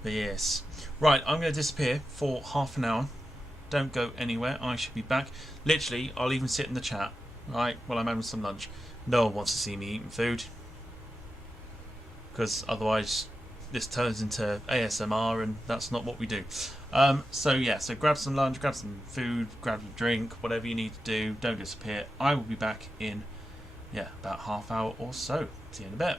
But yes. Right, I'm going to disappear for half an hour. Don't go anywhere. I should be back. Literally, I'll even sit in the chat, right, while I'm having some lunch. No one wants to see me eating food. Because otherwise, this turns into ASMR, and that's not what we do. So yeah, so grab some lunch, grab some food, grab a drink, whatever you need to do. Don't disappear. I will be back in, yeah, about half hour or so. See you in a bit.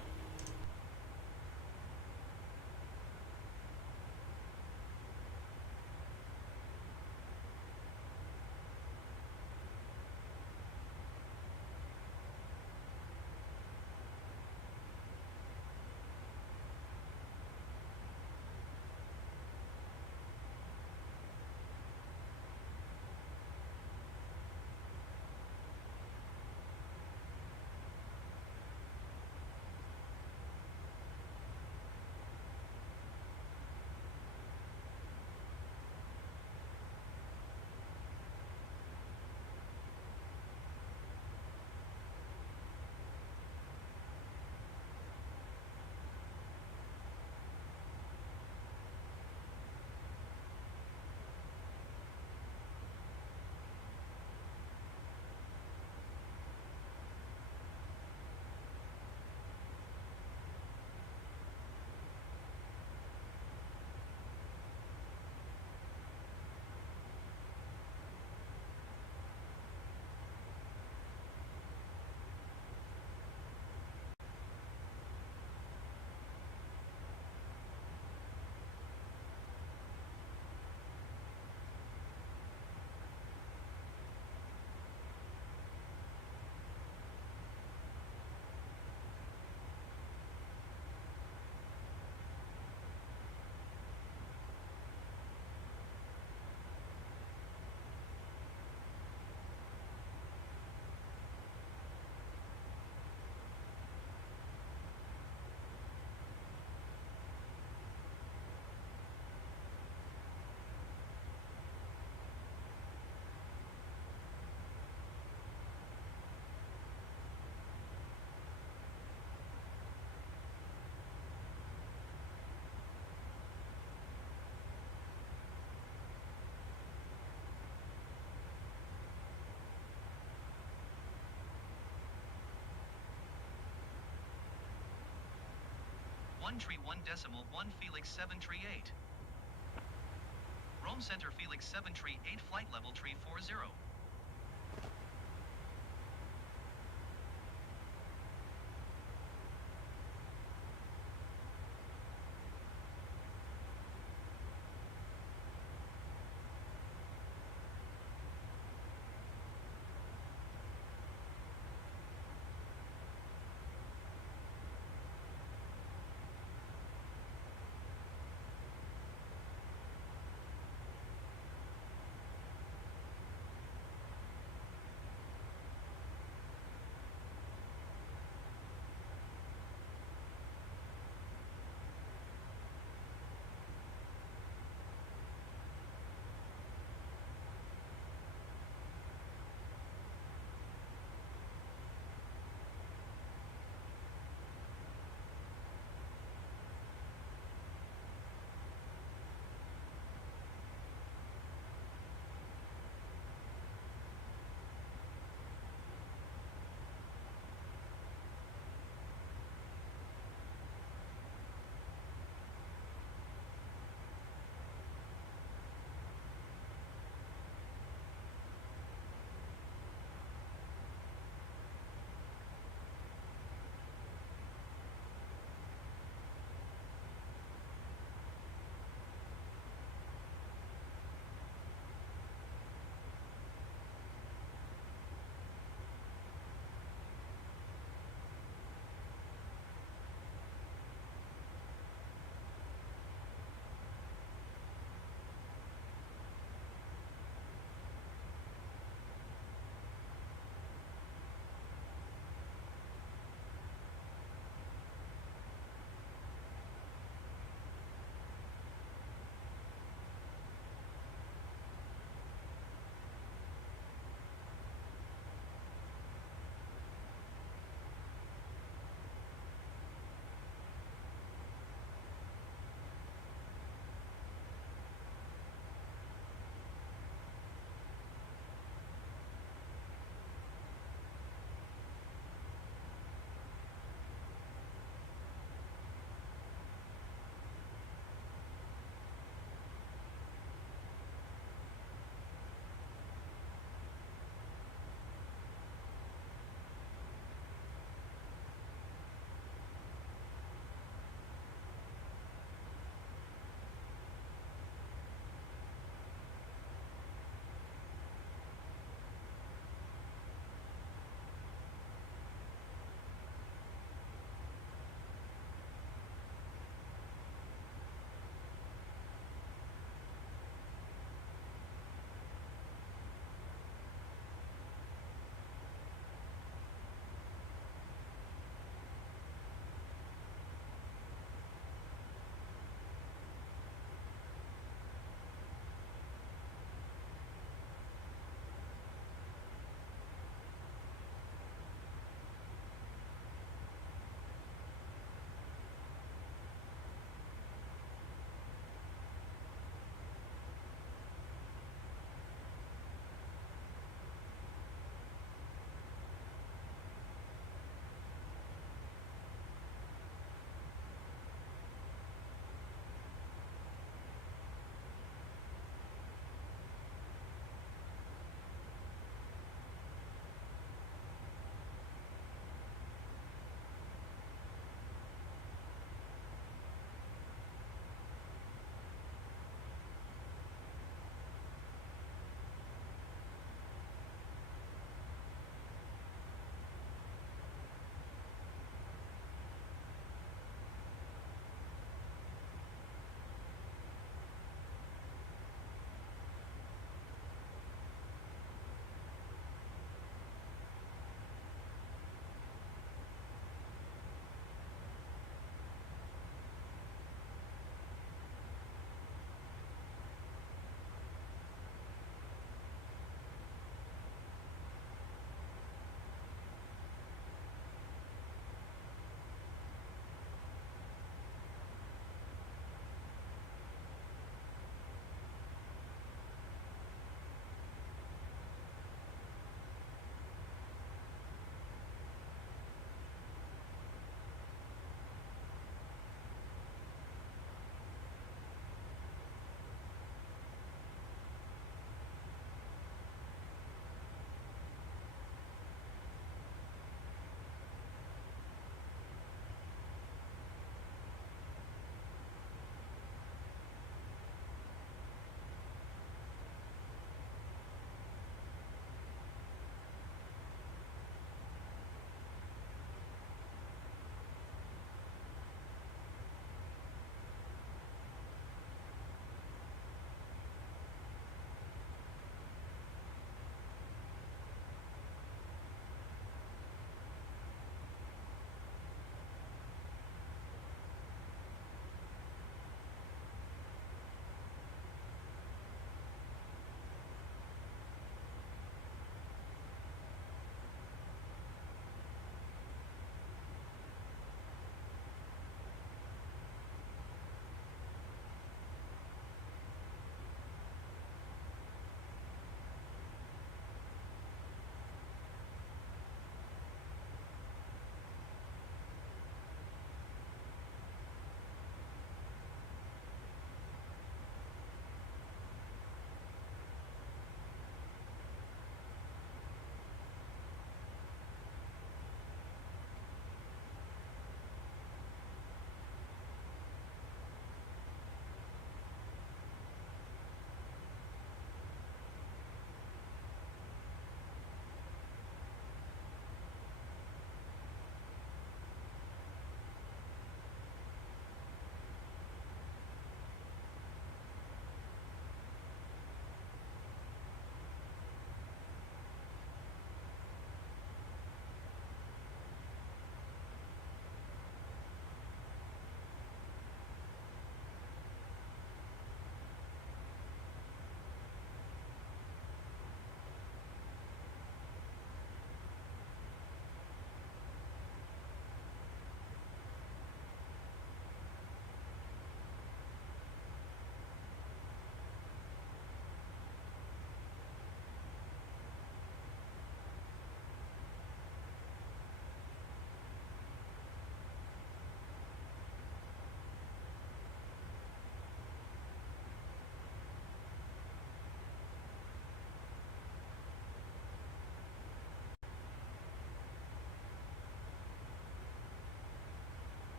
One tree 1 decimal 1 Felix 7 tree 8. Rome Center Felix 7 tree 8 flight level tree 40.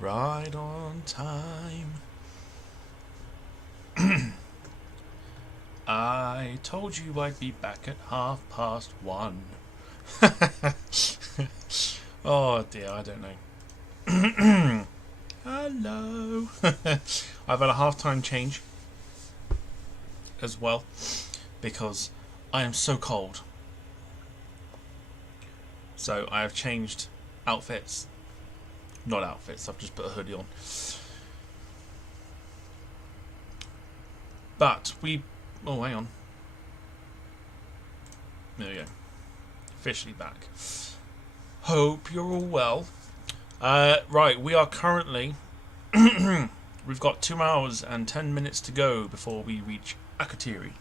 right on time. I told you I'd be back at 1:30. Oh dear, I don't know. Hello. I've had a half-time change as well because I am so cold. So I have changed outfits. Not outfits, I've just put a hoodie on. But we... Oh, hang on. There we go. Officially back. Hope you're all well. Right, we are currently... We've got 2 hours and 10 minutes to go before we reach Akrotiri.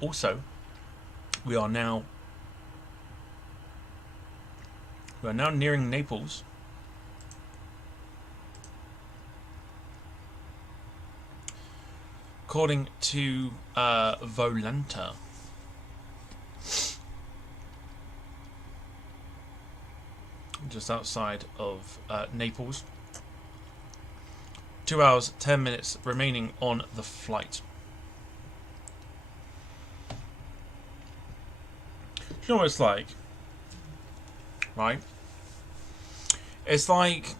Also, we are now nearing Naples. According to Volanta. Just outside of Naples. 2 hours, 10 minutes remaining on the flight. You know what it's like? Right? It's like...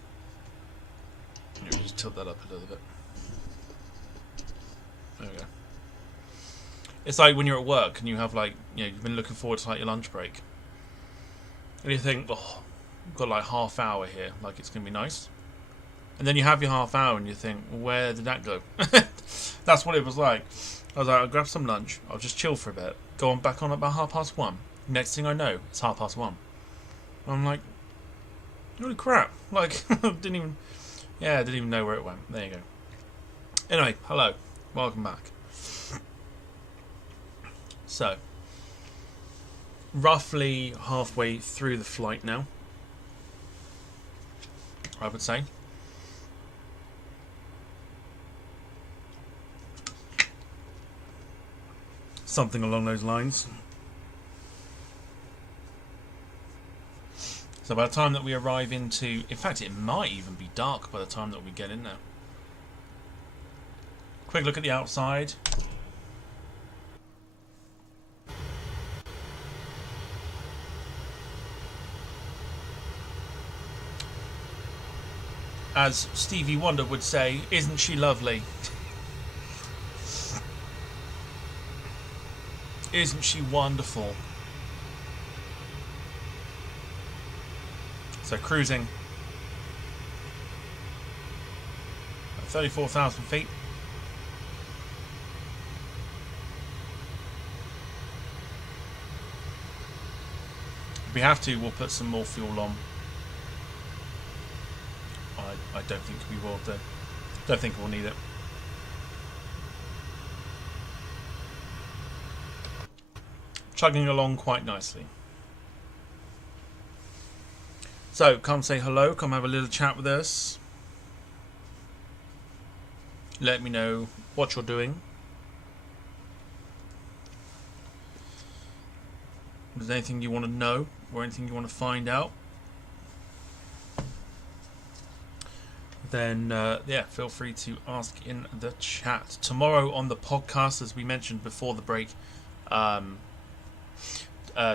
Let me just tilt that up a little bit. There we go. It's like when you're at work and you have like, you know, you've been looking forward to like your lunch break. And you think, oh, we've got like half hour here, like it's going to be nice. And then you have your half hour and you think, well, where did that go? That's what it was like. I was like, I'll grab some lunch, I'll just chill for a bit, go on back on at about 1:30. Next thing I know, it's 1:30. I'm like, holy crap. Like, I didn't even know where it went. There you go. Anyway, hello. Welcome back. So, roughly halfway through the flight now, I would say. Something along those lines. So by the time that we arrive into... In fact, it might even be dark by the time that we get in there. Quick look at the outside. As Stevie Wonder would say, isn't she lovely? Isn't she wonderful? So cruising at 34,000 feet. If we have to, we'll put some more fuel on. I don't think we will though. Don't think we'll need it. Chugging along quite nicely. So, come say hello, come have a little chat with us. Let me know what you're doing. If there's anything you want to know or anything you want to find out, then yeah, feel free to ask in the chat. Tomorrow on the podcast, as we mentioned before the break,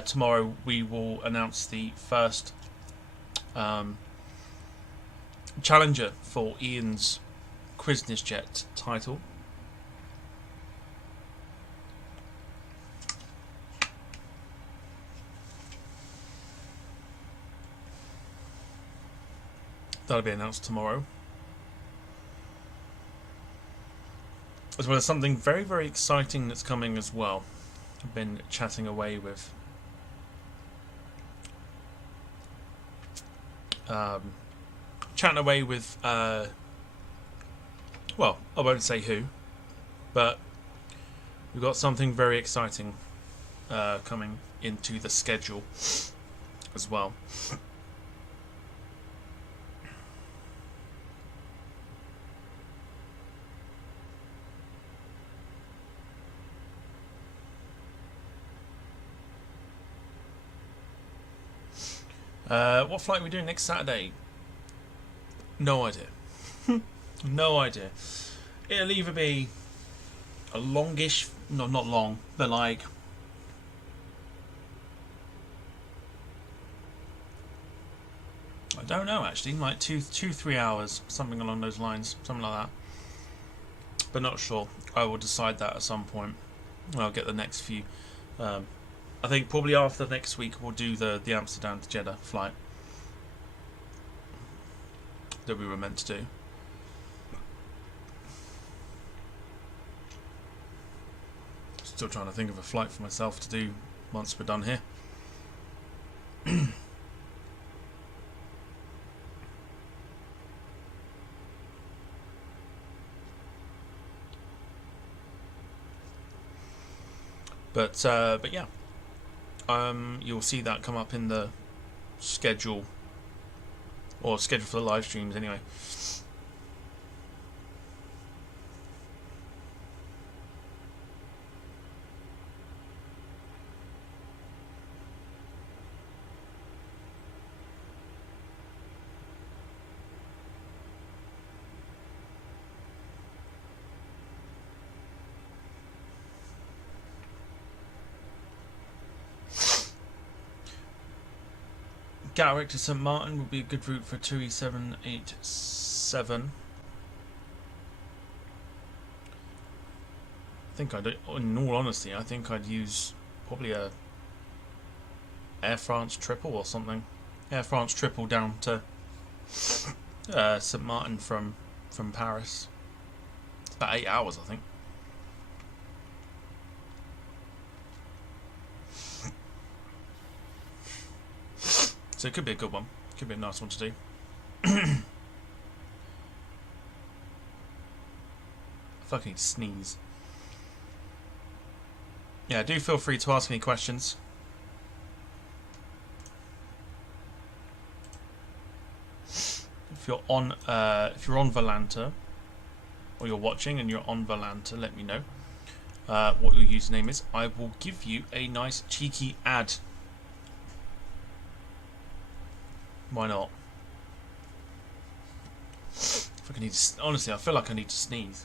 tomorrow we will announce the first challenger for Ian's Quizness Jet title. That'll be announced tomorrow. As well as something very, very exciting that's coming as well. I've been chatting away with well, I won't say who, but we've got something very exciting coming into the schedule as well. What flight are we doing next Saturday? No idea. No idea. It'll either be a longish, no, not long, but like I don't know actually, like 3 hours, something along those lines, something like that. But not sure. I will decide that at some point. I'll get the next few. I think probably after next week we'll do the Amsterdam to Jeddah flight that we were meant to do. Still trying to think of a flight for myself to do once we're done here. But yeah, you'll see that come up in the schedule, or schedule for the live streams anyway. Gatwick to St Martin would be a good route for 2E787. I think in all honesty, I think I'd use probably a Air France triple or something. Air France triple down to St Martin from Paris. It's about 8 hours, I think. So it could be a good one. Could be a nice one to do. Fucking sneeze. Yeah, do feel free to ask any questions. If you're on Volanta, or you're watching and you're on Volanta, let me know what your username is. I will give you a nice cheeky ad. Why not? Honestly, I feel like I need to sneeze.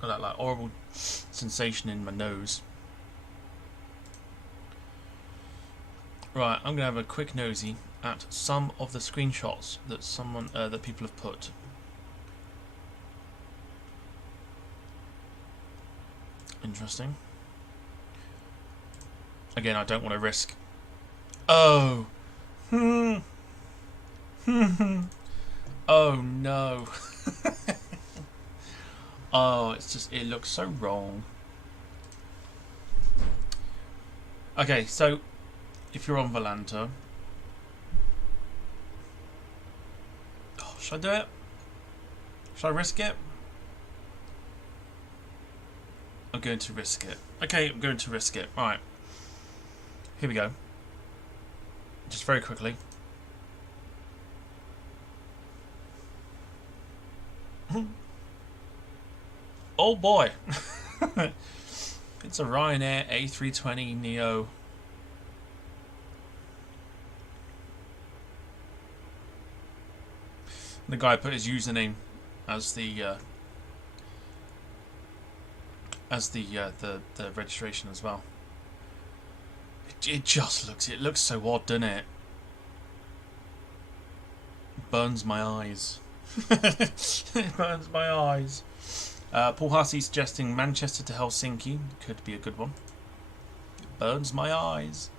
Got that like horrible sensation in my nose. Right, I'm gonna have a quick nosy at some of the screenshots that that people have put. Interesting. Again, I don't want to risk. Oh. Oh no. Oh, it looks so wrong. Okay, so if you're on Volanta, should I do it? Should I risk it? I'm going to risk it. Okay, I'm going to risk it. Right. Here we go. Just very quickly. Oh boy. It's a Ryanair A320 Neo. The guy put his username as the registration as well. It just looks so odd, doesn't it? Burns my eyes. It burns my eyes. Paul Hussey suggesting Manchester to Helsinki could be a good one. It burns my eyes.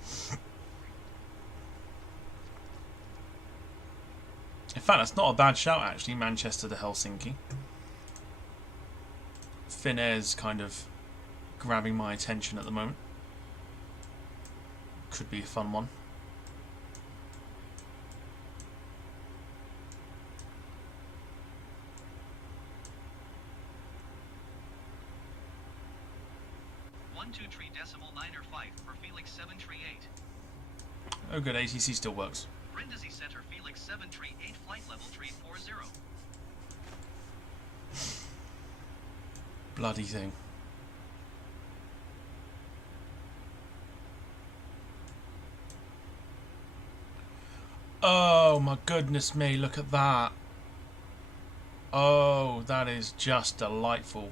In fact, that's not a bad shout actually, Manchester to Helsinki. Finnair's kind of grabbing my attention at the moment. Could be a fun one. for Felix 738. Oh good, ATC still works. Brindisi Center Felix 738 flight level 340. Bloody thing. Oh my goodness me, look at that. Oh, that is just delightful.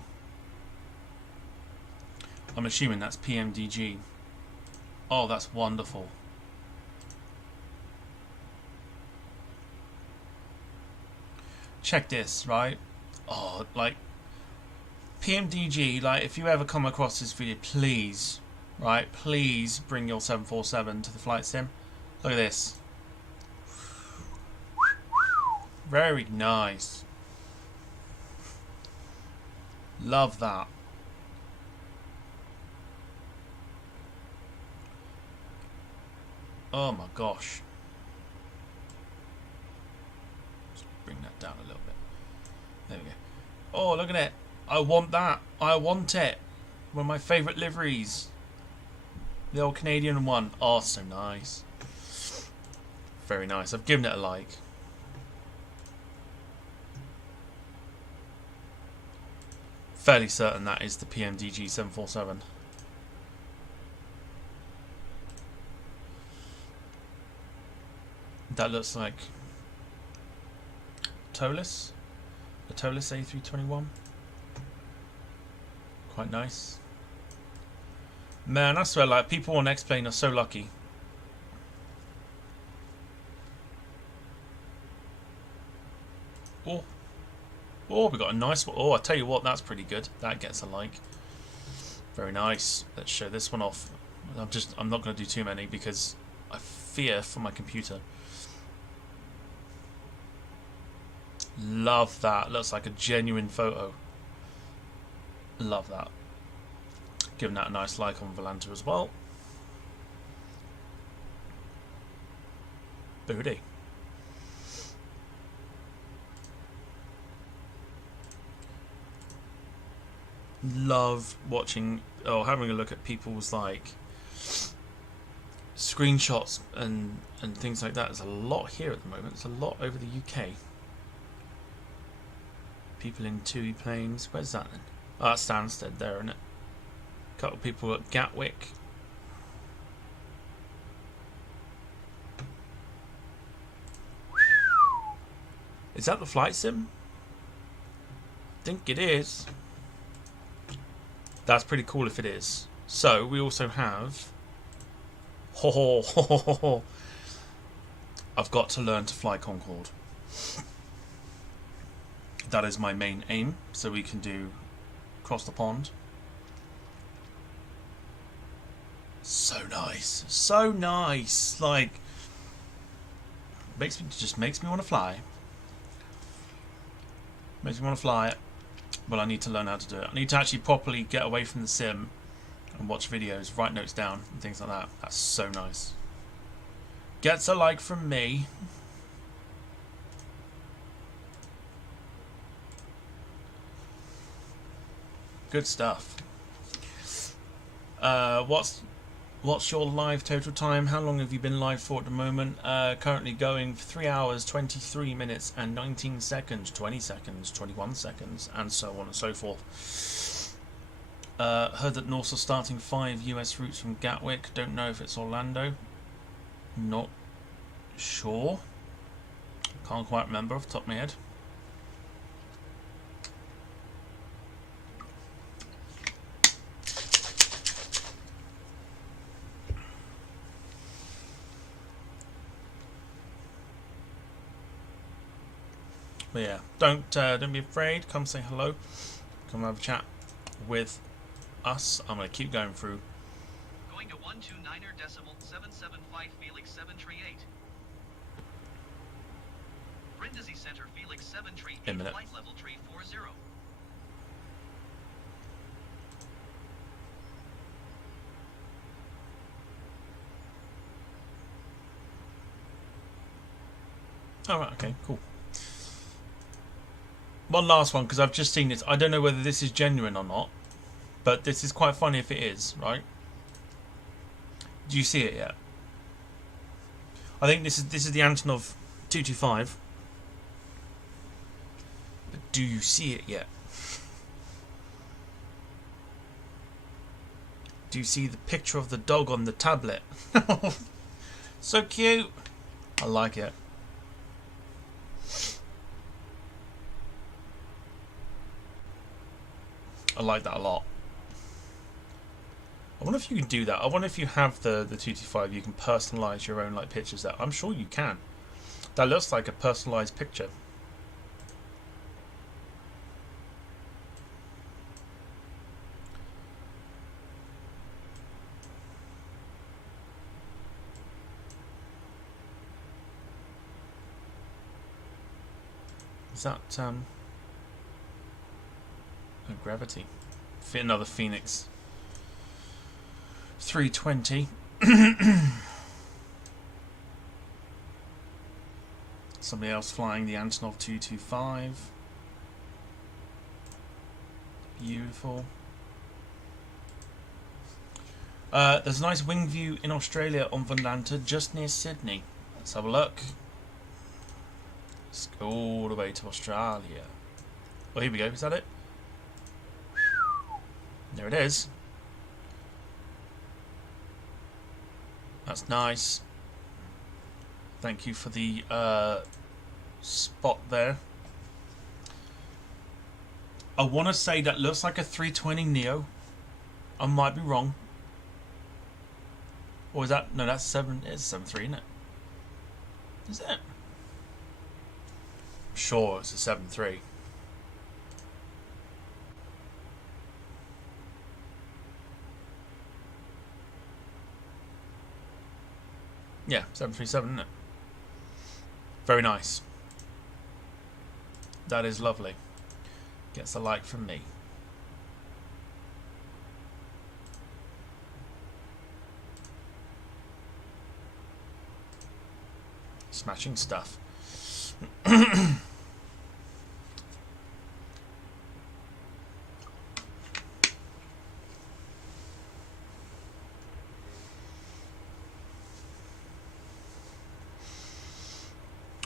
I'm assuming that's PMDG. Oh, that's wonderful. Check this, right? Oh, like PMDG, like if you ever come across this video, please, right, please bring your 747 to the flight sim. Look at this. Very nice. Love that. Oh my gosh. Let's bring that down a little bit. There we go. Oh, look at it. I want that. I want it. One of my favourite liveries. The old Canadian one. Oh, so nice. Very nice. I've given it a like. Fairly certain that is the PMDG 747. That looks like Tolis. The Tolis A321. Quite nice. Man, I swear, like, people on X-Plane are so lucky. Oh. Oh, we got a nice one. Oh, I tell you what, that's pretty good. That gets a like. Very nice. Let's show this one off. I'm not going to do too many because I fear for my computer. Love that. Looks like a genuine photo. Love that. Giving that a nice like on Volanta as well. Booty. Love watching or having a look at people's like screenshots and things like that. There's a lot here at the moment. There's a lot over the UK. People in TUI planes. Where's that then? Oh, that's Stansted there, isn't it? A couple of people at Gatwick. Is that the flight sim? I think it is. That's pretty cool if it is. So we also have. I've got to learn to fly Concorde. That is my main aim. So we can do across the pond. So nice, so nice. Like just makes me want to fly. Makes me want to fly it. But I need to learn how to do it. I need to actually properly get away from the sim and watch videos, write notes down and things like that. That's so nice. Gets a like from me. Good stuff. What's your live total time? How long have you been live for at the moment? Currently going for 3 hours, 23 minutes and 19 seconds, 20 seconds, 21 seconds, and so on and so forth. Heard that Norse are starting 5 US routes from Gatwick. Don't know if it's Orlando. Not sure. Can't quite remember off the top of my head. But yeah, don't be afraid. Come say hello. Come have a chat with us. I'm gonna keep going through. Going to 129er decimal 775 Felix 738. Brindisi Center Felix 738 In a minute. flight level 340. Oh, right, okay, cool. One last one, because I've just seen this. I don't know whether this is genuine or not, but this is quite funny if it is, right? Do you see it yet? I think this is the Antonov 225. But do you see it yet? Do you see the picture of the dog on the tablet? So cute. I like it. I like that a lot. I wonder if you can do that. I wonder if you have the 225, you can personalize your own like pictures there. I'm sure you can. That looks like a personalized picture. Is that oh, gravity? Another Phoenix 320. Somebody else flying the Antonov 225. Beautiful. There's a nice wing view in Australia on Vundanta, just near Sydney. Let's have a look. Let's go all the way to Australia. Oh, here we go. Is that it? There it is. That's nice. Thank you for the spot there. I want to say that looks like a 320 Neo. I might be wrong. Or is that... No, that's 7... It's 7.3, isn't it? Is it? Sure, it's a 7.3. Yeah, 737, isn't it? Very nice. That is lovely. Gets a like from me. Smashing stuff.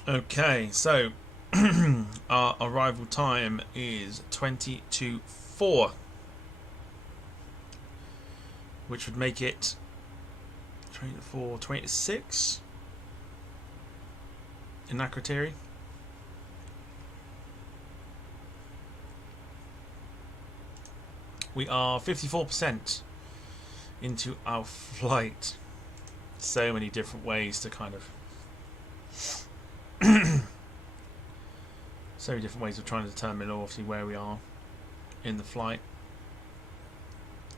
Okay, so our arrival time is 20 to 4, which would make it 20 to 4, 20 to 6 in Akrotiri. We are 54% into our flight. So many different ways to kind of so many different ways of trying to determine obviously where we are in the flight.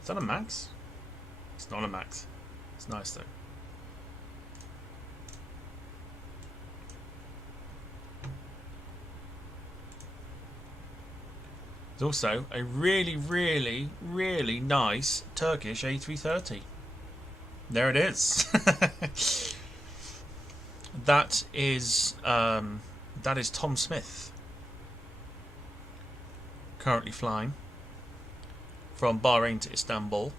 Is that a max? It's not a max. It's nice though. There's also a really, really, really nice Turkish A330. There it is. That is Tom Smith, currently flying from Bahrain to Istanbul.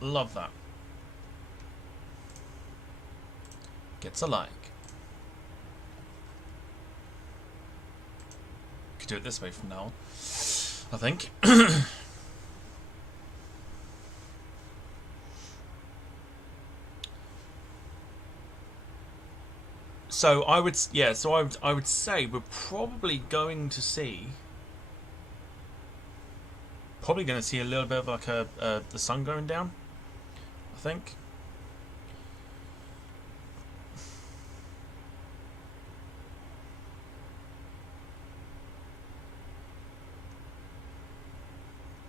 Love that. Gets a like. Could do it this way from now on, I think. So I would, yeah. So I would say we're probably going to see, a little bit of like the sun going down. I think.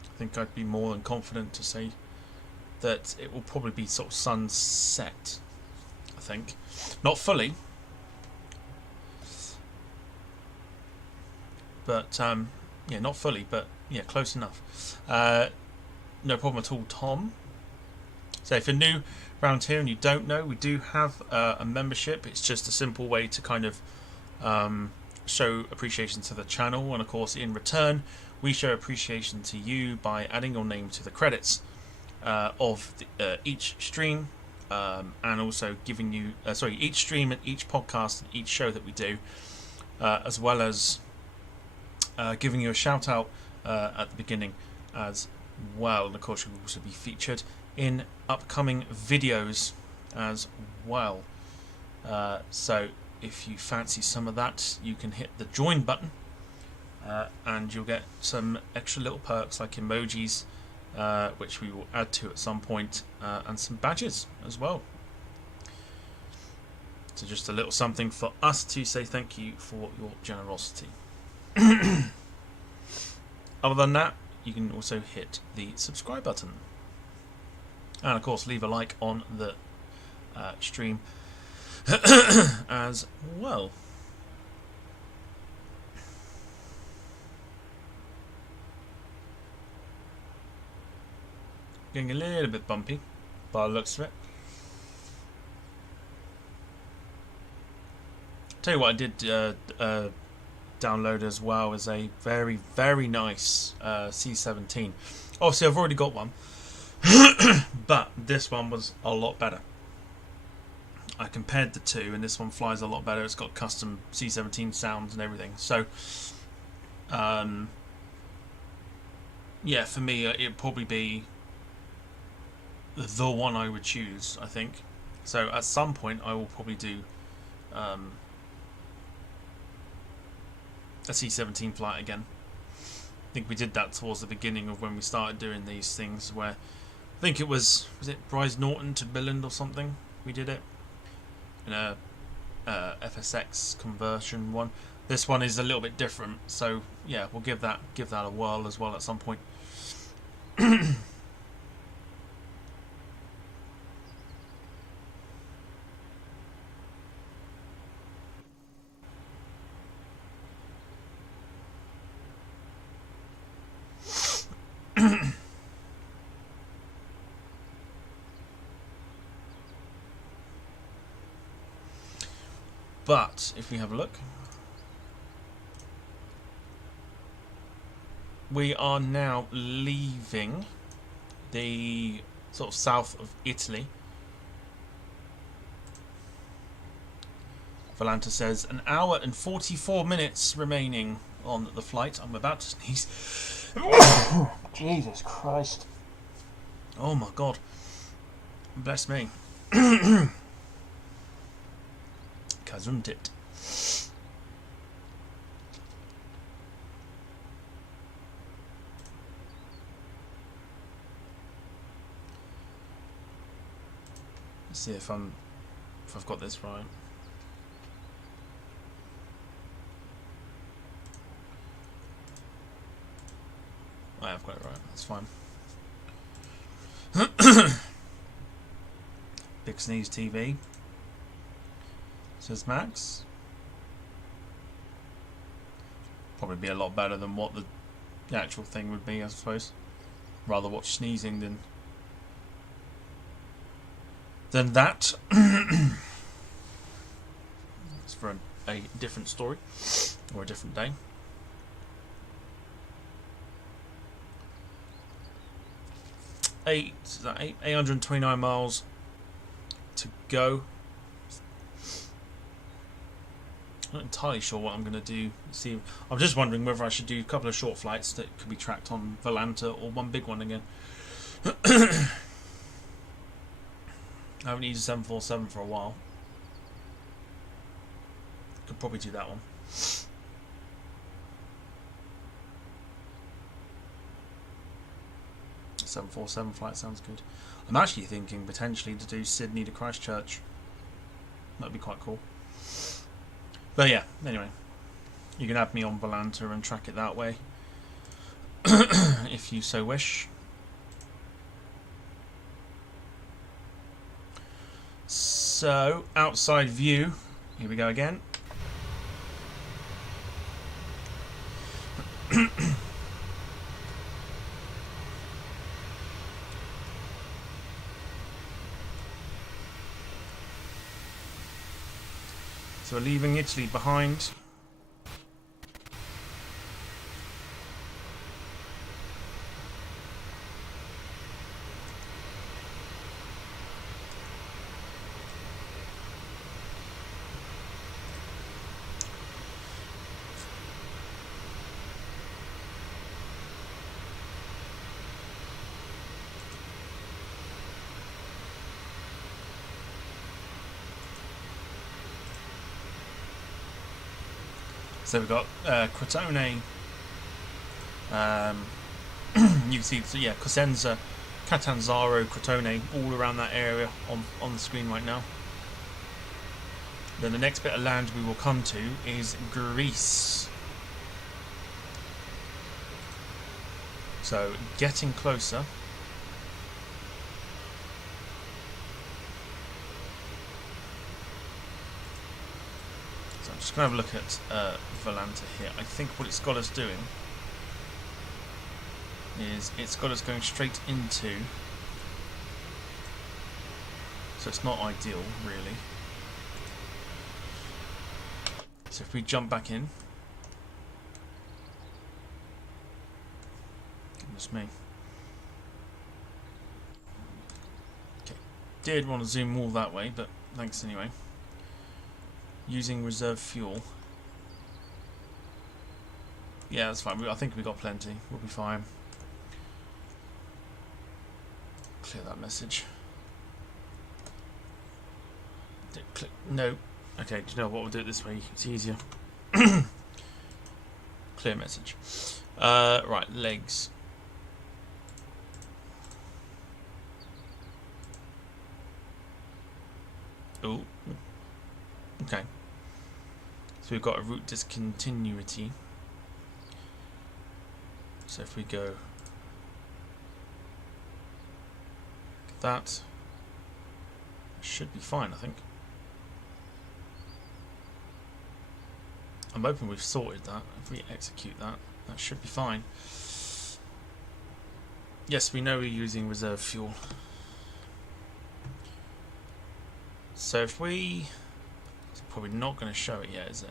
I think I'd be more than confident to say that it will probably be sort of sunset. I think, not fully. But yeah, not fully, but yeah, close enough. No problem at all, Tom. So if you're new around here and you don't know, we do have a membership. It's just a simple way to kind of show appreciation to the channel, and of course in return we show appreciation to you by adding your name to the credits of each stream, and also giving you each stream and each podcast and each show that we do, as well as giving you a shout out at the beginning as well. And of course you will also be featured in upcoming videos as well. So if you fancy some of that, you can hit the join button, and you'll get some extra little perks like emojis, which we will add to at some point, and some badges as well. So just a little something for us to say thank you for your generosity. Other than that, you can also hit the subscribe button, and of course leave a like on the stream as well. Getting a little bit bumpy by the looks of it. Tell you what, I did download as well as a very, very nice C17. Obviously, I've already got one, but this one was a lot better. I compared the two, and this one flies a lot better. It's got custom C17 sounds and everything. So, yeah, for me, it'd probably be the one I would choose, I think. So, at some point, I will probably do a C17 flight again. I think we did that towards the beginning of when we started doing these things, where I think it was it Bryce Norton to Billund or something? We did it in a FSX conversion one. This one is a little bit different, so yeah, we'll give that a whirl as well at some point. But if we have a look, we are now leaving the sort of south of Italy. Volanta says an hour and 44 minutes remaining on the flight. I'm about to sneeze. Jesus Christ. Oh my God. Bless me. Kazuntit. Let's see if I've got this right. I have got it right. That's fine. Big Sneeze TV. Says Max. Probably be a lot better than what the actual thing would be, I suppose. Rather watch sneezing than that. It's for a different story or a different day. Is that 829 miles to go. Not entirely sure what I'm going to do. See, I'm just wondering whether I should do a couple of short flights that could be tracked on Volanta or one big one again. I haven't used a 747 for a while. Could probably do that one. A 747 flight sounds good. I'm actually thinking potentially to do Sydney to Christchurch. That'd be quite cool. But yeah, anyway, you can add me on Volanta and track it that way, if you so wish. So, outside view, here we go again. So we're leaving Italy behind. So we've got Crotone, you can see, so yeah, Cosenza, Catanzaro, Crotone, all around that area on the screen right now. Then the next bit of land we will come to is Greece. So getting closer. So I'm just going to have a look at Volanta here. I think what it's got us doing is it's got us going straight into, so it's not ideal really. So if we jump back in, goodness me. Okay, did want to zoom all that way, but thanks anyway. Using reserve fuel. Yeah, that's fine. I think we got plenty. We'll be fine. Clear that message. Click no. Okay, do you know what? We'll do it this way. It's easier. Clear message. Right, legs. Oh. Okay. So we've got a route discontinuity. So if we go that, should be fine, I think. I'm hoping we've sorted that. If we execute that, that should be fine. Yes, we know we're using reserve fuel. So if we... It's probably not going to show it yet, is it?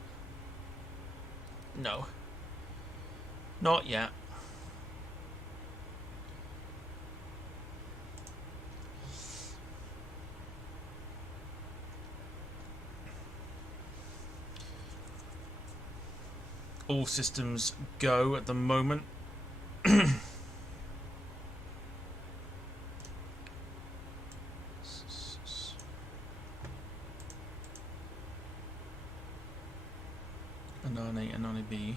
No. Not yet. All systems go at the moment. Anani B.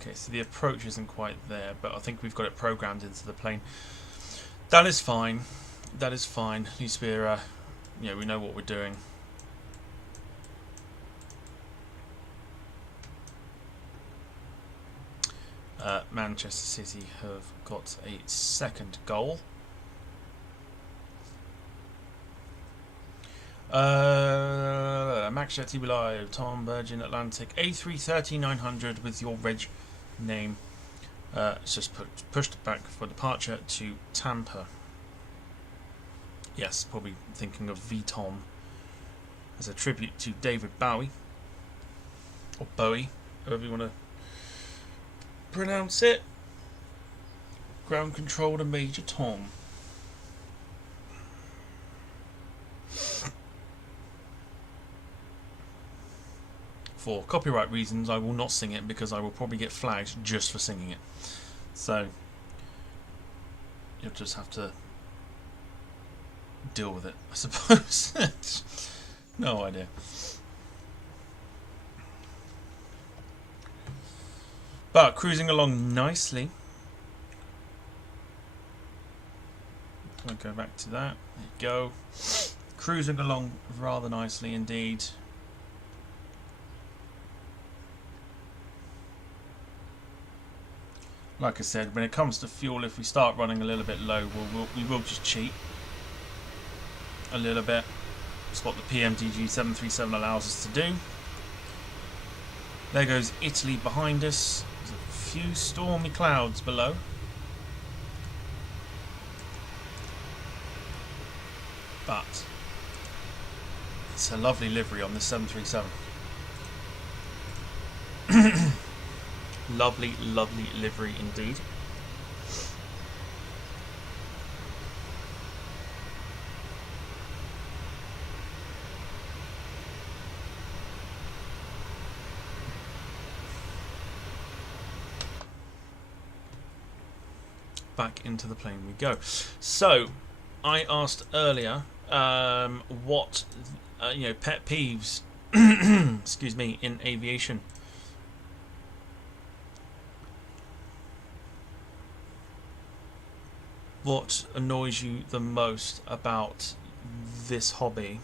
Okay, so the approach isn't quite there, but I think we've got it programmed into the plane. That is fine. That is fine. At least we're, yeah, we know what we're doing. Manchester City have got a second goal. Max Jetty Live, Tom Virgin Atlantic, A330-900 with your reg name. It's just pushed back for departure to Tampa. Yes, probably thinking of VTOM as a tribute to David Bowie, or Bowie, however you want to pronounce it. Ground control to Major Tom. For copyright reasons, I will not sing it because I will probably get flagged just for singing it. So you'll just have to deal with it, I suppose. No idea. But cruising along nicely. I'll go back to that. There you go. Cruising along rather nicely indeed. Like I said, when it comes to fuel, if we start running a little bit low, we will just cheat a little bit. That's what the PMDG 737 allows us to do. There goes Italy behind us. There's a few stormy clouds below. But it's a lovely livery on the 737. Lovely, lovely livery indeed. Back into the plane we go. So, I asked earlier what pet peeves excuse me, in aviation. What annoys you the most about this hobby?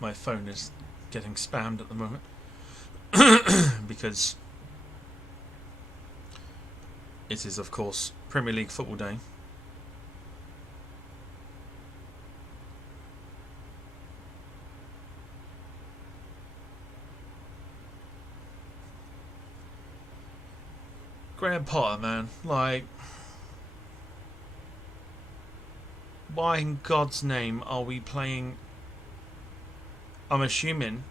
My phone is getting spammed at the moment because it is, of course, Premier League football day. Graham Potter, man, like, why in God's name are we playing? I'm assuming.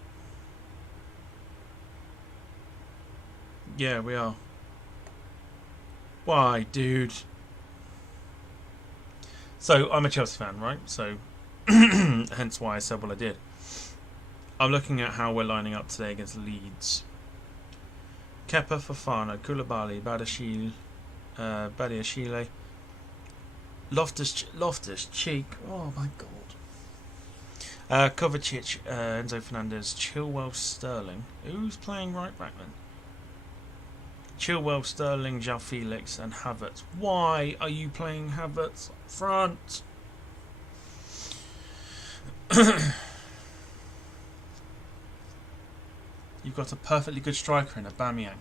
Yeah, we are. Why, dude? So, I'm a Chelsea fan, right? So, hence why I said what I did. I'm looking at how we're lining up today against Leeds. Kepa, Fofana, Koulibaly, Badiashile, Loftus-Cheek. Oh my God. Kovacic, Enzo Fernandez, Chilwell, Sterling. Who's playing right back then? Chilwell, Sterling, João Felix, and Havertz. Why are you playing Havertz up front? You've got a perfectly good striker in Aubameyang.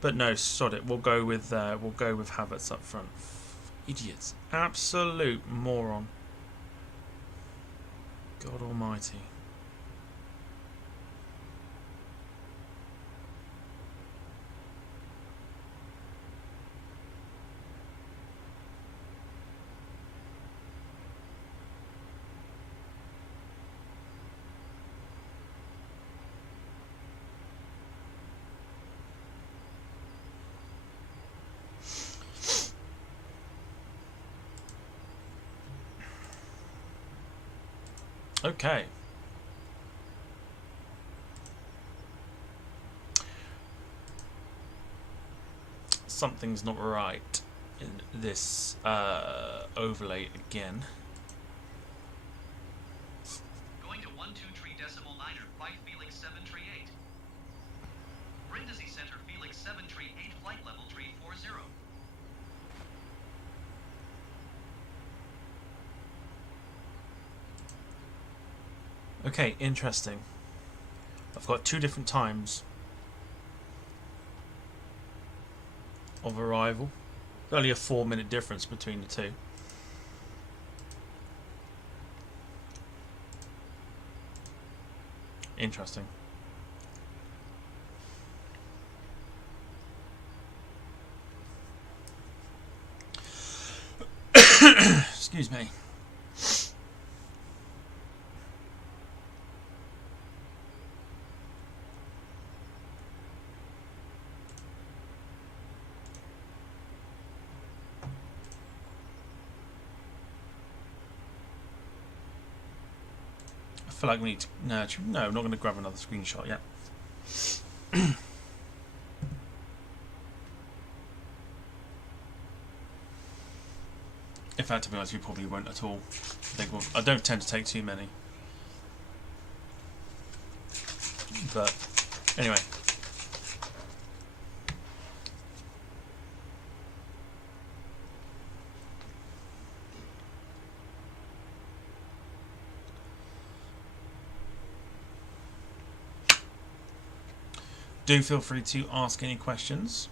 But no, sod it. We'll go with Havertz up front. Idiots, absolute moron. God Almighty. Okay. Something's not right in this overlay again. Going to 123.9 flight Felix 738. Brindisi Center Felix 738 flight level 340. Okay, interesting. I've got two different times of arrival. There's only a 4-minute difference between the two. Interesting. Excuse me. I feel like we need to... No, I'm not going to grab another screenshot yet. In fact, to be honest, we probably won't at all. I don't tend to take too many. But, anyway. Do feel free to ask any questions.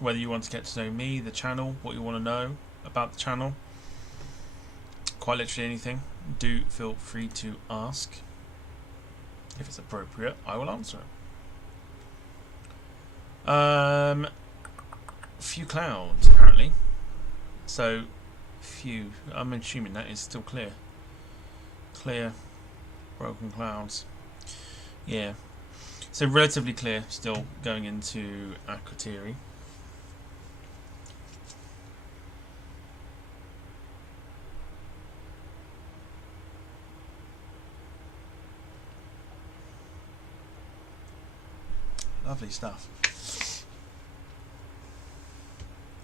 whether you want to get to know me, the channel, what you want to know about the channel, quite literally anything, do feel free to ask. If it's appropriate, I will answer it. Few clouds, apparently. So, few. I'm assuming that is still clear. Clear, broken clouds. Yeah. So, relatively clear still going into Akrotiri. Lovely stuff.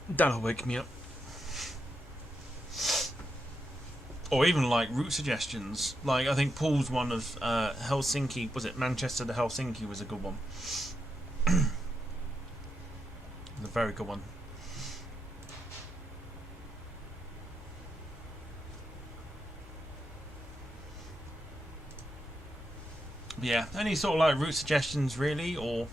That'll wake me up. Or even like route suggestions. Like I think Paul's one of Helsinki, was it Manchester to Helsinki was a good one. It was a very good one. But yeah, any sort of like route suggestions really, or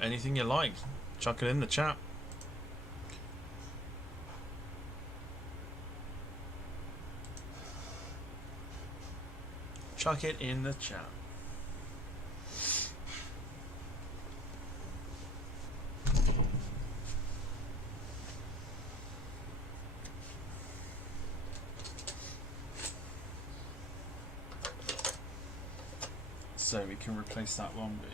anything you like, chuck it in the chat. Chuck it in the chat. So we can replace that one with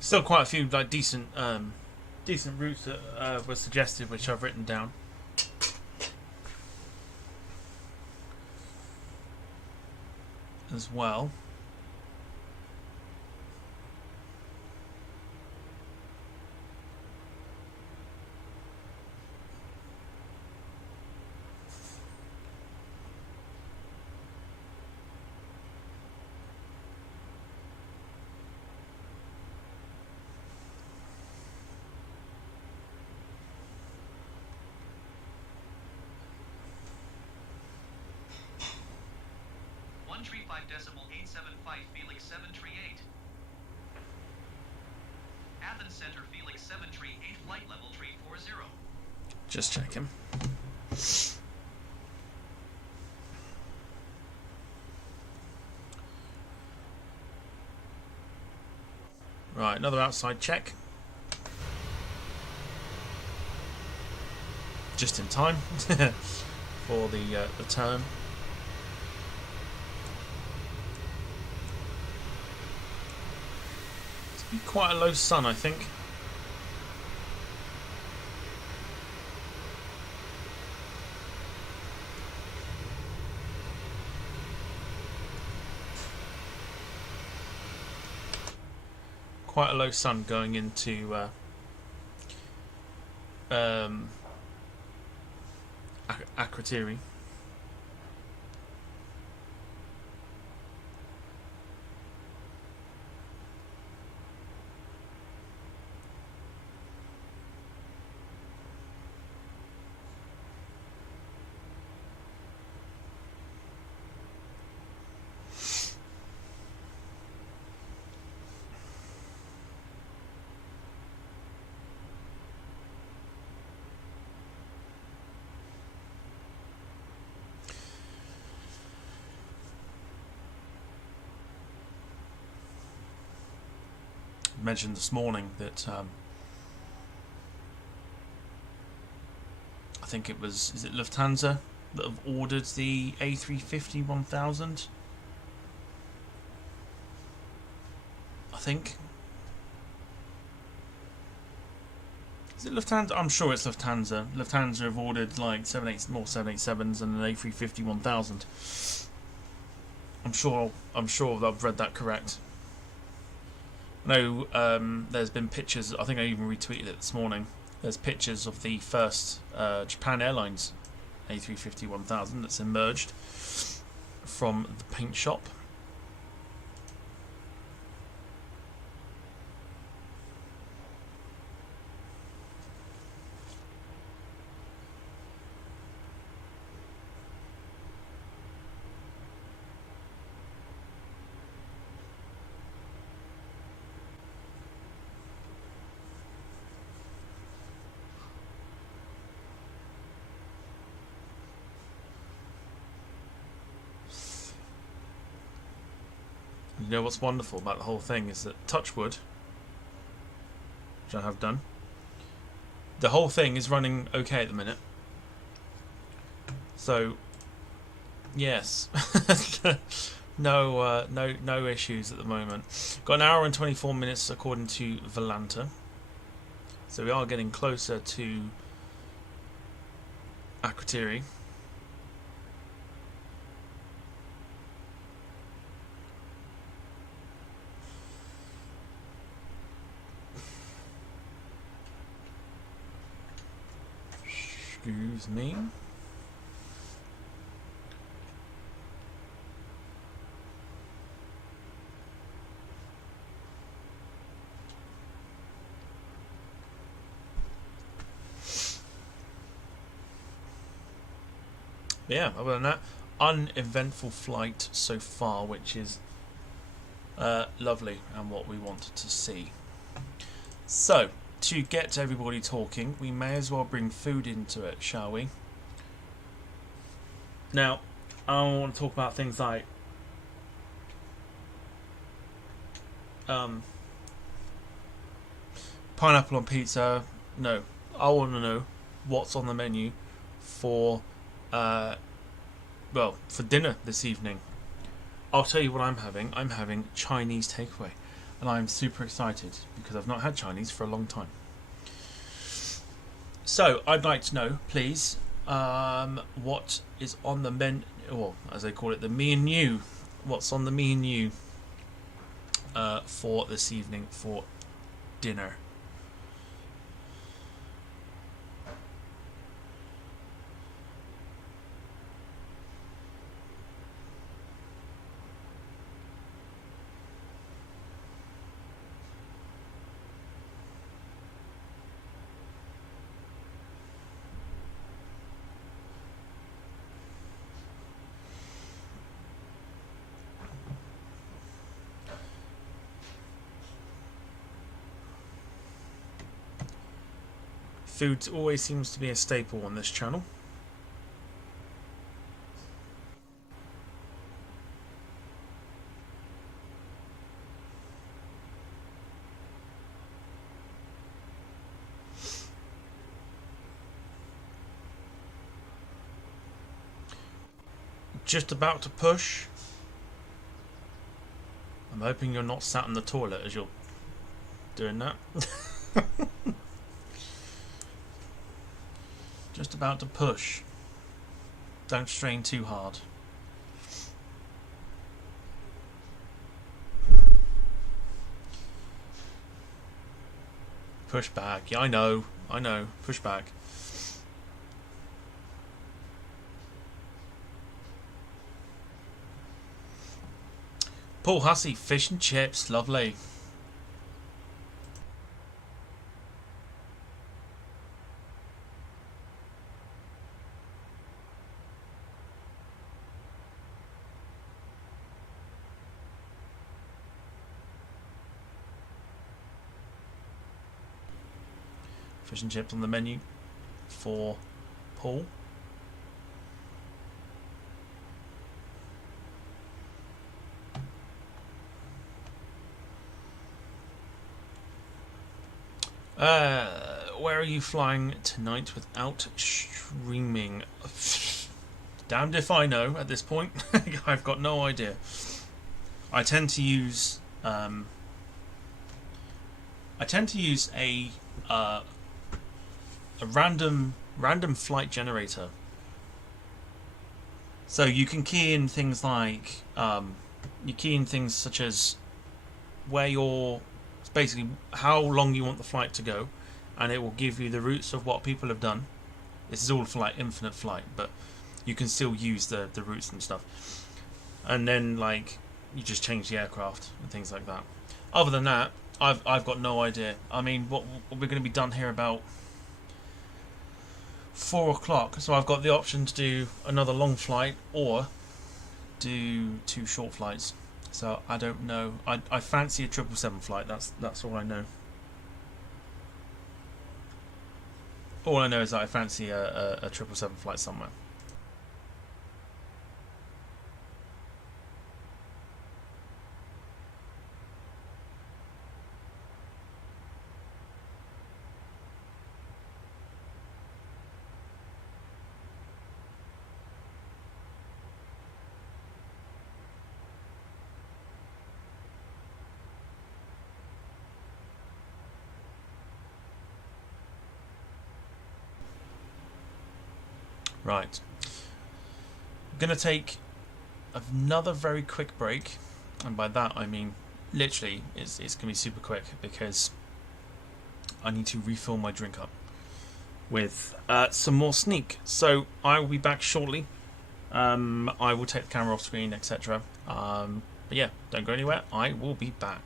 still quite a few like decent routes that were suggested, which I've written down. As well. decimal 875 Felix 738. Athens Center Felix 738 flight level 340. Just checking. Right, another outside check. Just in time for the turn. Quite a low sun, I think. Quite a low sun going into Akrotiri. Mentioned this morning that I think it was, is it Lufthansa that have ordered the A350-1000? I think. Is it Lufthansa? I'm sure it's Lufthansa. Lufthansa have ordered like more 787s and an A350-1000. I'm sure I've read that correct. No, there's been pictures. I think I even retweeted it this morning. There's pictures of the first Japan Airlines A350-1000 that's emerged from the paint shop. You know what's wonderful about the whole thing is that Touchwood, which I have done, the whole thing is running okay at the minute. So, yes, no issues at the moment. Got an hour and 24 minutes according to Volanta, so we are getting closer to Akrotiri. Excuse me. Yeah, other than that, uneventful flight so far, which is lovely and what we wanted to see. So, to get everybody talking, we may as well bring food into it, shall we? Now, I want to talk about things like pineapple on pizza. No, I want to know what's on the menu for well, for dinner this evening. I'll tell you what I'm having. I'm having Chinese takeaway, and I'm super excited because I've not had Chinese for a long time. So I'd like to know, please, what is on the menu, or as they call it, the menu. What's on the menu for this evening for dinner? Food always seems to be a staple on this channel. Just about to push. I'm hoping you're not sat in the toilet as you're doing that. Just about to push. Don't strain too hard. Push back. Yeah, I know. Push back. Paul Hussey, fish and chips. Lovely. Fish and chips on the menu for Paul. Where are you flying tonight without streaming? Damned if I know at this point. I've got no idea. I tend to use a random flight generator So you can key in things like you key in things such as where you're, basically how long you want the flight to go, and it will give you the routes of what people have done. This is all for like infinite flight, but you can still use the routes and stuff. And then like you just change the aircraft and things like that. Other than that, I've got no idea. I mean, what we're going to be done here about 4 o'clock, so I've got the option to do another long flight or do 2 short flights. So I don't know. I fancy a 777 flight. That's all I know. All I know is that I fancy a 777 flight somewhere. Right. I'm going to take another very quick break, and by that I mean literally it's going to be super quick because I need to refill my drink up with some more sneak. So I will be back shortly. I will take the camera off screen, etc. But yeah, don't go anywhere. I will be back.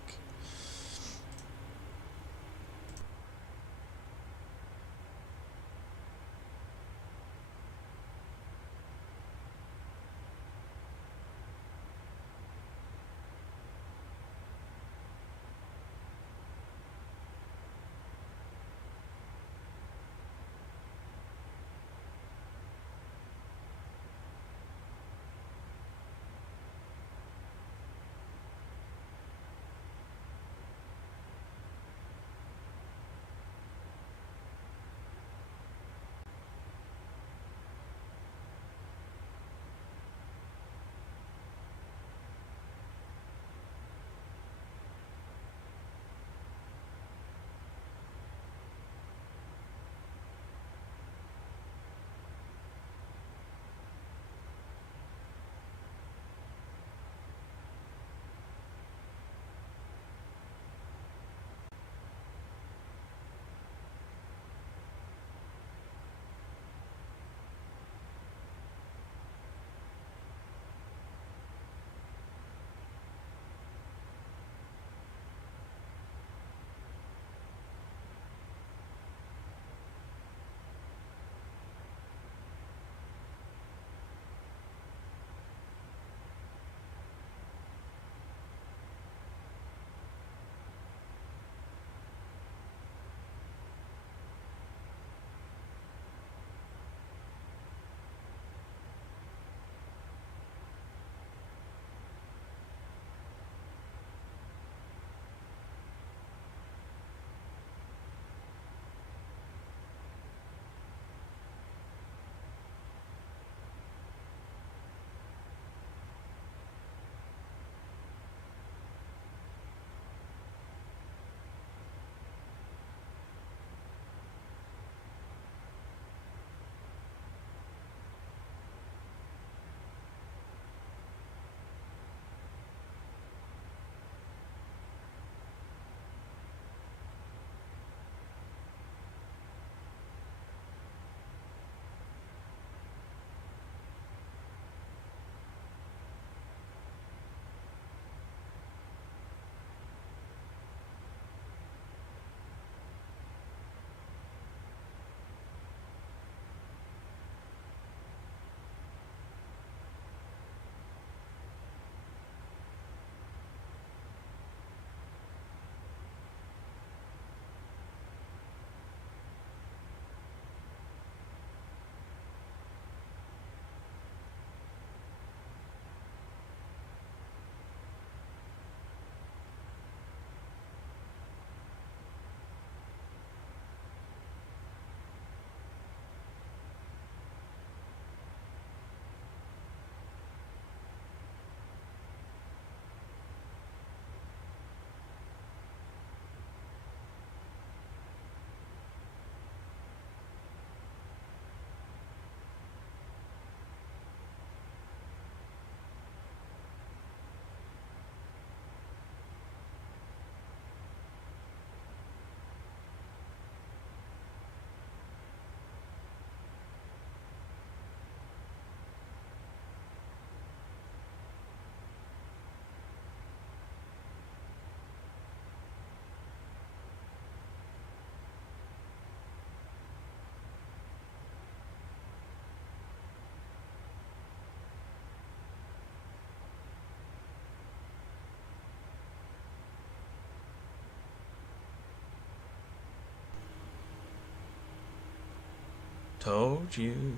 Told you.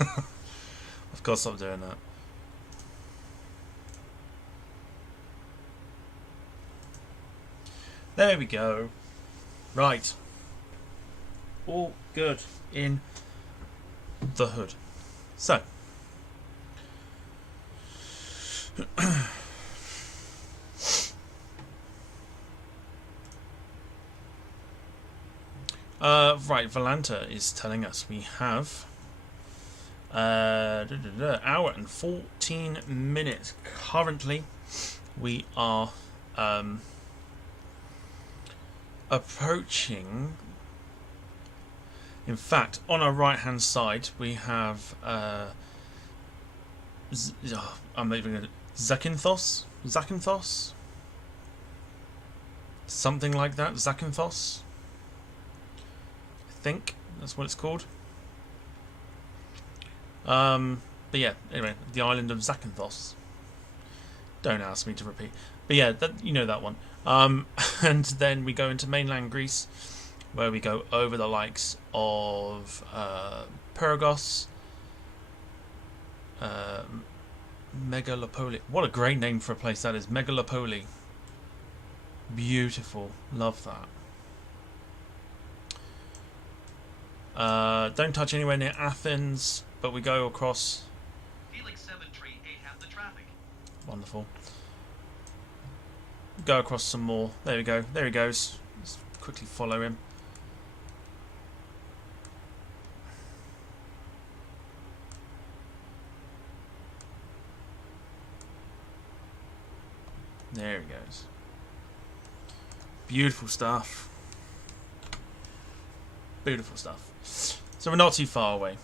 I've got to stop doing that. There we go. Right. All good in the hood. So. Right, Valanta is telling us we have hour and 14 minutes. Currently, we are approaching. In fact, on our right hand side, we have I'm even going to Zakynthos, something like that. Zakynthos, I think that's what it's called. But yeah, anyway, the island of Zakynthos. Don't ask me to repeat. But yeah, that, you know that one. And then we go into mainland Greece, where we go over the likes of Pyrgos, Megalopoli. What a great name for a place that is, Megalopoli. Beautiful, love that. Don't touch anywhere near Athens, but we go across. Felix 738 have the traffic. Wonderful. Go across some more. There we go. There he goes. Let's quickly follow him. There he goes. Beautiful stuff. Beautiful stuff. So we're not too far away.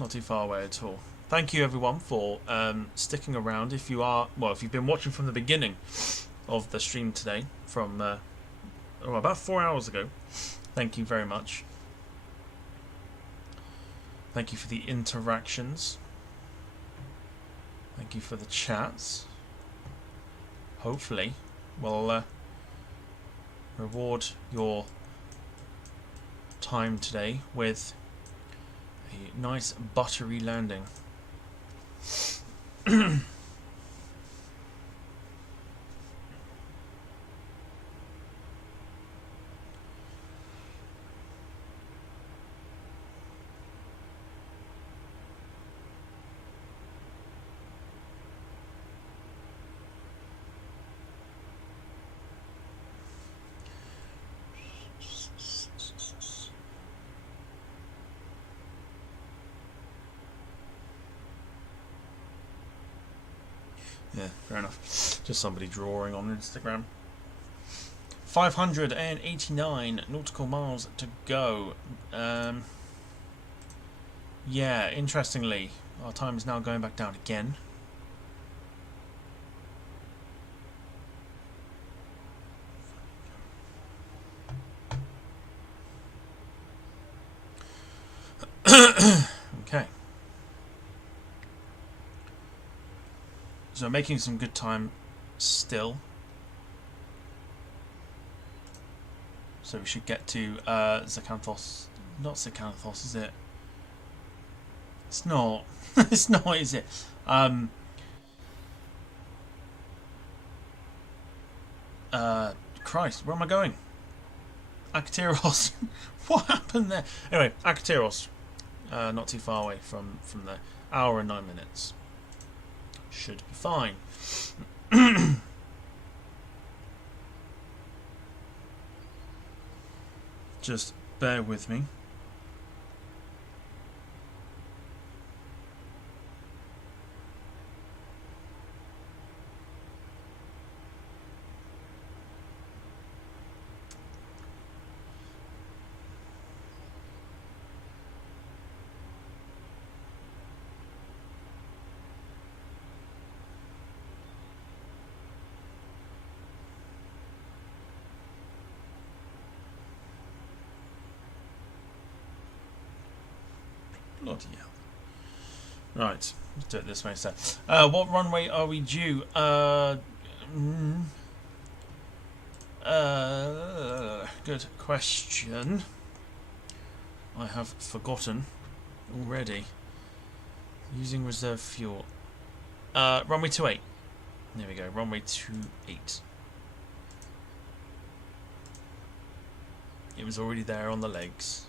Not too far away at all. Thank you everyone for sticking around. If you are, well, if you've been watching from the beginning of the stream today, from about 4 hours ago, thank you very much. Thank you for the interactions. Thank you for the chats. Hopefully we'll reward your time today with a nice buttery landing. Yeah, fair enough. Just somebody drawing on Instagram. 589 nautical miles to go. Yeah, interestingly, our time is now going back down again. Okay. So making some good time still. So we should get to Zakynthos. Not Zakynthos, is it? It's not. It's not, is it? Christ, where am I going? Akrotiri. What happened there? Anyway, Akrotiri. Not too far away from there. Hour and 9 minutes. Should be fine. Just bear with me. Bloody hell. Right, let's do it this way instead. What runway are we due? Good question. I have forgotten already. Using reserve fuel. Runway 28. There we go. Runway 28. It was already there on the legs.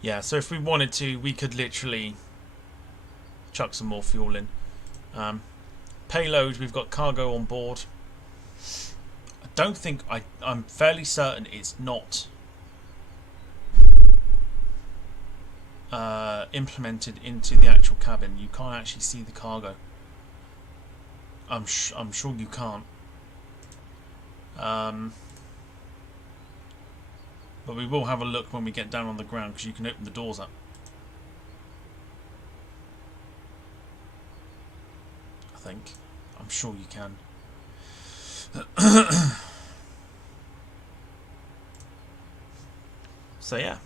Yeah, so if we wanted to, we could literally chuck some more fuel in. Payload, we've got cargo on board. I don't think, I'm fairly certain it's not implemented into the actual cabin. You can't actually see the cargo. I'm sure you can't. But we will have a look when we get down on the ground, because you can open the doors up. I think. I'm sure you can. So yeah.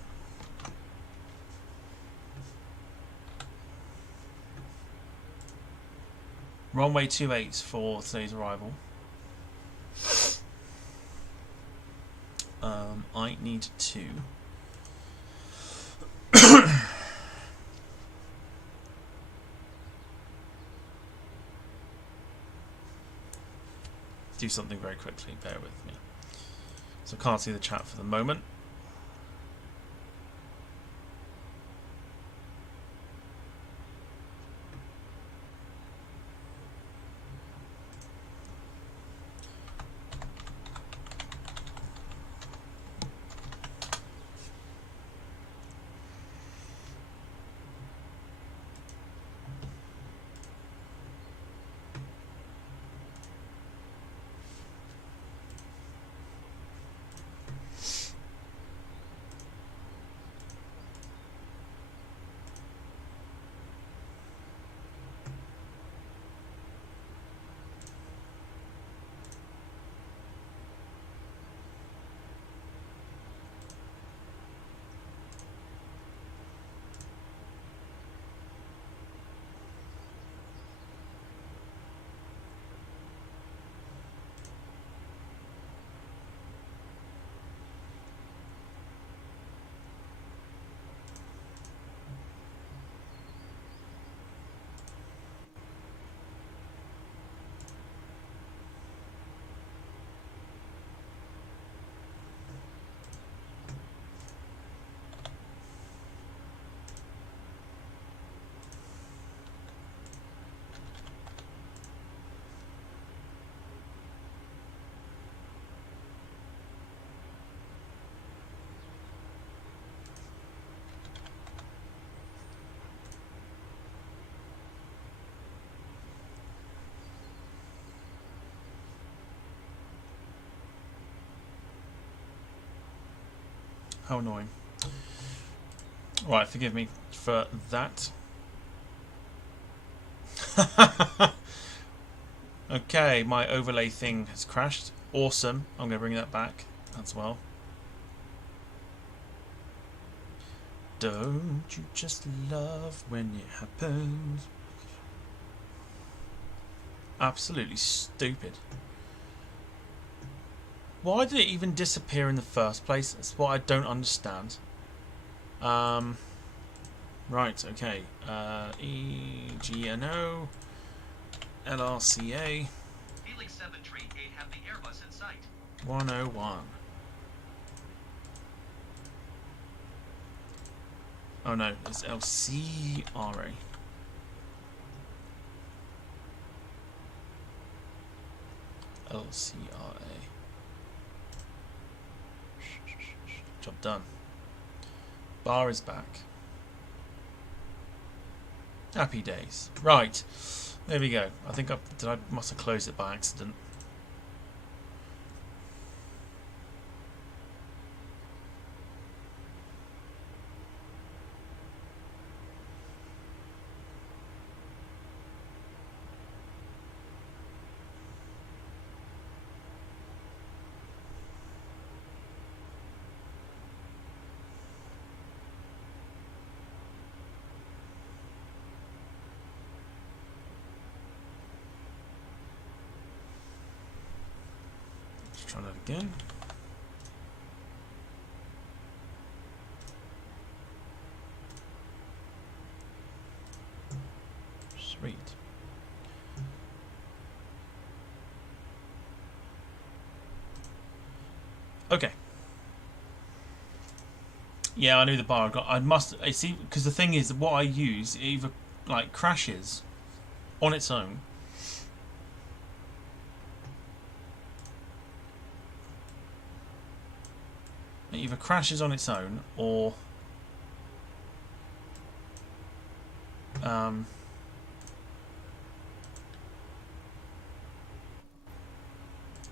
Runway 28 for today's arrival. I need to do something very quickly, bear with me. So I can't see the chat for the moment. How annoying. Right, forgive me for that. Okay, my overlay thing has crashed. Awesome. I'm going to bring that back as well. Don't you just love when it happens? Absolutely stupid. Why did it even disappear in the first place? That's what I don't understand. Right, okay. EGNO, LCRA, Helix 7 Tree 8 have the Airbus in sight. 101. Oh no, it's LCRA. LCRA. Job done. Bar is back. Happy days. Right. There we go. I think I must have closed it by accident. Let's try that again. Sweet. Okay. Yeah, I knew the bar. I must. I see, because the thing is, what I use it either like crashes on its own. It either crashes on its own, or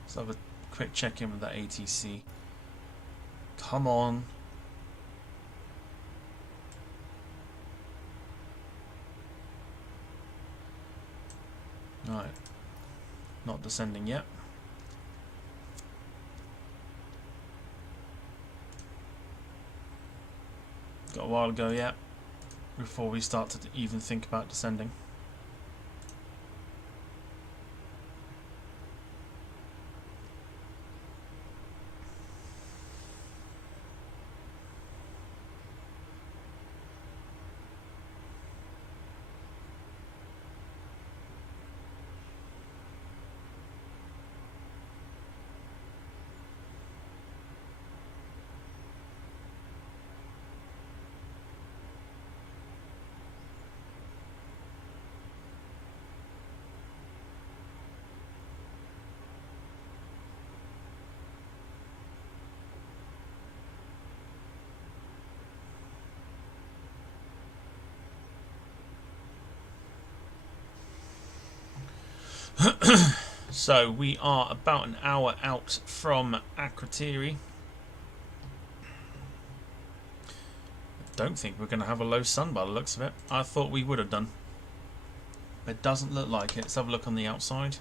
let's have a quick check in with that ATC. Come on. Right. Not descending yet. Got a while to go yet before we start to even think about descending. So we are about an hour out from Akrotiri. Don't think we're going to have a low sun by the looks of it. I thought we would have done. It doesn't look like it. Let's have a look on the outside.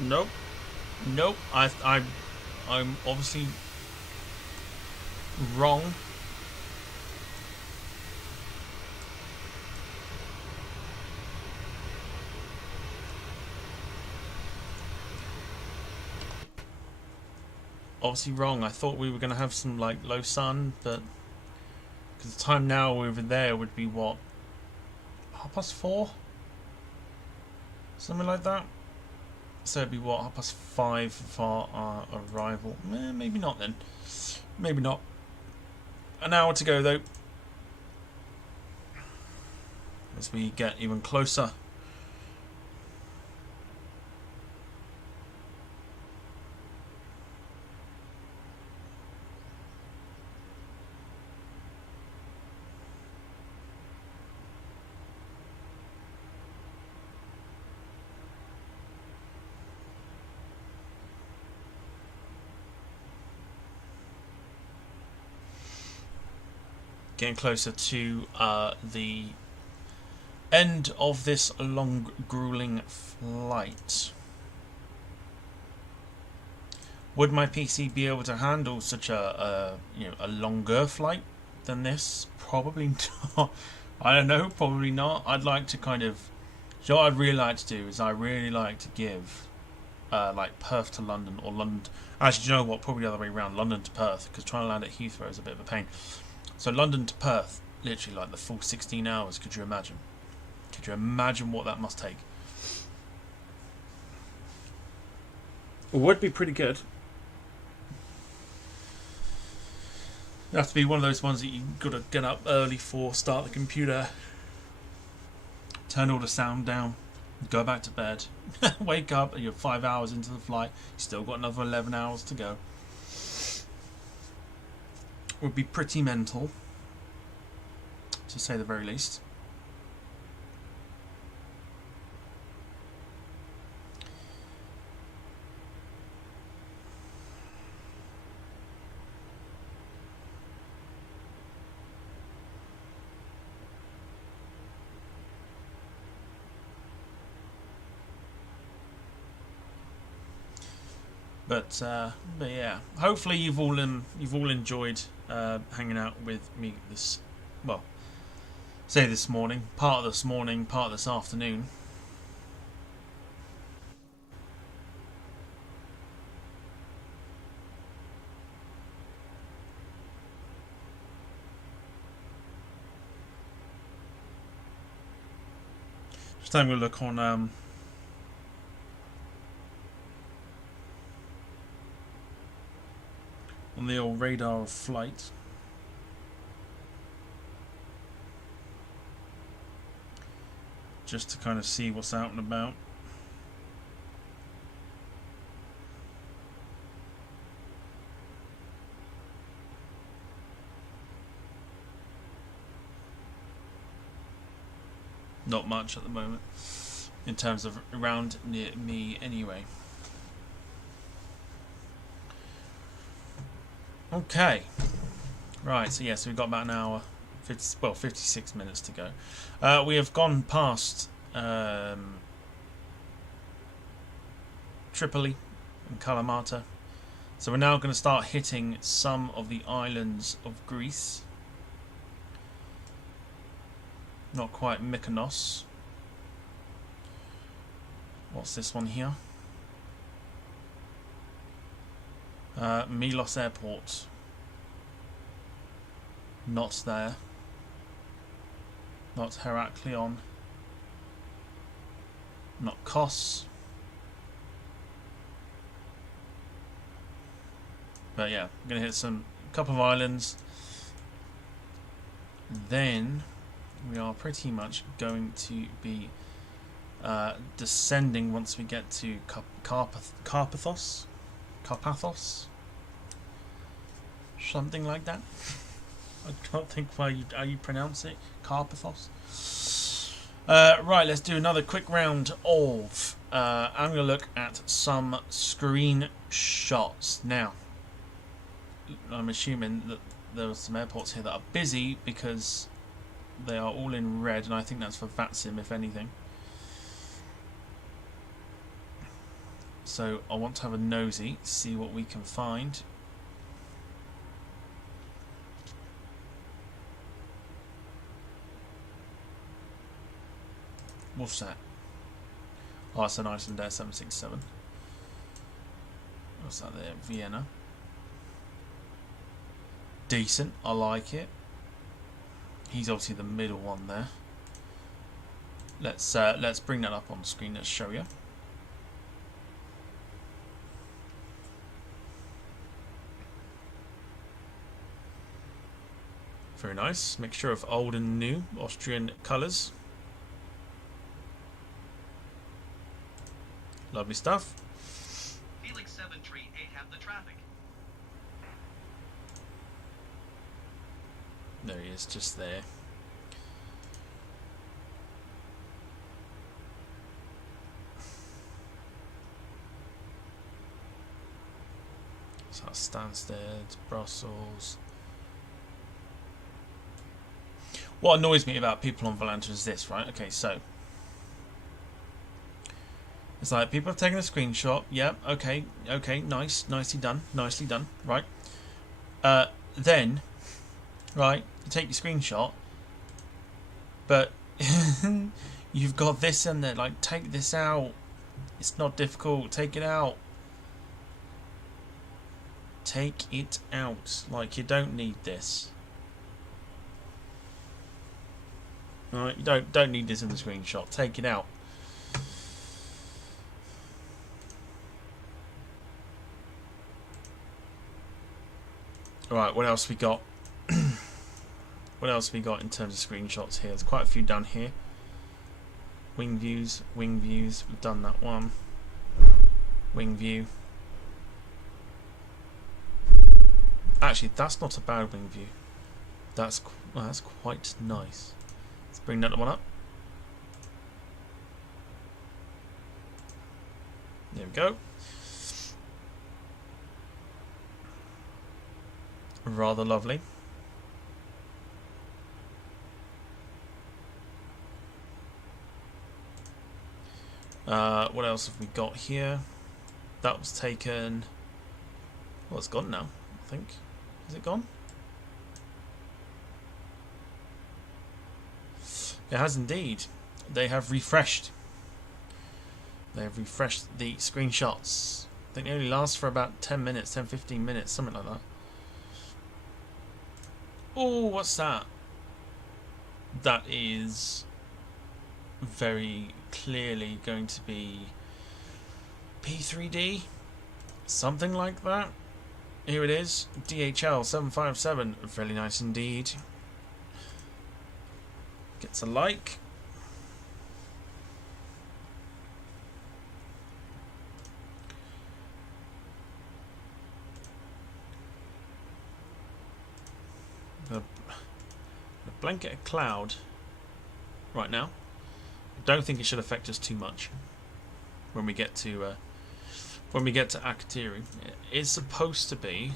Nope. Nope. I'm obviously wrong. Obviously wrong. I thought we were going to have some like low sun, but because the time now over there would be what, 4:30, something like that. So it'd be what, 5:30 for our arrival. Maybe not then. Maybe not. An hour to go though, as we get even closer. Getting closer to the end of this long, grueling flight. Would my PC be able to handle such a longer flight than this? Probably not. I don't know. Probably not. I'd like to kind of. So what I'd really like to do is I really like to give like Perth to London, or London. Actually, do you know what? Probably the other way around. London to Perth, because trying to land at Heathrow is a bit of a pain. So London to Perth, literally like the full 16 hours. Could you imagine? Could you imagine what that must take? It would be pretty good. It has to be one of those ones that you've got to get up early for, start the computer, turn all the sound down, go back to bed, wake up, and you're 5 hours into the flight, you still got another 11 hours to go. Would be pretty mental, to say the very least. But yeah, hopefully you've all enjoyed hanging out with me this morning, part of this morning, part of this afternoon. Just having a look on the old radar of flight. Just to kind of see what's out and about. Not much at the moment in terms of around near me anyway. Okay, right, so yes, we've got about an hour, 56 minutes to go. We have gone past Tripoli and Kalamata, so we're now going to start hitting some of the islands of Greece. Not quite Mykonos. What's this one here? Milos Airport. Not there. Not Heraklion. Not Kos. But yeah, I'm going to hit a couple of islands. Then we are pretty much going to be descending once we get to Carpathos, something like that. I don't think how you pronounce it. Carpathos. Right, let's do another quick round of. I'm going to look at some screenshots now. I'm assuming that there are some airports here that are busy because they are all in red, and I think that's for VATSIM, if anything. So I want to have a nosy, see what we can find. What's that? Oh, it's an Iceland Air 767. What's that there? Vienna. Decent, I like it. He's obviously the middle one there. Let's bring that up on screen. Let's show you. Very nice. Mixture of old and new Austrian colours. Lovely stuff. Felix 7 Tree 8 have the traffic. There he is, just there. So that's Stansted, Brussels. What annoys me about people on Volanta is this, right? Okay, so it's like people have taken a screenshot. Yeah, okay, nice, nicely done, right? Then, right, you take your screenshot, but you've got this in there. Like, take this out. It's not difficult. Take it out. Take it out. Like, you don't need this. Alright, you don't need this in the screenshot. Take it out. Alright, what else we got? What else we got in terms of screenshots here? There's quite a few down here. Wing views, we've done that one. Wing view. Actually, that's not a bad wing view. That's quite nice. Let's bring that one up. There we go. Rather lovely. What else have we got here? That was taken. Well, it's gone now, I think. Is it gone? It has indeed. They have refreshed. They have refreshed the screenshots. I think they only last for about 10 minutes, 10-15 minutes, something like that. Oh, what's that? That is very clearly going to be P3D, something like that. Here it is, DHL 757, very nice indeed. Gets a like. The blanket of cloud right now. I don't think it should affect us too much when we get to Akrotiri. It is supposed to be.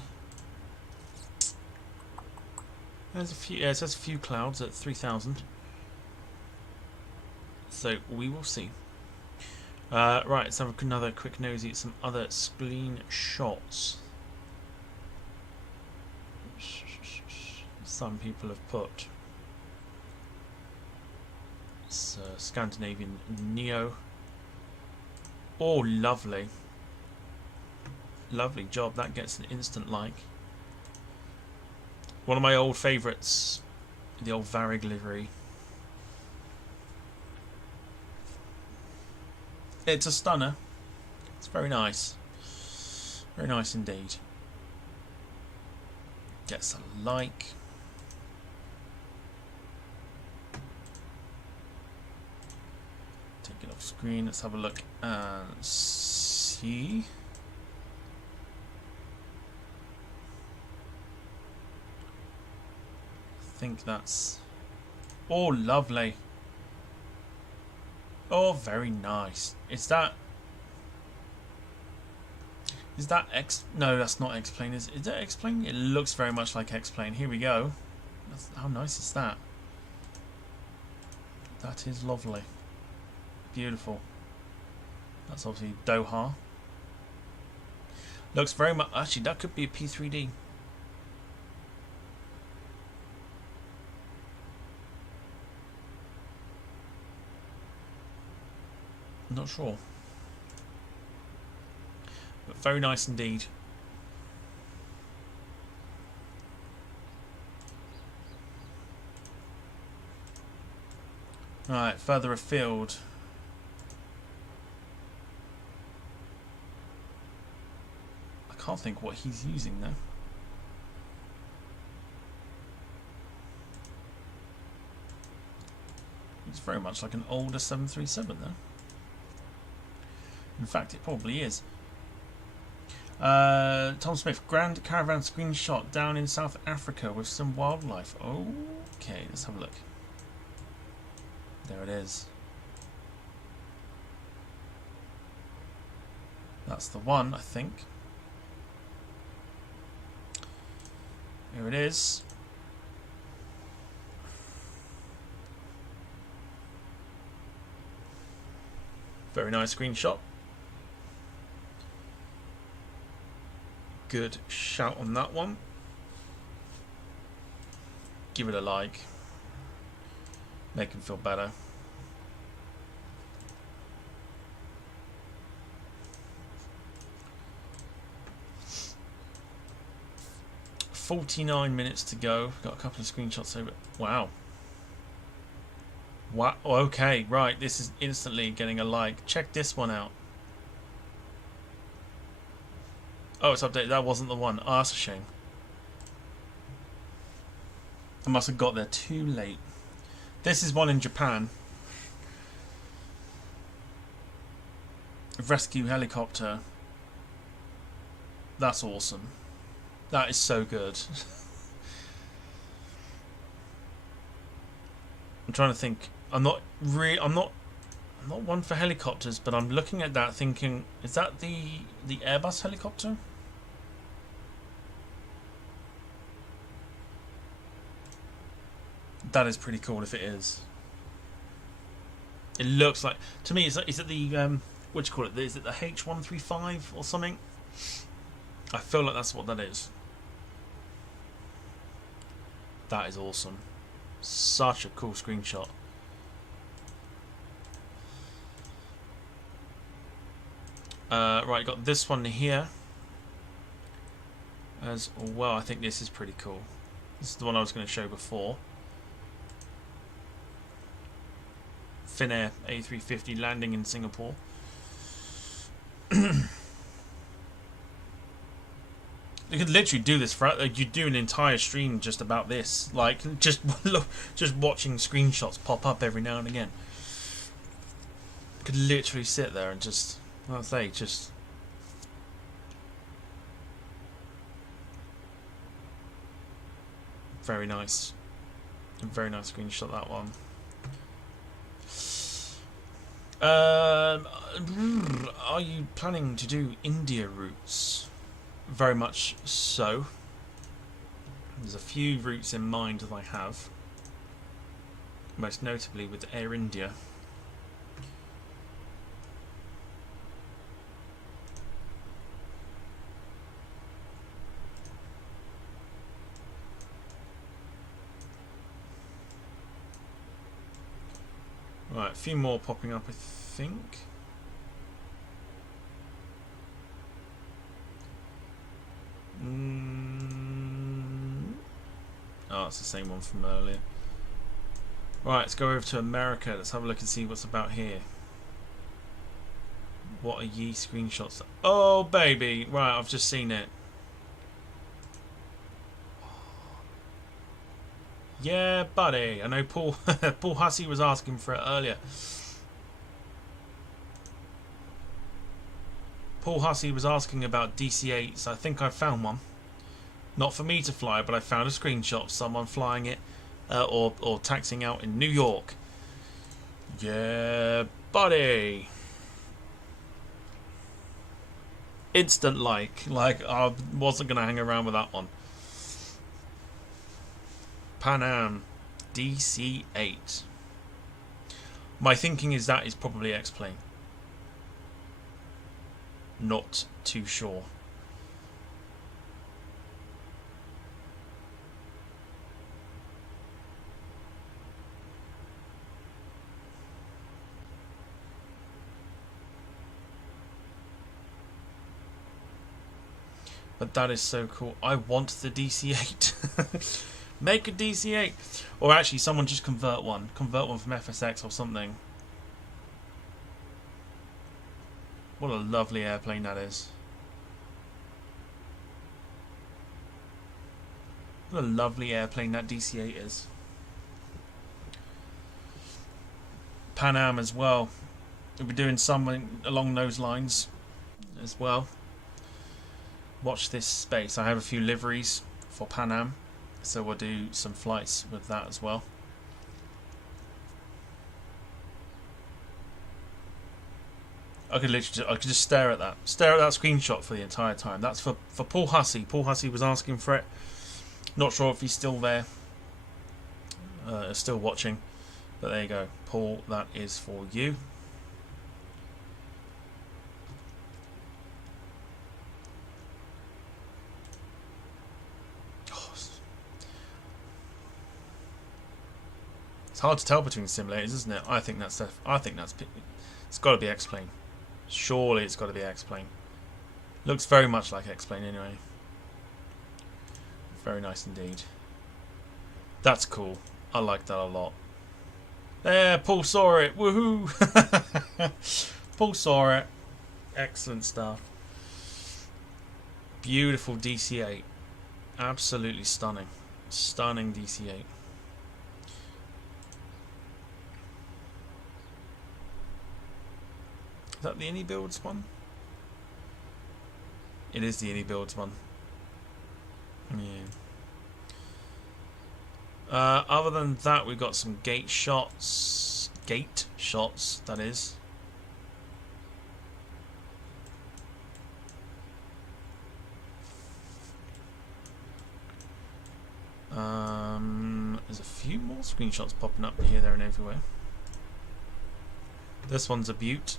There's a few. Yeah, it says a few clouds at 3,000. So we will see. Right, let's have another quick nosy at some other screenshots. Some people have put it's Scandinavian Neo. Oh, lovely. Lovely job. That gets an instant like. One of my old favourites, the old Varig livery. It's a stunner. It's very nice. Very nice indeed. Gets a like. Take it off screen. Let's have a look and see. I think that's... Oh, lovely. Oh, very nice. Is that X? No, that's not X-Plane. Is that X-Plane? It looks very much like X-Plane. Here we go. How nice is that? That is lovely. Beautiful. That's obviously Doha. Looks very much... Actually, that could be a P3D. Not sure, but very nice indeed. Right, further afield. I can't think what he's using though. It's very much like an older 737 though. In fact, it probably is. Tom Smith, Grand Caravan screenshot down in South Africa with some wildlife. Okay, let's have a look. There it is. That's the one, I think. Here it is. Very nice screenshot. Good shout on that one. Give it a like. Make him feel better. "49 minutes to go." Got a couple of screenshots over. Wow. Wow. Okay, right. This is instantly getting a like. Check this one out. Oh, it's updated. That wasn't the one. Oh, that's a shame. I must have got there too late. This is one in Japan. A rescue helicopter. That's awesome. That is so good. I'm trying to think. I'm not one for helicopters, but I'm looking at that thinking, is that the Airbus helicopter? That is pretty cool if it is. It looks like, to me, is it the what do you call it? Is it the H135 or something? I feel like that's what that is. That is awesome. Such a cool screenshot. Right, got this one here as well. I think this is pretty cool. This is the one I was going to show before. Finnair A350 landing in Singapore. You could literally do this for you do an entire stream just about this, like just watching screenshots pop up every now and again. You could literally sit there and just, I'll say, just very nice, very nice screenshot that one. Are you planning to do India routes? Very much so. There's a few routes in mind that I have, most notably with Air India. Right, a few more popping up, I think. Oh, it's the same one from earlier. Right, let's go over to America. Let's have a look and see what's about here. What are ye screenshots? Oh, baby. Right, I've just seen it. Yeah, buddy. I know Paul Paul Hussey was asking for it earlier. Paul Hussey was asking about DC-8s. I think I found one. Not for me to fly, but I found a screenshot of someone flying it or taxiing out in New York. Yeah, buddy. Instant like I wasn't going to hang around with that one. Pan Am DC-8. My thinking is that is probably X-Plane. Not too sure. But that is so cool. I want the DC-8. Make a DC-8. Or actually, someone just convert one. Convert one from FSX or something. What a lovely airplane that is. What a lovely airplane that DC-8 is. Pan Am as well. We'll be doing something along those lines as well. Watch this space. I have a few liveries for Pan Am, so we'll do some flights with that as well. I could just stare at that screenshot for the entire time. That's for Paul Hussey. Paul Hussey was asking for it. Not sure if he's still there, still watching, but there you go, Paul. That is for you. It's hard to tell between simulators, isn't it? I think that's it's got to be X-Plane. Surely it's got to be X-Plane. Looks very much like X-Plane anyway. Very nice indeed. That's cool. I like that a lot. There, Paul saw it. Woohoo! Paul saw it. Excellent stuff. Beautiful DC-8. Absolutely stunning. Stunning DC-8. Is that the AnyBuilds one? It is the AnyBuilds one. Yeah. Other than that, we've got some gate shots. Gate shots, that is. There's a few more screenshots popping up here, there, and everywhere. This one's a beaut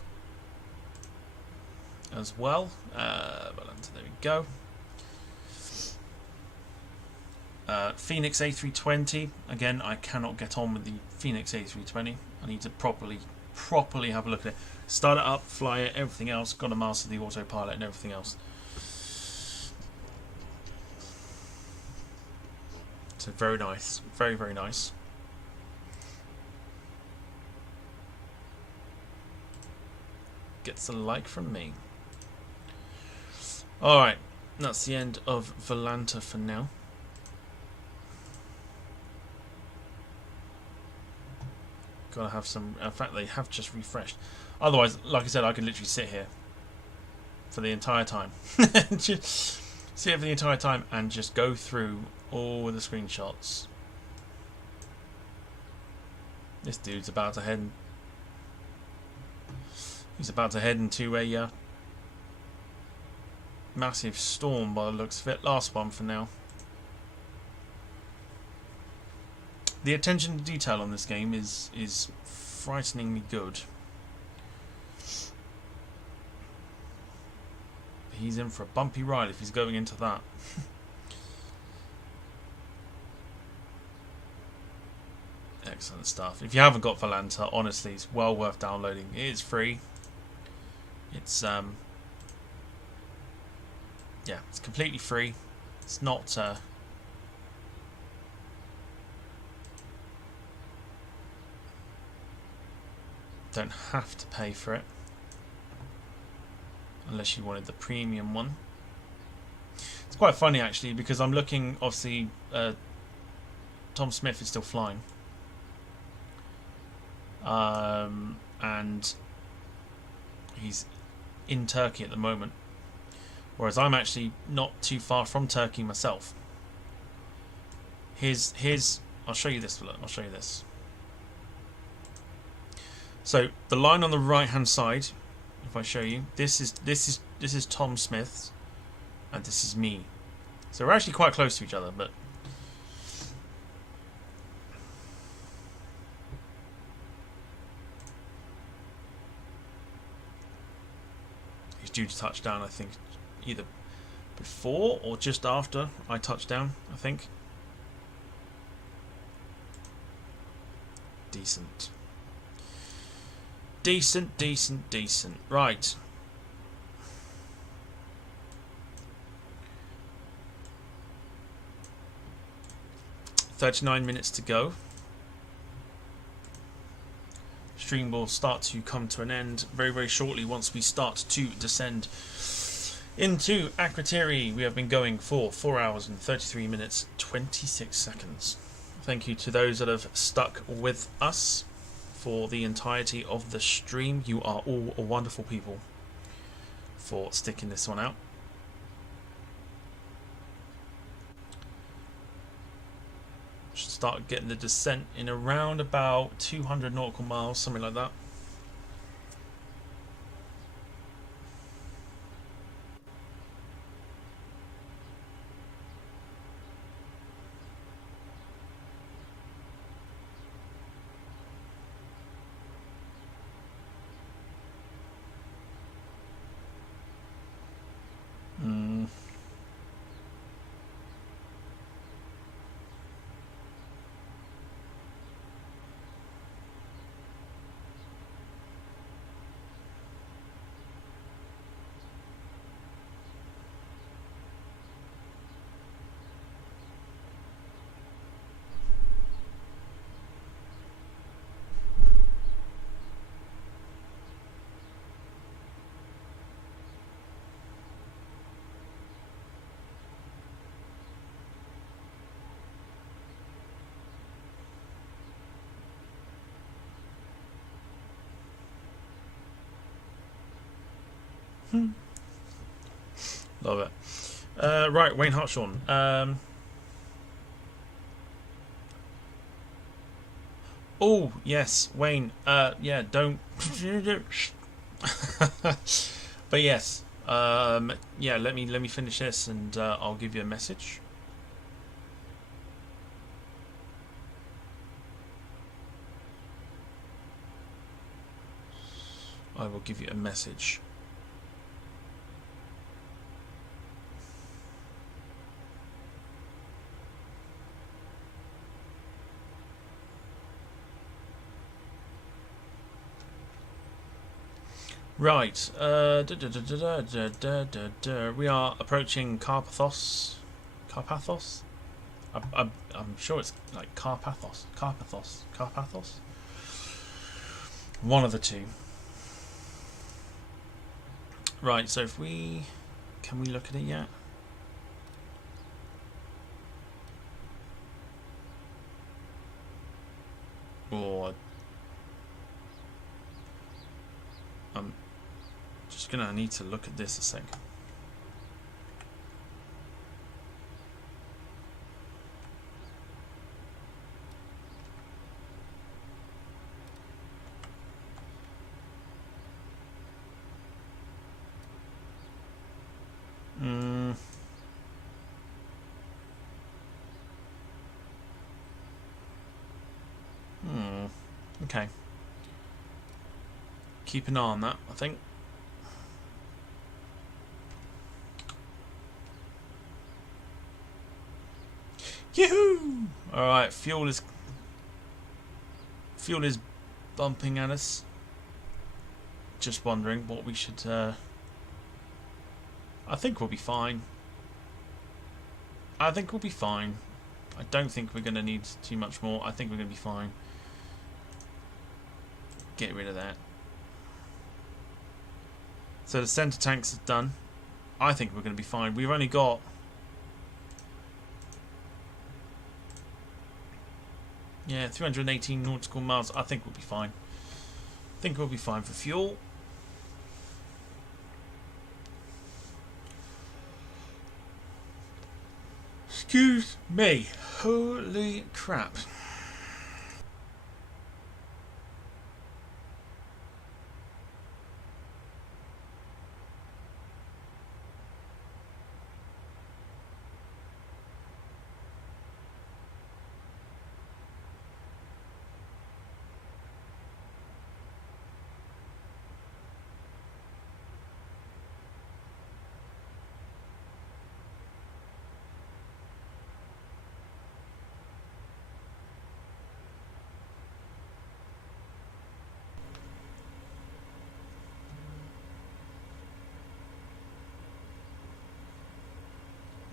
as well. There we go. Phoenix A320. Again, I cannot get on with the Phoenix A320. I need to properly have a look at it. Start it up, fly it, everything else. Got to master the autopilot and everything else. So very nice. Very, very nice. gets a like from me. Alright, that's the end of Volanta for now. Gotta have some. In fact, they have just refreshed. Otherwise, like I said, I could literally sit here for the entire time. Just sit here for the entire time and just go through all the screenshots. This dude's about to head. He's about to head into a massive storm by the looks of it. Last one for now. The attention to detail on this game is frighteningly good. He's in for a bumpy ride if he's going into that. Excellent stuff. If you haven't got Volanta, honestly, it's well worth downloading. It is free. It's yeah, it's completely free. It's not don't have to pay for it unless you wanted the premium one. It's quite funny actually, because I'm looking, obviously Tom Smith is still flying, and he's in Turkey at the moment, whereas I'm actually not too far from Turkey myself. His I'll show you this. I'll show you this. So the line on the right hand side, if I show you, this is Tom Smith's, and this is me. So we're actually quite close to each other, but he's due to touch down, I think, either before or just after I touch down, I think. Decent. Decent, decent, decent. Right. $39 minutes to go. Stream will start to come to an end very, very shortly once we start to descend into Akrotiri. We have been going for 4 hours and 33 minutes 26 seconds. Thank you to those that have stuck with us for the entirety of the stream. You are all wonderful people for sticking this one out. Should start getting the descent in around about 200 nautical miles, something like that. Love it. Right, Wayne Hartshorn. Oh yes, Wayne. Yeah, don't. But yes. Yeah. Let me finish this, and I'll give you a message. I will give you a message. Right, we are approaching Carpathos. Carpathos? I'm sure it's like Carpathos. Carpathos. One of the two. Right, so if we... Can we look at it yet? Or... I'm just gonna need to look at this a sec. Okay. Keep an eye on that, I think. Yoo-hoo! Alright, fuel is bumping at us. Just wondering what we should I think we'll be fine. I think we'll be fine. I don't think we're gonna need too much more. I think we're gonna be fine. Get rid of that. So the center tanks are done. I think we're going to be fine. We've only got... Yeah, 318 nautical miles. I think we'll be fine. I think we'll be fine for fuel. Excuse me. Holy crap.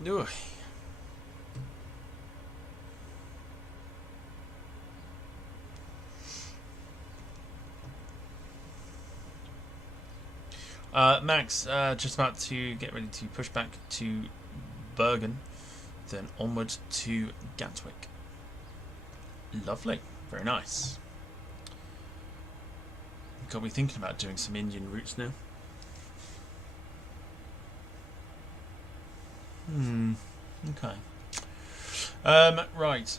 Ugh. Max, just about to get ready to push back to Bergen, then onward to Gatwick. Lovely, very nice. Got me thinking about doing some Indian routes now. Okay. Right.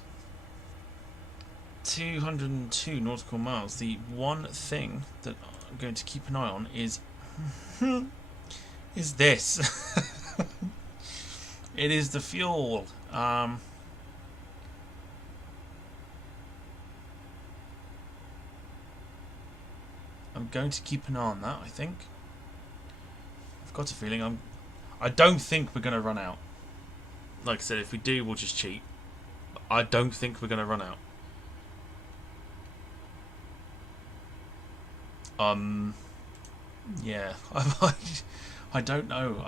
202 nautical miles. The one thing that I'm going to keep an eye on is this. It is the fuel. I'm going to keep an eye on that, I think. I've got a feeling I don't think we're going to run out. Like I said, if we do, we'll just cheat. But I don't think we're going to run out. Yeah. I don't know.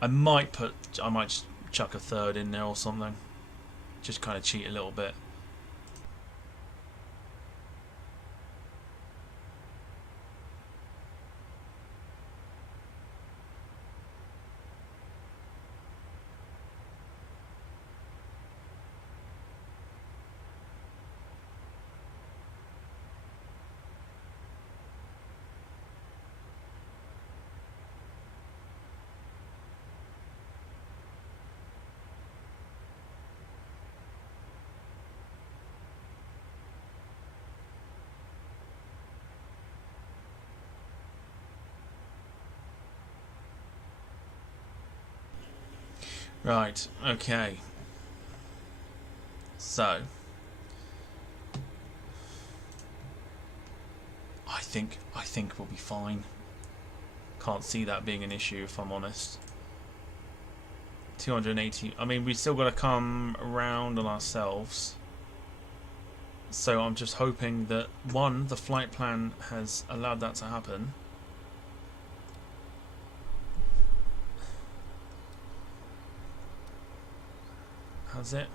I might just chuck a third in there or something. Just kind of cheat a little bit. Right, okay. So I think we'll be fine. Can't see that being an issue, if I'm honest. 280. I mean, we still got to come around on ourselves. So I'm just hoping that, one, the flight plan has allowed that to happen. How's it?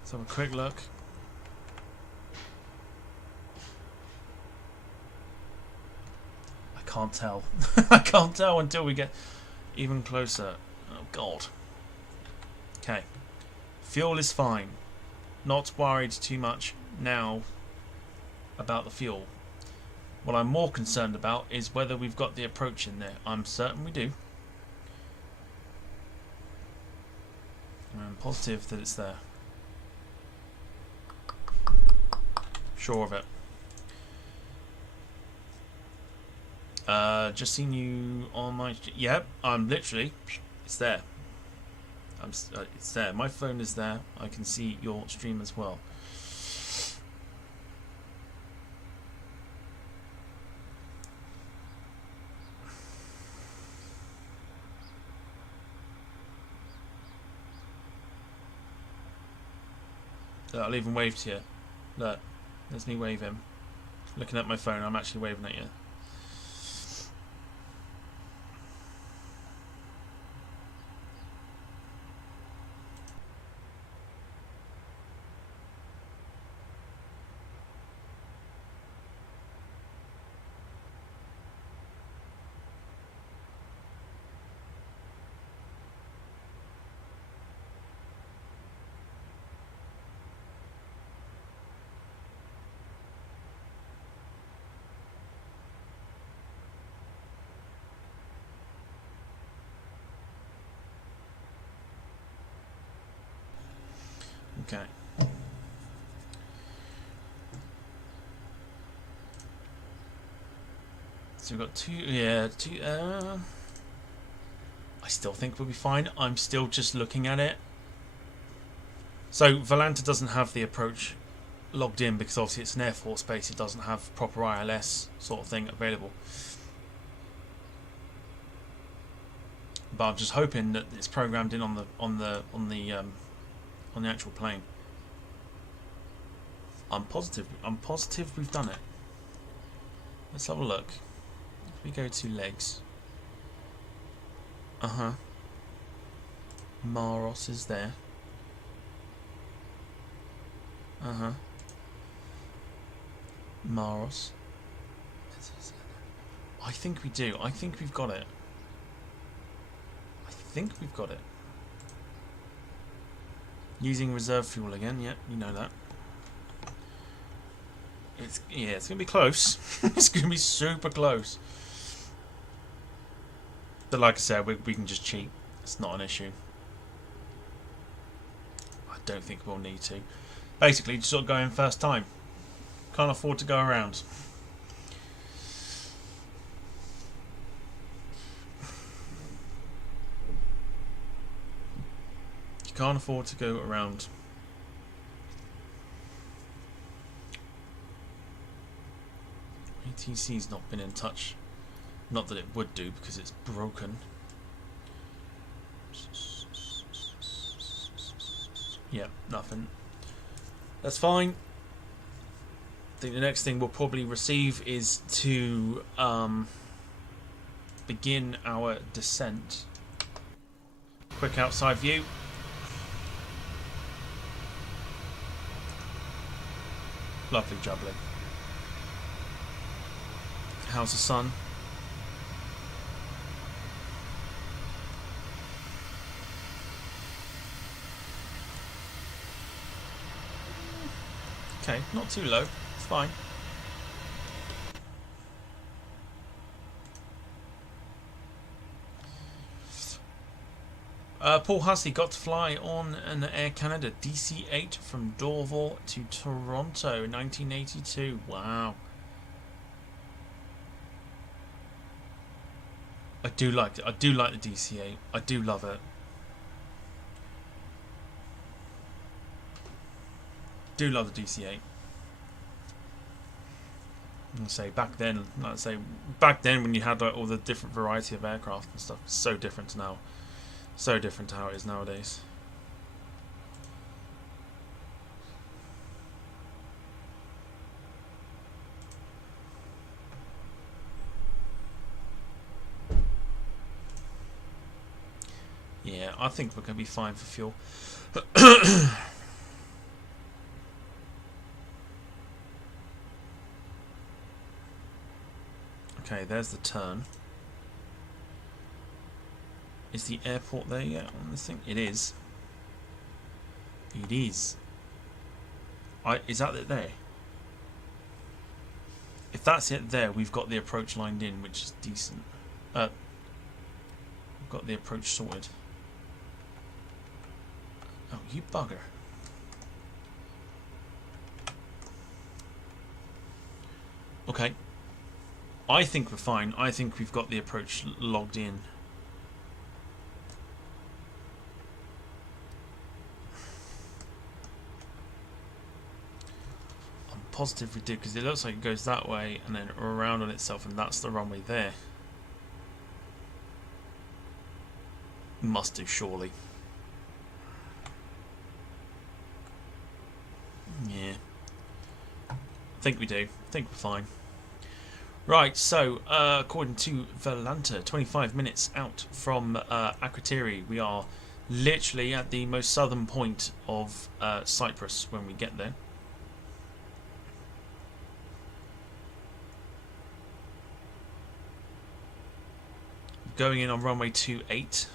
Let's have a quick look. I can't tell. I can't tell until we get even closer. Oh God. Okay. Fuel is fine. Not worried too much now about the fuel. What I'm more concerned about is whether we've got the approach in there. I'm certain we do. I'm positive that it's there. Sure of it. Just seen you on my... Yep, I'm literally... It's there. It's there. My phone is there. I can see your stream as well. Look, I'll even wave to you. Look, there's me waving. Looking at my phone, I'm actually waving at you. Okay. So we've got two. I still think we'll be fine. I'm still just looking at it. So Volanta doesn't have the approach logged in because obviously it's an Air Force base. It doesn't have proper ILS sort of thing available. But I'm just hoping that it's programmed in on the actual plane. I'm positive we've done it. Let's have a look. If we go to legs. Maros is there. Maros. I think we do. I think we've got it. Using reserve fuel again, yeah, you know that. It's gonna be close. It's gonna be super close. But like I said, we can just cheat. It's not an issue. I don't think we'll need to. Basically, just sort of go in first time. Can't afford to go around. Can't afford to go around. ATC's not been in touch. Not that it would do because it's broken. Yep, nothing. That's fine. I think the next thing we'll probably receive is to begin our descent. Quick outside view. Lovely jubbly. How's the sun? Okay, not too low. It's fine. Paul Hussey got to fly on an Air Canada DC-8 from Dorval to Toronto in 1982. Wow. I do like it. I do like the DC-8. I do love it. Do love the DC-8. I say back then, when you had like, all the different variety of aircraft and stuff, it's so different to now. So different to how it is nowadays. Yeah, I think we're going to be fine for fuel. Okay, there's the turn. Is the airport there yet on this thing? It is. It is. Is that it there? If that's it there, we've got the approach lined in, which is decent. We've got the approach sorted. Oh, you bugger. Okay. I think we're fine. I think we've got the approach logged in. I'm positive we do, because it looks like it goes that way and then around on itself, and that's the runway there. Must do, surely. Yeah. I think we do. I think we're fine. Right, so according to Valanta, 25 minutes out from Akrotiri, we are literally at the most southern point of Cyprus when we get there. Going in on runway 28.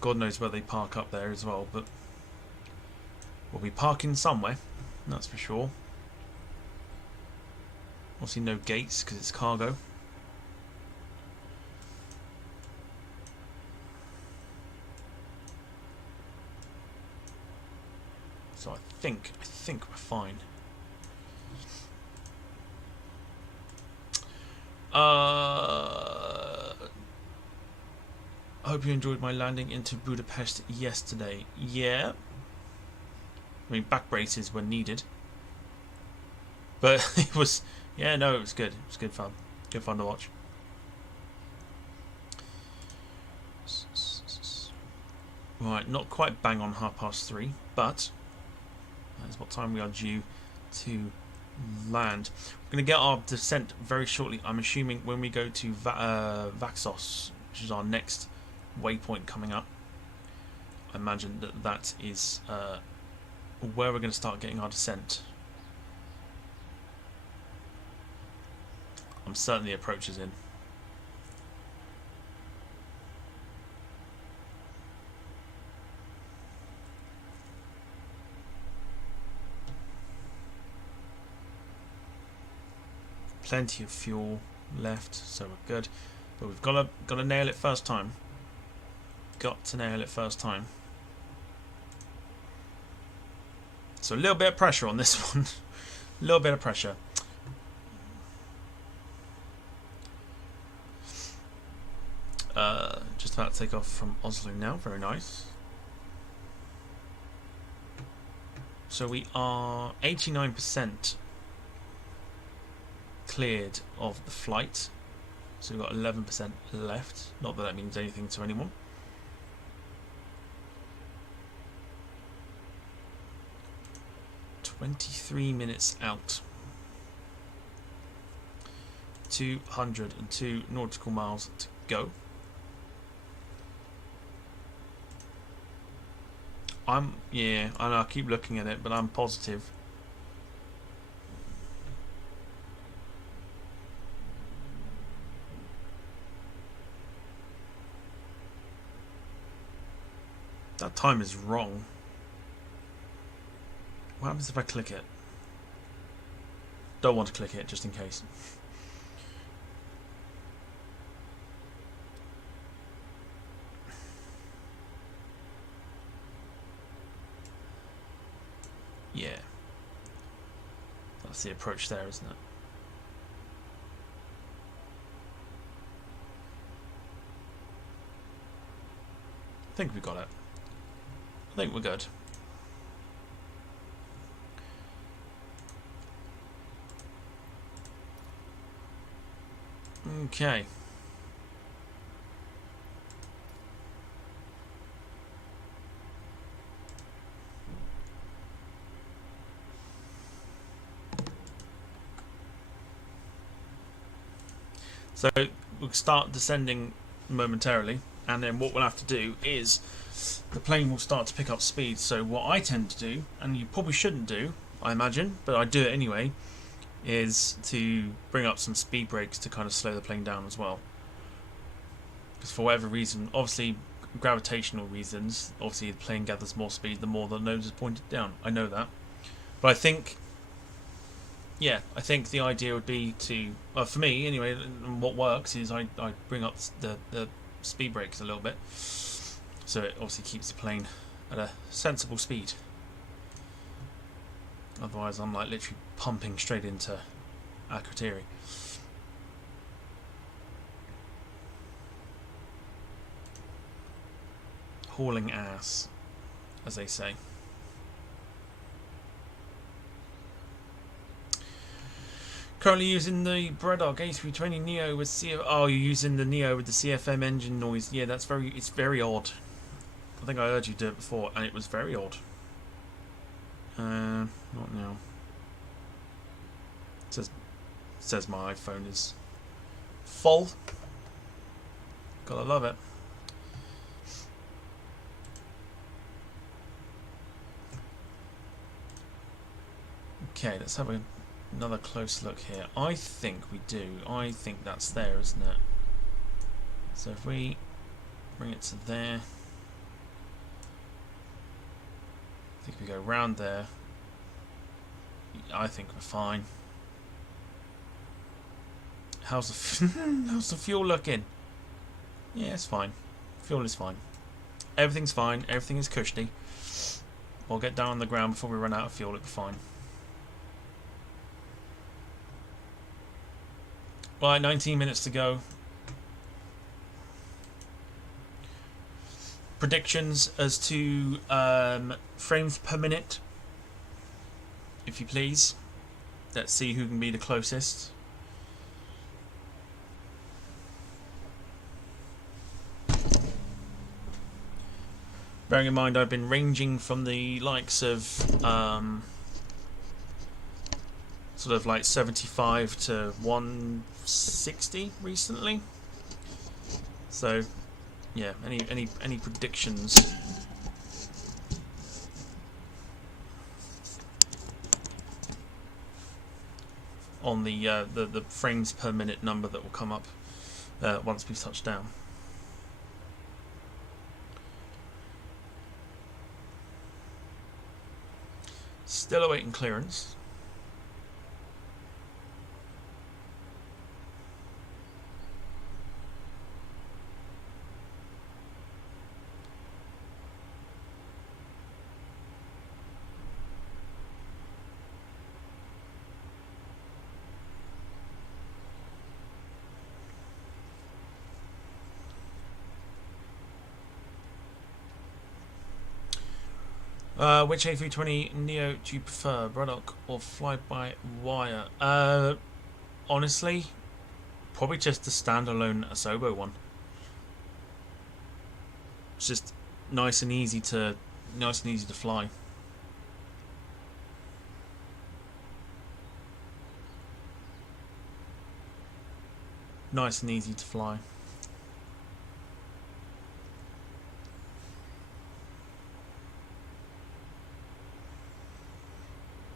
God knows where they park up there as well, but we'll be parking somewhere, that's for sure. Obviously no gates because it's cargo. So I think we're fine. I hope you enjoyed my landing into Budapest yesterday. Yeah. I mean, back braces were needed. But it was... Yeah, no, it was good. It was good fun. Good fun to watch. Right, not quite bang on 3:30, but that's what time we are due to land. We're going to get our descent very shortly. I'm assuming when we go to Vaxos, which is our next waypoint coming up. I imagine that that is where we're going to start getting our descent. I'm certain the approach is in. Plenty of fuel left, so we're good. But we've got to nail it first time. Got to nail it first time. So a little bit of pressure on this one. A little bit of pressure. Just about to take off from Oslo now. Very nice. So we are 89% cleared of the flight. So we've got 11% left. Not that that means anything to anyone. "23 minutes out. 202 nautical miles to go. Yeah, I know I keep looking at it, but I'm positive. That time is wrong. What happens if I click it? Don't want to click it, just in case. Yeah. That's the approach there, isn't it? I think we got it. I think we're good. Okay. So we'll start descending momentarily, and then what we'll have to do is the plane will start to pick up speed. So what I tend to do, and you probably shouldn't do, I imagine, but I do it anyway, is to bring up some speed brakes to kind of slow the plane down as well. Because for whatever reason, obviously gravitational reasons, obviously the plane gathers more speed the more the nose is pointed down. I know that. But I think, yeah, I think the idea would be to, well, for me anyway, what works is I bring up the speed brakes a little bit. So it obviously keeps the plane at a sensible speed. Otherwise I'm like literally pumping straight into Akrotiri. Hauling ass, as they say. Currently using the Braddock A320 Neo with CF. Oh, you're using the Neo with the CFM engine noise. Yeah, it's very odd. I think I heard you do it before, and it was very odd. Not now. It says my iPhone is full. Gotta love it. Okay, let's have another close look here. I think we do. I think that's there, isn't it? So if we bring it to there, I think we go round there. I think we're fine. How's the fuel looking? Yeah, it's fine. Fuel is fine. Everything's fine. Everything is cushiony. We'll get down on the ground before we run out of fuel. It'll be fine. Right, 19 minutes to go. Predictions as to frames per minute, if you please. Let's see who can be the closest. Bearing in mind I've been ranging from the likes of sort of like 75 to 160 recently. So yeah, any predictions? On the frames per minute number that will come up once we've touched down. Still awaiting clearance. Which A320 Neo do you prefer, Braddock or fly-by-wire? Honestly, probably just the standalone Asobo one. It's just nice and easy to fly. Nice and easy to fly.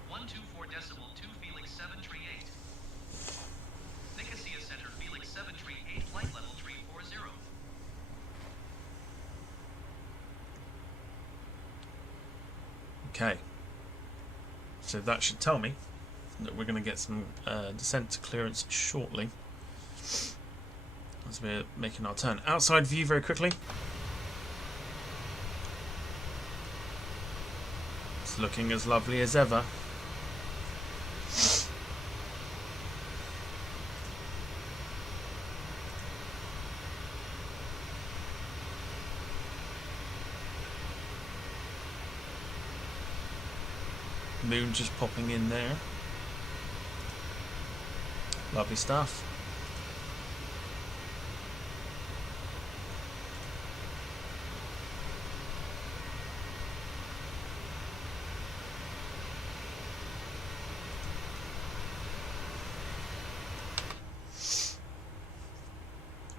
124 decimal 2 Felix 738. Nicosia Center Felix 738 flight level 340. Okay. So that should tell me that we're going to get some descent to clearance shortly. As we're making our turn. Outside view very quickly. It's looking as lovely as ever. Moon just popping in there. Lovely stuff.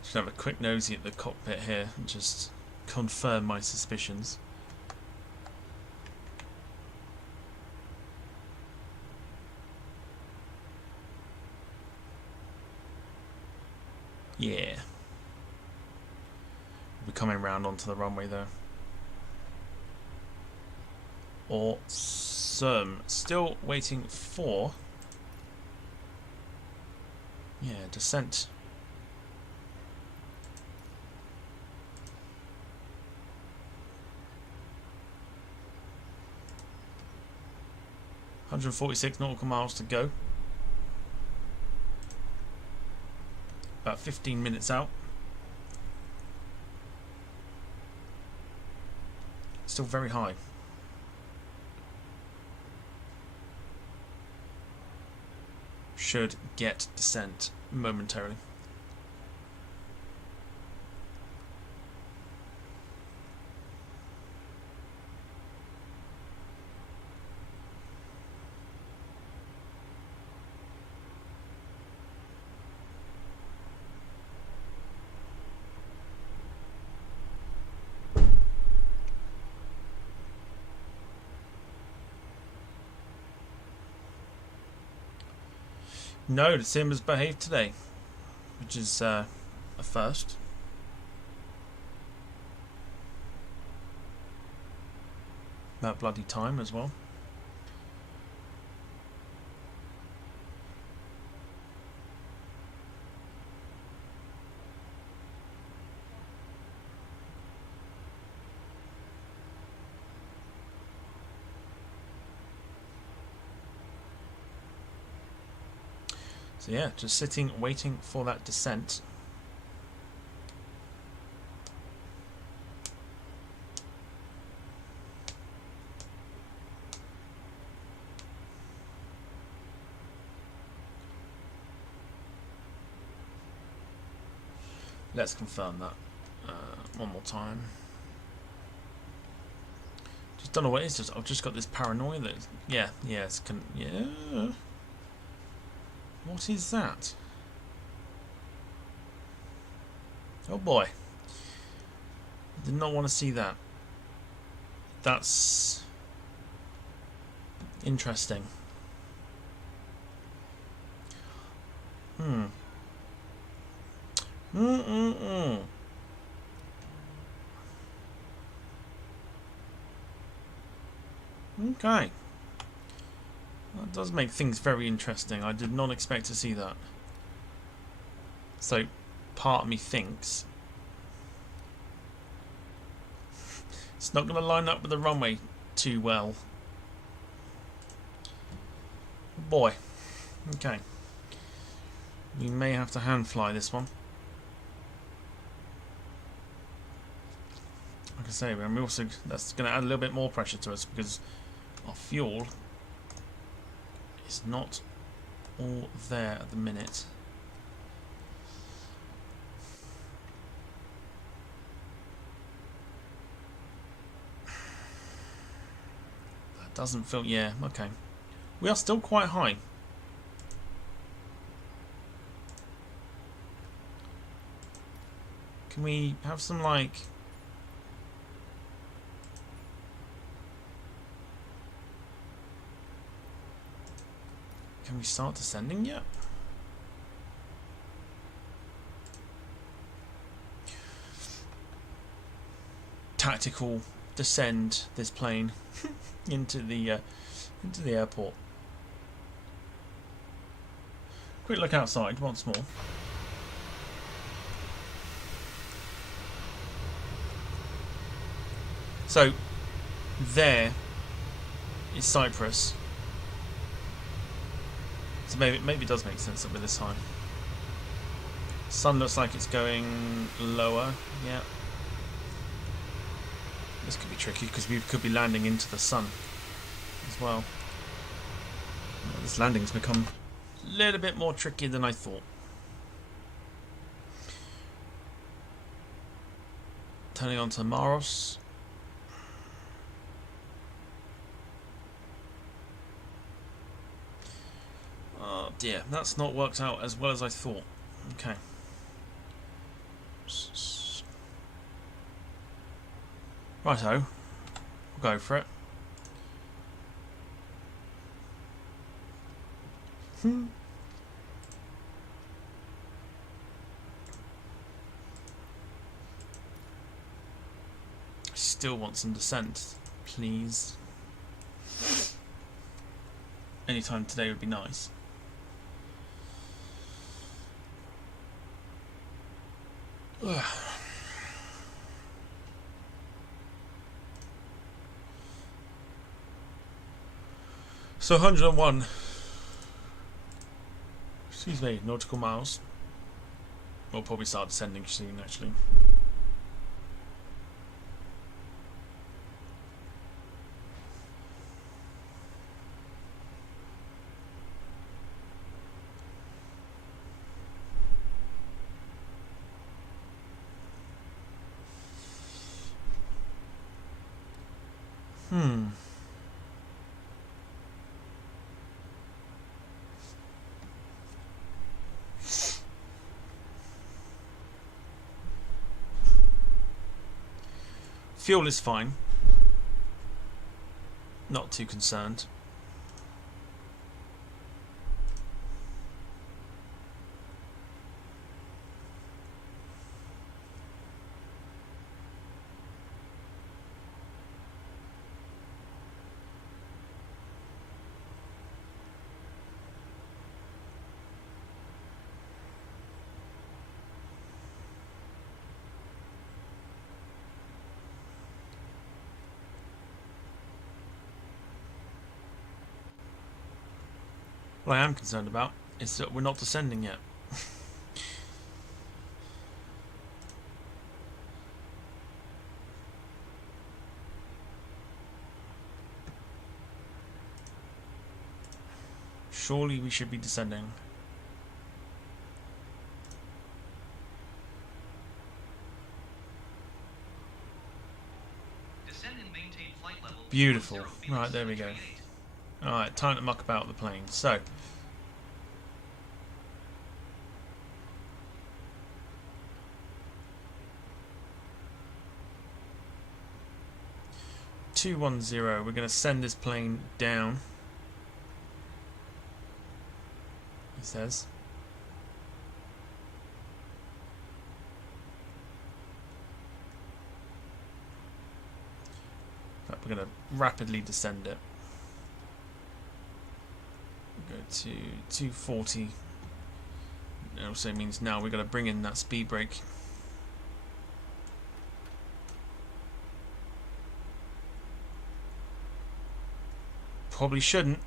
Just have a quick nosy at the cockpit here and just confirm my suspicions. Yeah. We're coming round onto the runway though. Awesome. Still waiting for... yeah, descent. ...146 nautical miles to go. About 15 minutes out. Still very high. Should get descent momentarily. No, the sim has behaved today, which is a first. That bloody time as well. So yeah, just sitting, waiting for that descent. Let's confirm that one more time. Just don't know what it is. Just I've just got this paranoia that yeah, it's yeah. What is that? Oh boy. Did not want to see that. That's interesting. Okay. That does make things very interesting. I did not expect to see that. So, part of me thinks it's not going to line up with the runway too well. Boy. Okay. We may have to hand fly this one. Like I say, we're also, that's going to add a little bit more pressure to us because our fuel is not all there at the minute. That doesn't feel, yeah, okay. We are still quite high. Can we have some like... Can we start descending yet? Tactical descend this plane into the airport. Quick look outside once more. So there is Cyprus. So maybe it does make sense that we're this high. Sun looks like it's going lower. Yeah. This could be tricky because we could be landing into the sun as well. This landing's become a little bit more tricky than I thought. Turning on to Maros. Oh dear, that's not worked out as well as I thought. Okay. Righto. We'll go for it. still want some descent, please. Anytime today would be nice. Ugh. So 101. Excuse me, nautical miles. We'll probably start descending soon, actually. Fuel is fine. Not too concerned. What I am concerned about is that we're not descending yet. Surely we should be descending. Descend and maintain flight level. Beautiful. 10 Right, there we go. 738. Alright, time to muck about the plane. So, we're going to send this plane down, he says. But we're going to rapidly descend it. Go to 240. It also means now we've got to bring in that speed brake. Probably shouldn't.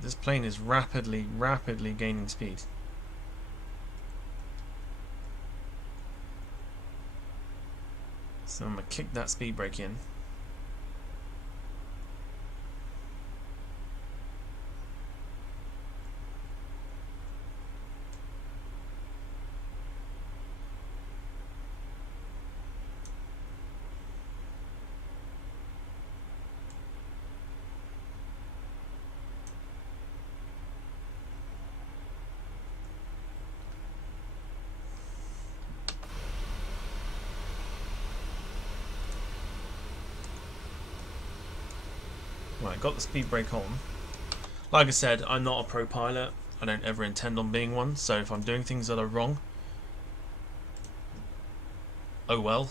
This plane is rapidly gaining speed. So I'm going to kick that speed brake in. Right, got the speed brake on. Like I said, I'm not a pro pilot. I don't ever intend on being one, so if I'm doing things that are wrong, oh well.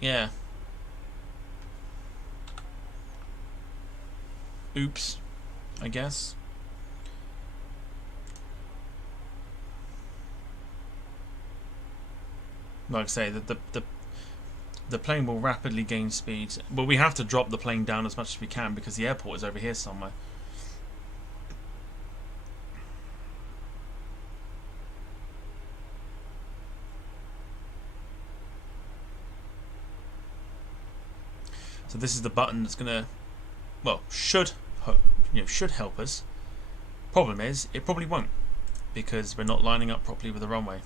Yeah. Oops, I guess. Like I say, the plane will rapidly gain speed. But we have to drop the plane down as much as we can because the airport is over here somewhere. So this is the button that's gonna, well, should help us. Problem is, it probably won't because we're not lining up properly with the runway.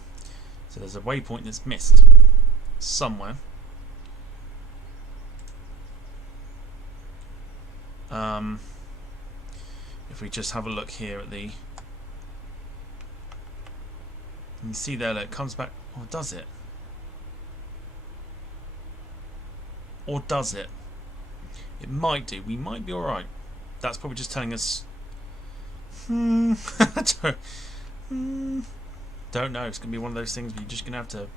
So there's a waypoint that's missed somewhere. If we just have a look here at the, you see there that it comes back, or does it? Or does it? It might do. We might be alright. that's probably just telling us. Don't know. It's gonna be one of those things where you're just gonna have to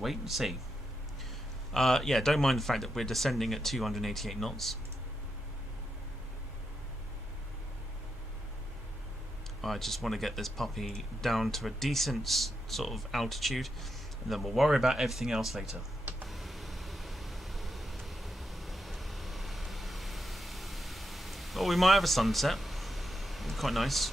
wait and see. Yeah, don't mind the fact that we're descending at 288 knots. I just want to get this puppy down to a decent sort of altitude, and then we'll worry about everything else later. Well, we might have a sunset. Quite nice.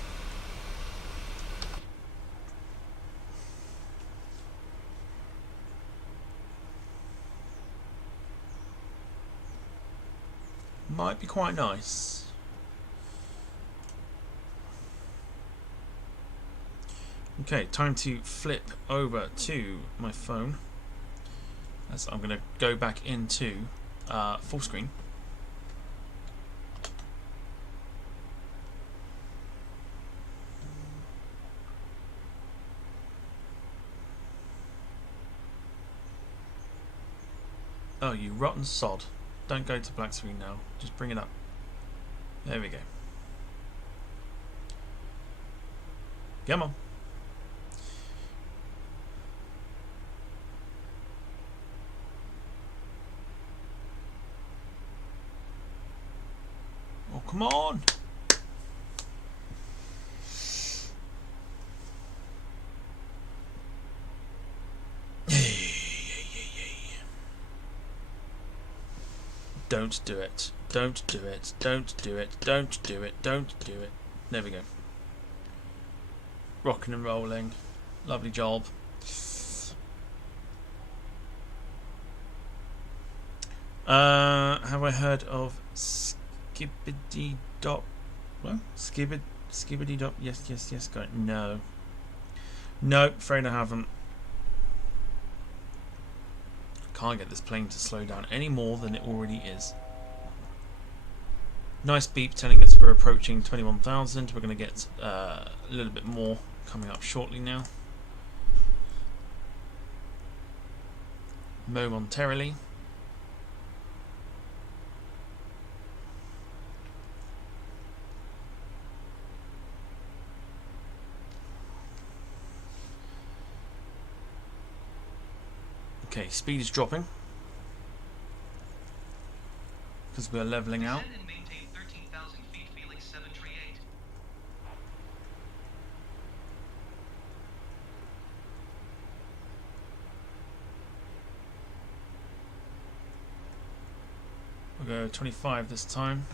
Might be quite nice. Okay, time to flip over to my phone. As I'm going to go back into full screen. Oh, you rotten sod. Don't go to black screen now. Just bring it up. There we go. Come on. Oh, come on. Don't do it. Don't do it. Don't do it. Don't do it. Don't do it. There we go. Rocking and rolling. Lovely job. Have I heard of Skibbity Dop? What? Skibbity Dop? Yes. Got it. No. Nope, afraid I haven't. Can't get this plane to slow down any more than it already is. Nice beep telling us we're approaching 21,000. We're going to get a little bit more coming up shortly now. Momentarily. Okay, speed is dropping because we're leveling out. Descend and maintain 13,000 feet, Felix 738. We'll go 25 this time.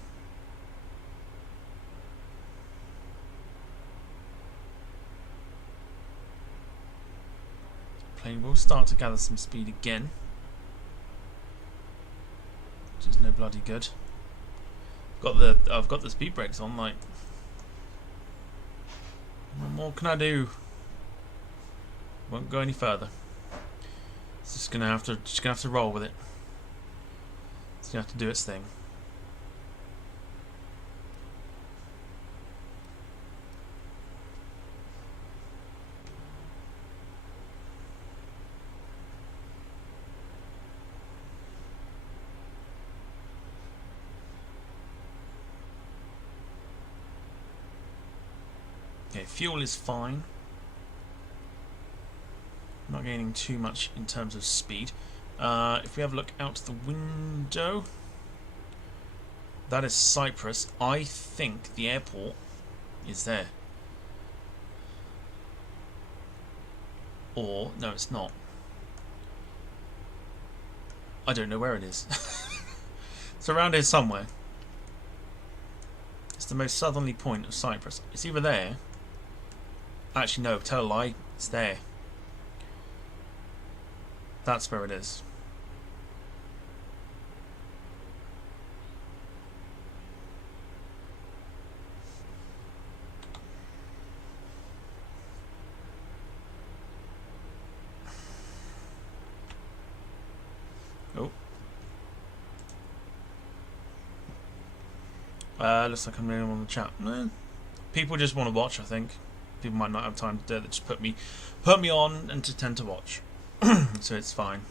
Plane will start to gather some speed again, which is no bloody good. I've got the speed brakes on. Like, what more can I do? Won't go any further. It's just gonna have to roll with it. It's gonna have to do its thing. Okay, fuel is fine. Not gaining too much in terms of speed. If we have a look out the window, that is Cyprus. I think the airport is there. Or, no, it's not. I don't know where it is. It's around here somewhere. It's the most southerly point of Cyprus. It's either there. Actually, no, tell a lie. It's there. That's where it is. Oh. Looks like I'm the only one on the chat. People just want to watch, I think. People might not have time to do it. They just put me on and to tend to watch. So it's fine.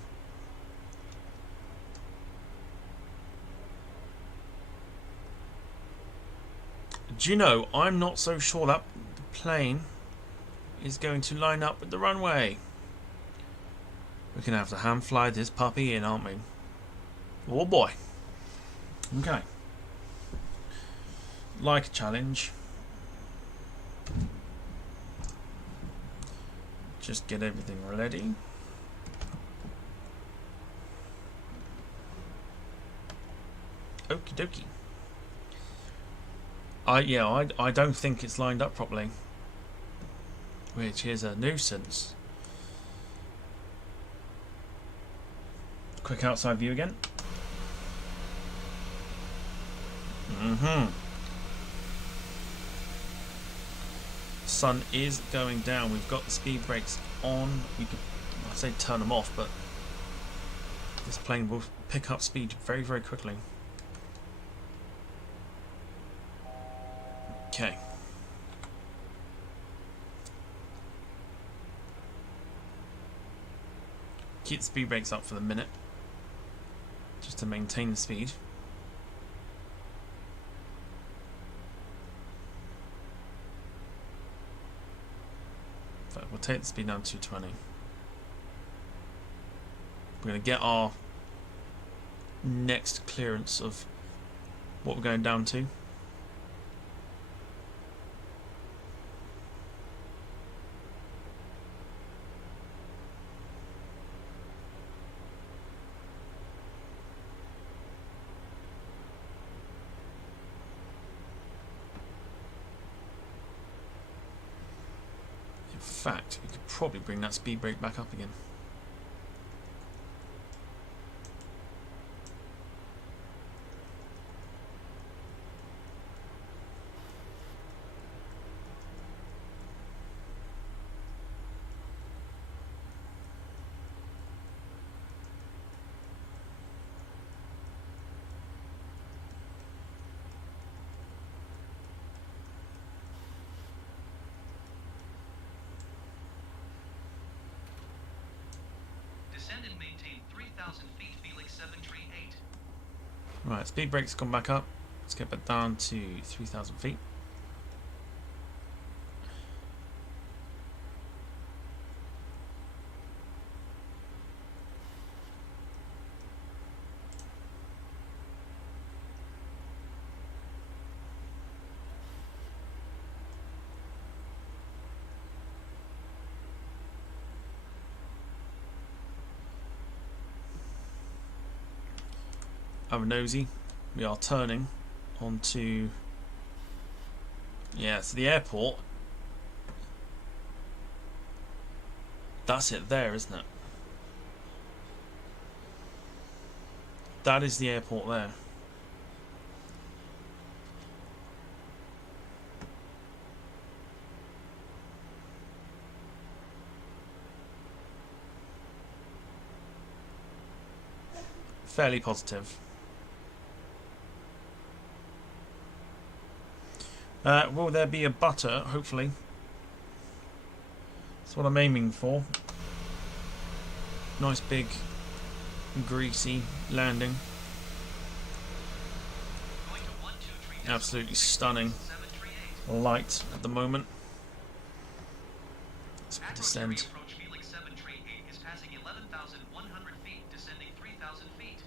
Do you know, I'm not so sure that the plane is going to line up with the runway. We're going to have to hand fly this puppy in, aren't we? Oh boy. Okay. Like a challenge. Just get everything ready. Okie dokie. I don't think it's lined up properly, which is a nuisance. Quick outside view again. Sun is going down. We've got the speed brakes on. We could, I say turn them off, but this plane will pick up speed very, very quickly. Okay. Keep the speed brakes up for the minute, just to maintain the speed. In fact, we'll take the speed down to 220. We're going to get our next clearance of what we're going down to. In fact, we could probably bring that speed brake back up again. Descend and maintain 3,000 feet, Felix 738. Right, speed brake's gone back up. Let's get back down to 3,000 feet. Have a nosy. We are turning onto, yeah, so the airport. That's it there, isn't it? That is the airport there. Fairly positive. Will there be a butter? Hopefully. That's what I'm aiming for. Nice big greasy landing. Absolutely stunning light at the moment. Let's descend. Approach Felix 738 is passing 11,100 feet, descending 3,000 feet.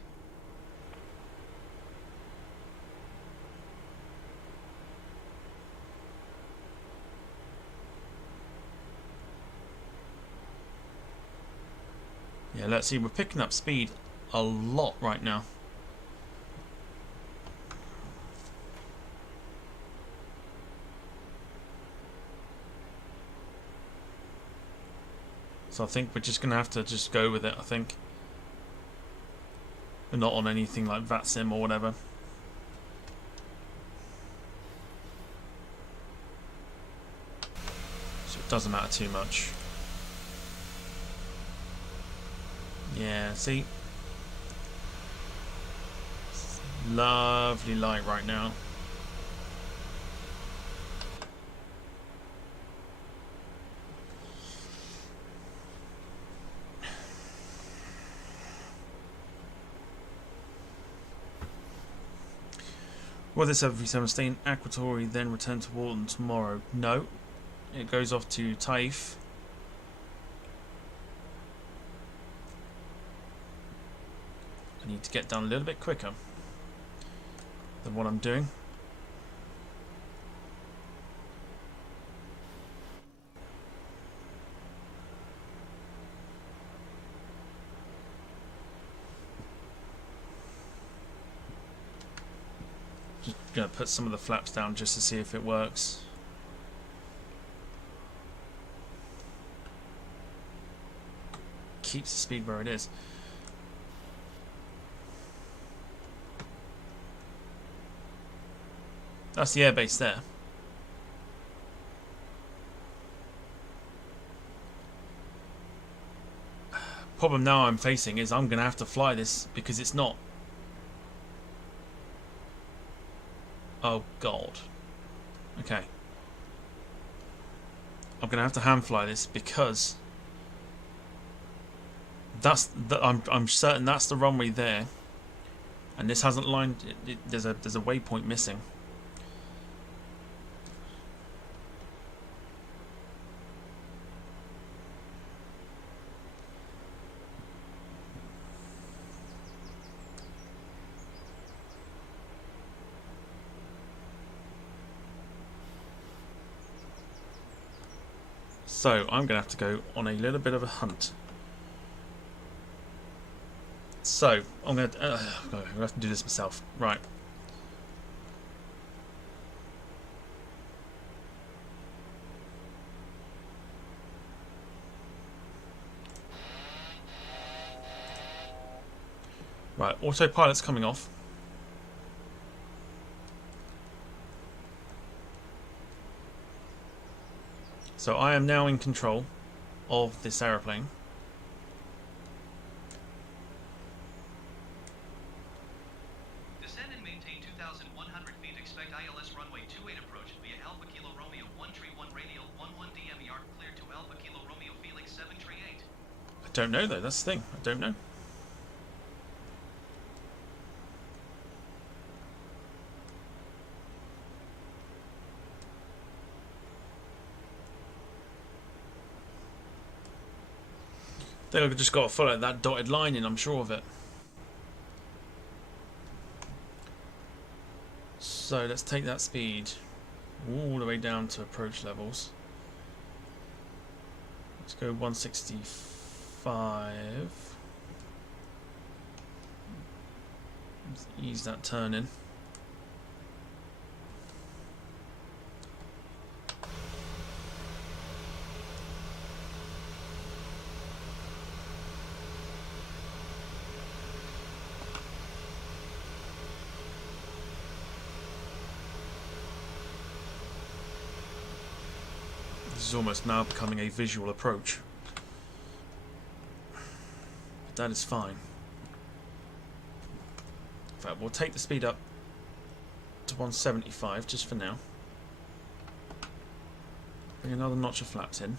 Yeah, let's see, we're picking up speed a lot right now. So I think we're just going to have to just go with it, I think. We're not on anything like VATSIM or whatever. So it doesn't matter too much. Yeah, see? Lovely light right now. Will this FV7 stay in Akrotiri, then return to Warton tomorrow? No. It goes off to Taif. I need to get done a little bit quicker than what I'm doing. Just gonna put some of the flaps down just to see if it works. Keeps the speed where it is. That's the airbase there. Problem now I'm facing is I'm going to have to fly this because it's not. Oh God. Okay. I'm going to have to hand fly this because I'm certain that's the runway there, and this hasn't lined. There's a waypoint missing. So I'm going to have to go on a little bit of a hunt. So I'm going to have to do this myself. Right. Right, autopilot's coming off. So I am now in control of this aeroplane. Descend and maintain 2,100 feet. Expect ILS runway 28 approach via Alpha Kilo Romeo 131 radial 11 DMER cleared to Alpha Kilo Romeo Felix 738. I don't know though, that's the thing. I don't know. I think I've just got to follow that dotted line in, I'm sure of it. So let's take that speed all the way down to approach levels. Let's go 165. Let's ease that turn in. This is almost now becoming a visual approach. But that is fine. In fact, we'll take the speed up to 175 just for now. Bring another notch of flaps in.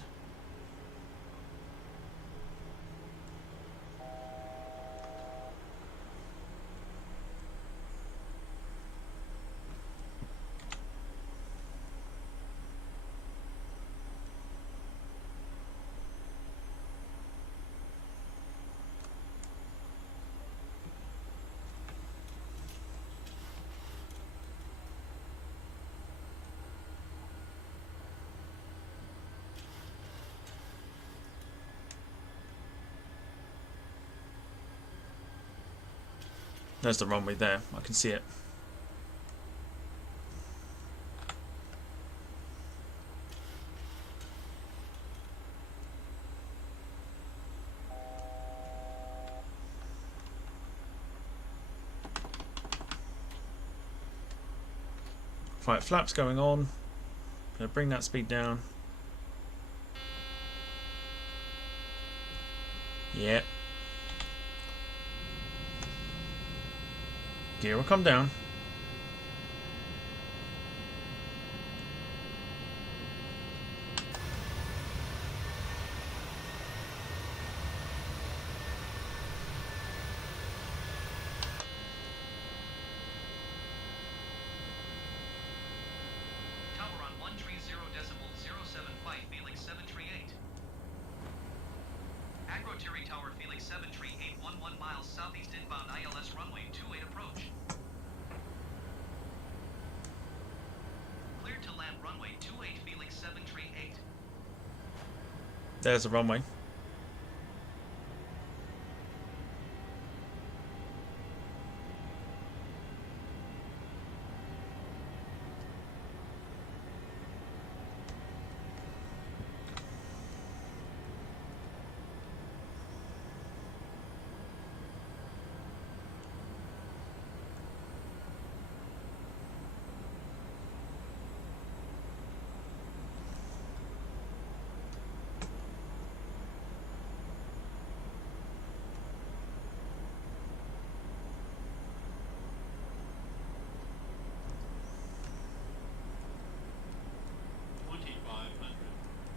There's the runway there, I can see it. Right, flaps going on. Gonna bring that speed down. Yeah. Gear will come down. There's the runway.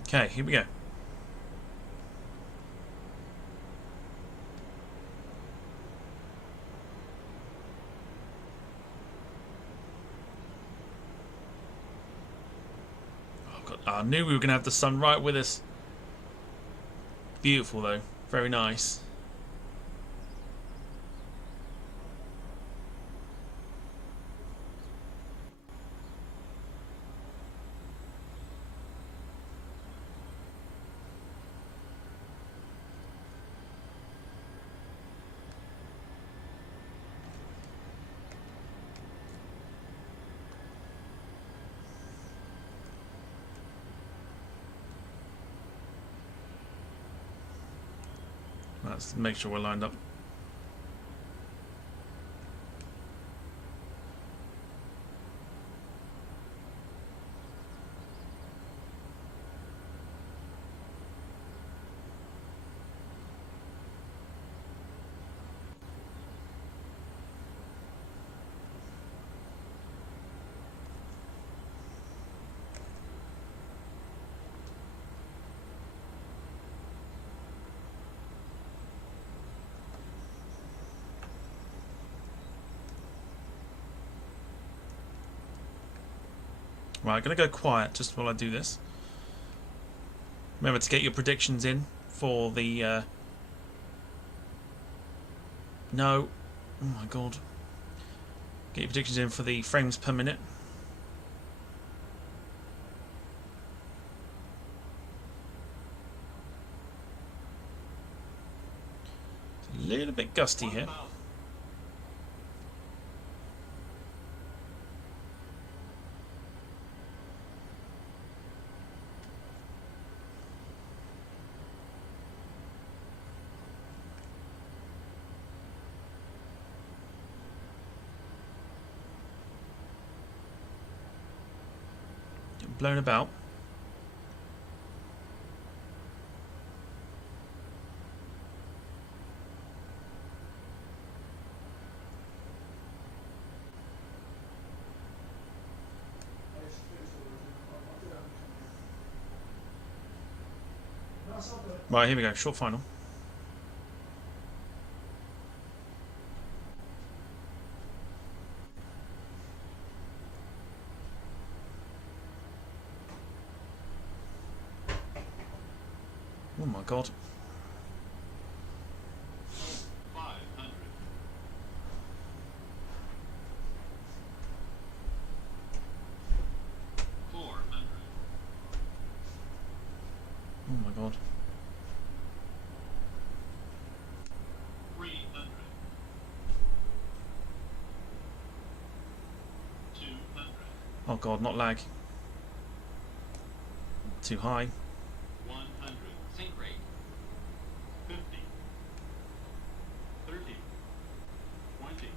Okay, here we go. Oh God, I knew we were going to have the sun right with us. Beautiful though, very nice. Let's make sure we're lined up. Right, I'm going to go quiet just while I do this. Remember to get your predictions in for the... No. Oh my God. Get your predictions in for the frames per minute. It's a little bit gusty here. Blown about. Right, here we go, short final. Oh my God. 500. 400. Oh my God. 300. 200. Oh God, not lag. Too high. 100. Sync rate. 50. 30. 20.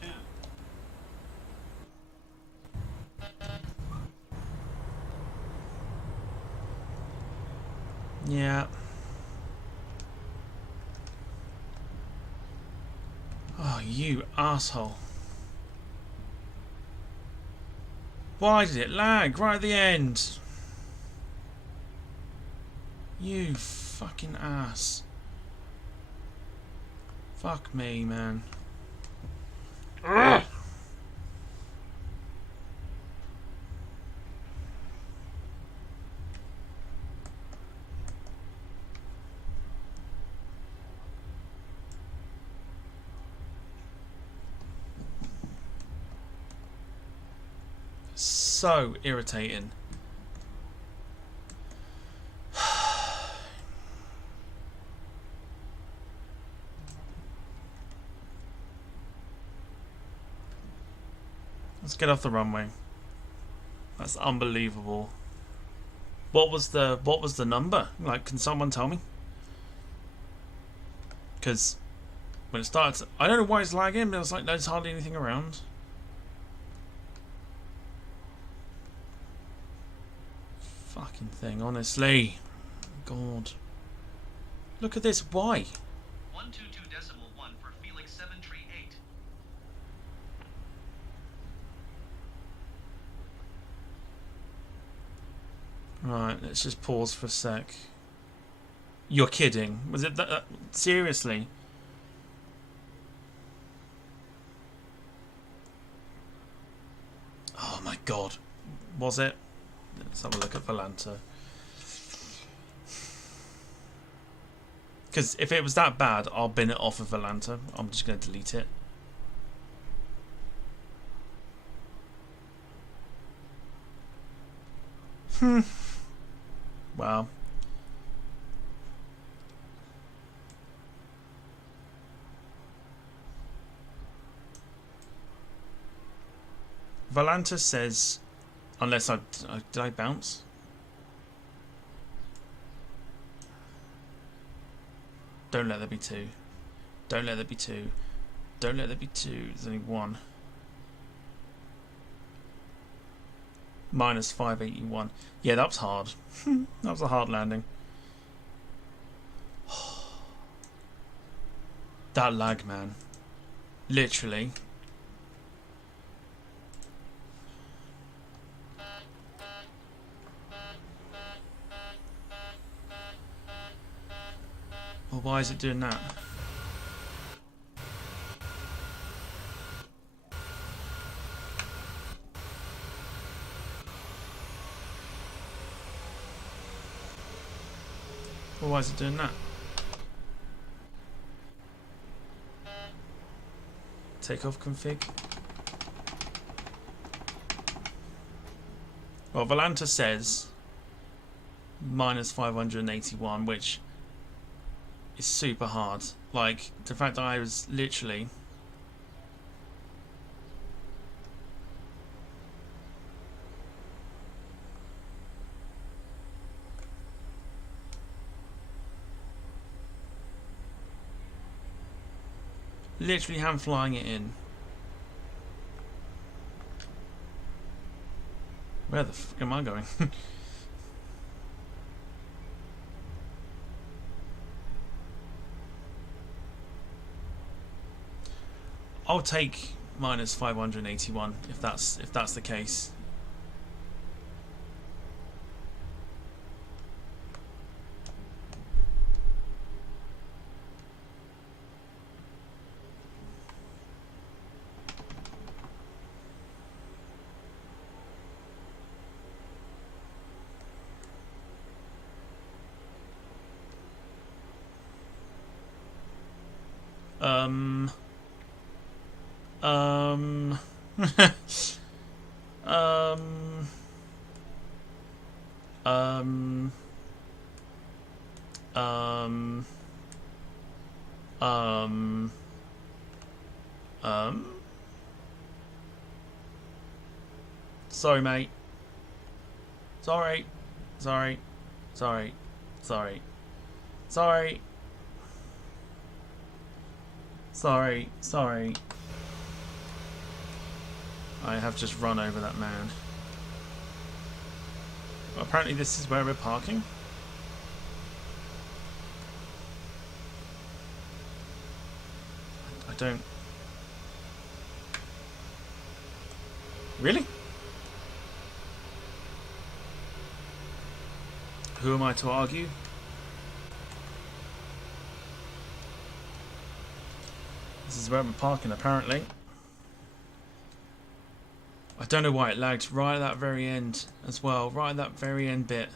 10. Yeah. Oh, you asshole. Why did it lag right at the end? You fucking ass. Fuck me, man. Ugh. So irritating. Just get off the runway. That's unbelievable. What was the number? Like, can someone tell me? Because when it starts, I don't know why it's lagging, but it's like there's hardly anything around. Fucking thing, honestly. God. Look at this. Why? 122.1 for Felix 738. Right, let's just pause for a sec. You're kidding. Was it that seriously? Oh my god. Was it? Let's have a look at Volanta. Because if it was that bad, I'll bin it off of Volanta. I'm just going to delete it. Wow. Volanta says, unless did I bounce? Don't let there be two. Don't let there be two. Don't let there be two. There's only one. Minus 581. Yeah, that was hard. That was a hard landing. That lag, man. Literally. Well, why is it doing that? Well, why is it doing that? Takeoff config. Well, Volanta says minus 581, which is super hard. Like, the fact that I was literally hand flying it in. Where the fuck am I going? I'll take minus 581 if that's the case. um sorry, mate. Sorry. Sorry. Sorry. Sorry. Sorry. Sorry. Sorry. I have just run over that man. Well, apparently this is where we're parking. I don't... Really? Who am I to argue? This is where I'm parking, apparently. I don't know why it lagged right at that very end as well. Right at that very end bit.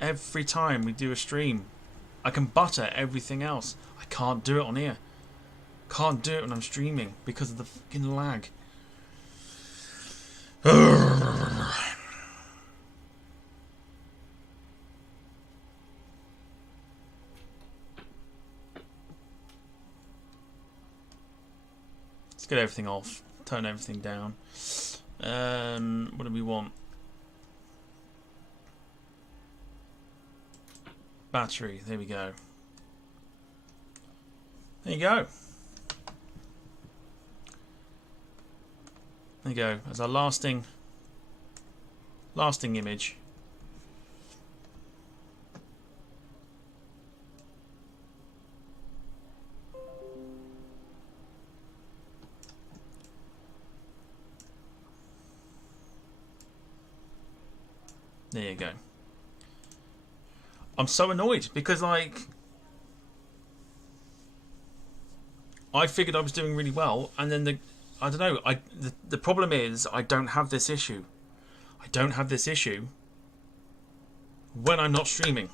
Every time we do a stream, I can butter everything else. I can't do it on here. Can't do it when I'm streaming because of the fucking lag. get everything off, turn everything down. What do we want? Battery, there we go. There you go. There you go. As our lasting image. There you go. I'm so annoyed because, like, I figured I was doing really well, and then I don't know. The problem is I don't have this issue. I don't have this issue when I'm not streaming.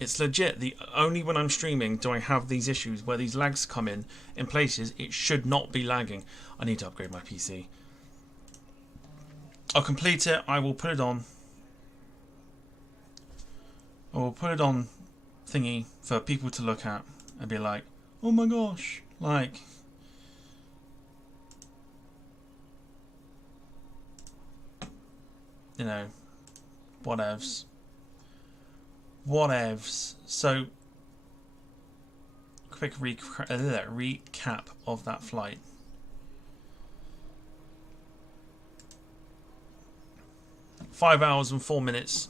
It's legit. The only when I'm streaming do I have these issues where these lags come in places it should not be lagging. I need to upgrade my PC. I'll complete it. I will put it on. I will put it on thingy for people to look at and be like, oh my gosh, like, you know, whatevs. So, quick recap of that flight. Five hours and 4 minutes.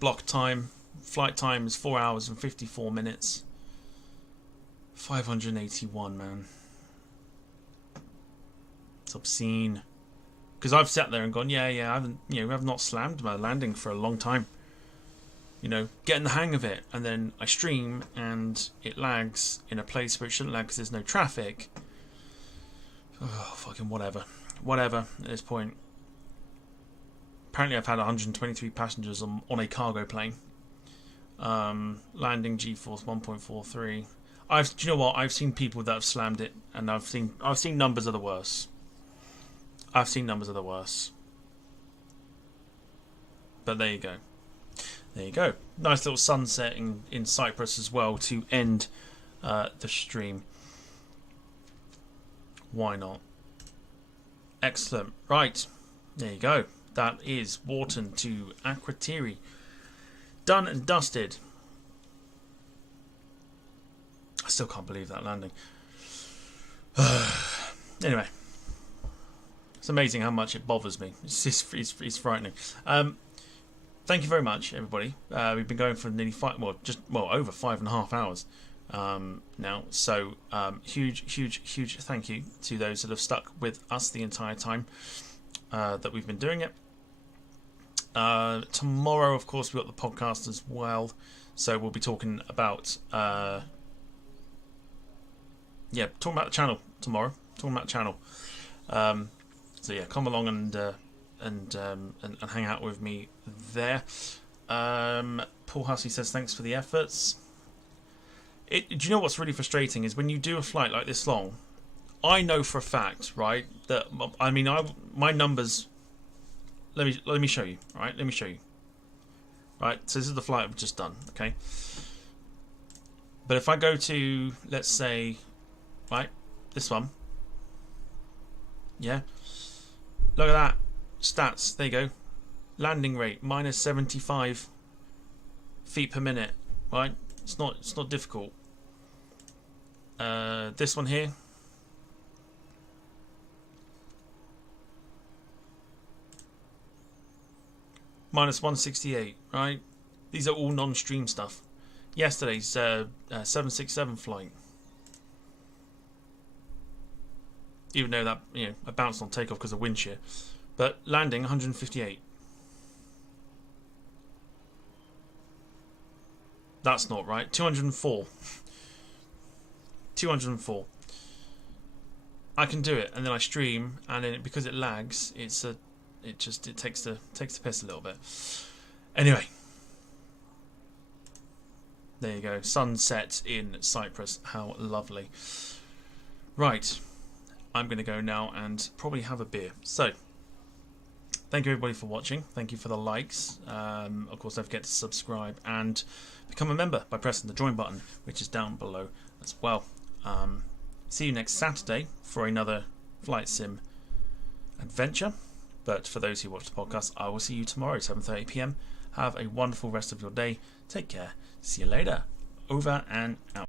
Block time. Flight time is 4 hours and 54 minutes. 581, man. It's obscene. Because I've sat there and gone, yeah, I haven't, I've not slammed my landing for a long time. Getting the hang of it, and then I stream and it lags in a place where it shouldn't lag because there's no traffic. Oh, fucking whatever at this point. Apparently I've had 123 passengers on a cargo plane. Landing G-force 1.43. Do you know what? I've seen people that have slammed it, and I've seen numbers of the worse. But there you go. There you go. Nice little sunset in Cyprus as well to end the stream. Why not? Excellent. Right. There you go. That is Warton to Akrotiri. Done and dusted. I still can't believe that landing. Anyway. It's amazing how much it bothers me. It's frightening. Thank you very much, everybody. We've been going for nearly over 5.5 hours now. So huge thank you to those that have stuck with us the entire time that we've been doing it. Tomorrow, of course, we've got the podcast as well. So we'll be talking about talking about the channel tomorrow. So yeah, come along and hang out with me there. Paul Hussey says thanks for the efforts. Do you know what's really frustrating is when you do a flight like this long, I know for a fact, right, that my numbers. Let me show you. All right, let me show you. Right, so this is the flight I've just done. Okay, but if I go to, let's say, right, this one. Yeah, look at that. Stats, there you go. Landing rate minus 75 feet per minute. Right, it's not difficult. This one here, minus 168. Right, these are all non-stream stuff. Yesterday's 767 flight, even though that I bounced on takeoff because of wind shear. But landing 158. That's not right. 204. 204. I can do it, and then I stream, and then because it lags, it takes the piss a little bit. Anyway, there you go. Sunset in Cyprus. How lovely. Right, I'm going to go now and probably have a beer. So. thank you everybody for watching. Thank you for the likes. Of course, don't forget to subscribe and become a member by pressing the join button, which is down below as well. See you next Saturday for another flight sim adventure. But for those who watch the podcast, I will see you tomorrow, 7:30 PM. Have a wonderful rest of your day. Take care. See you later. Over and out.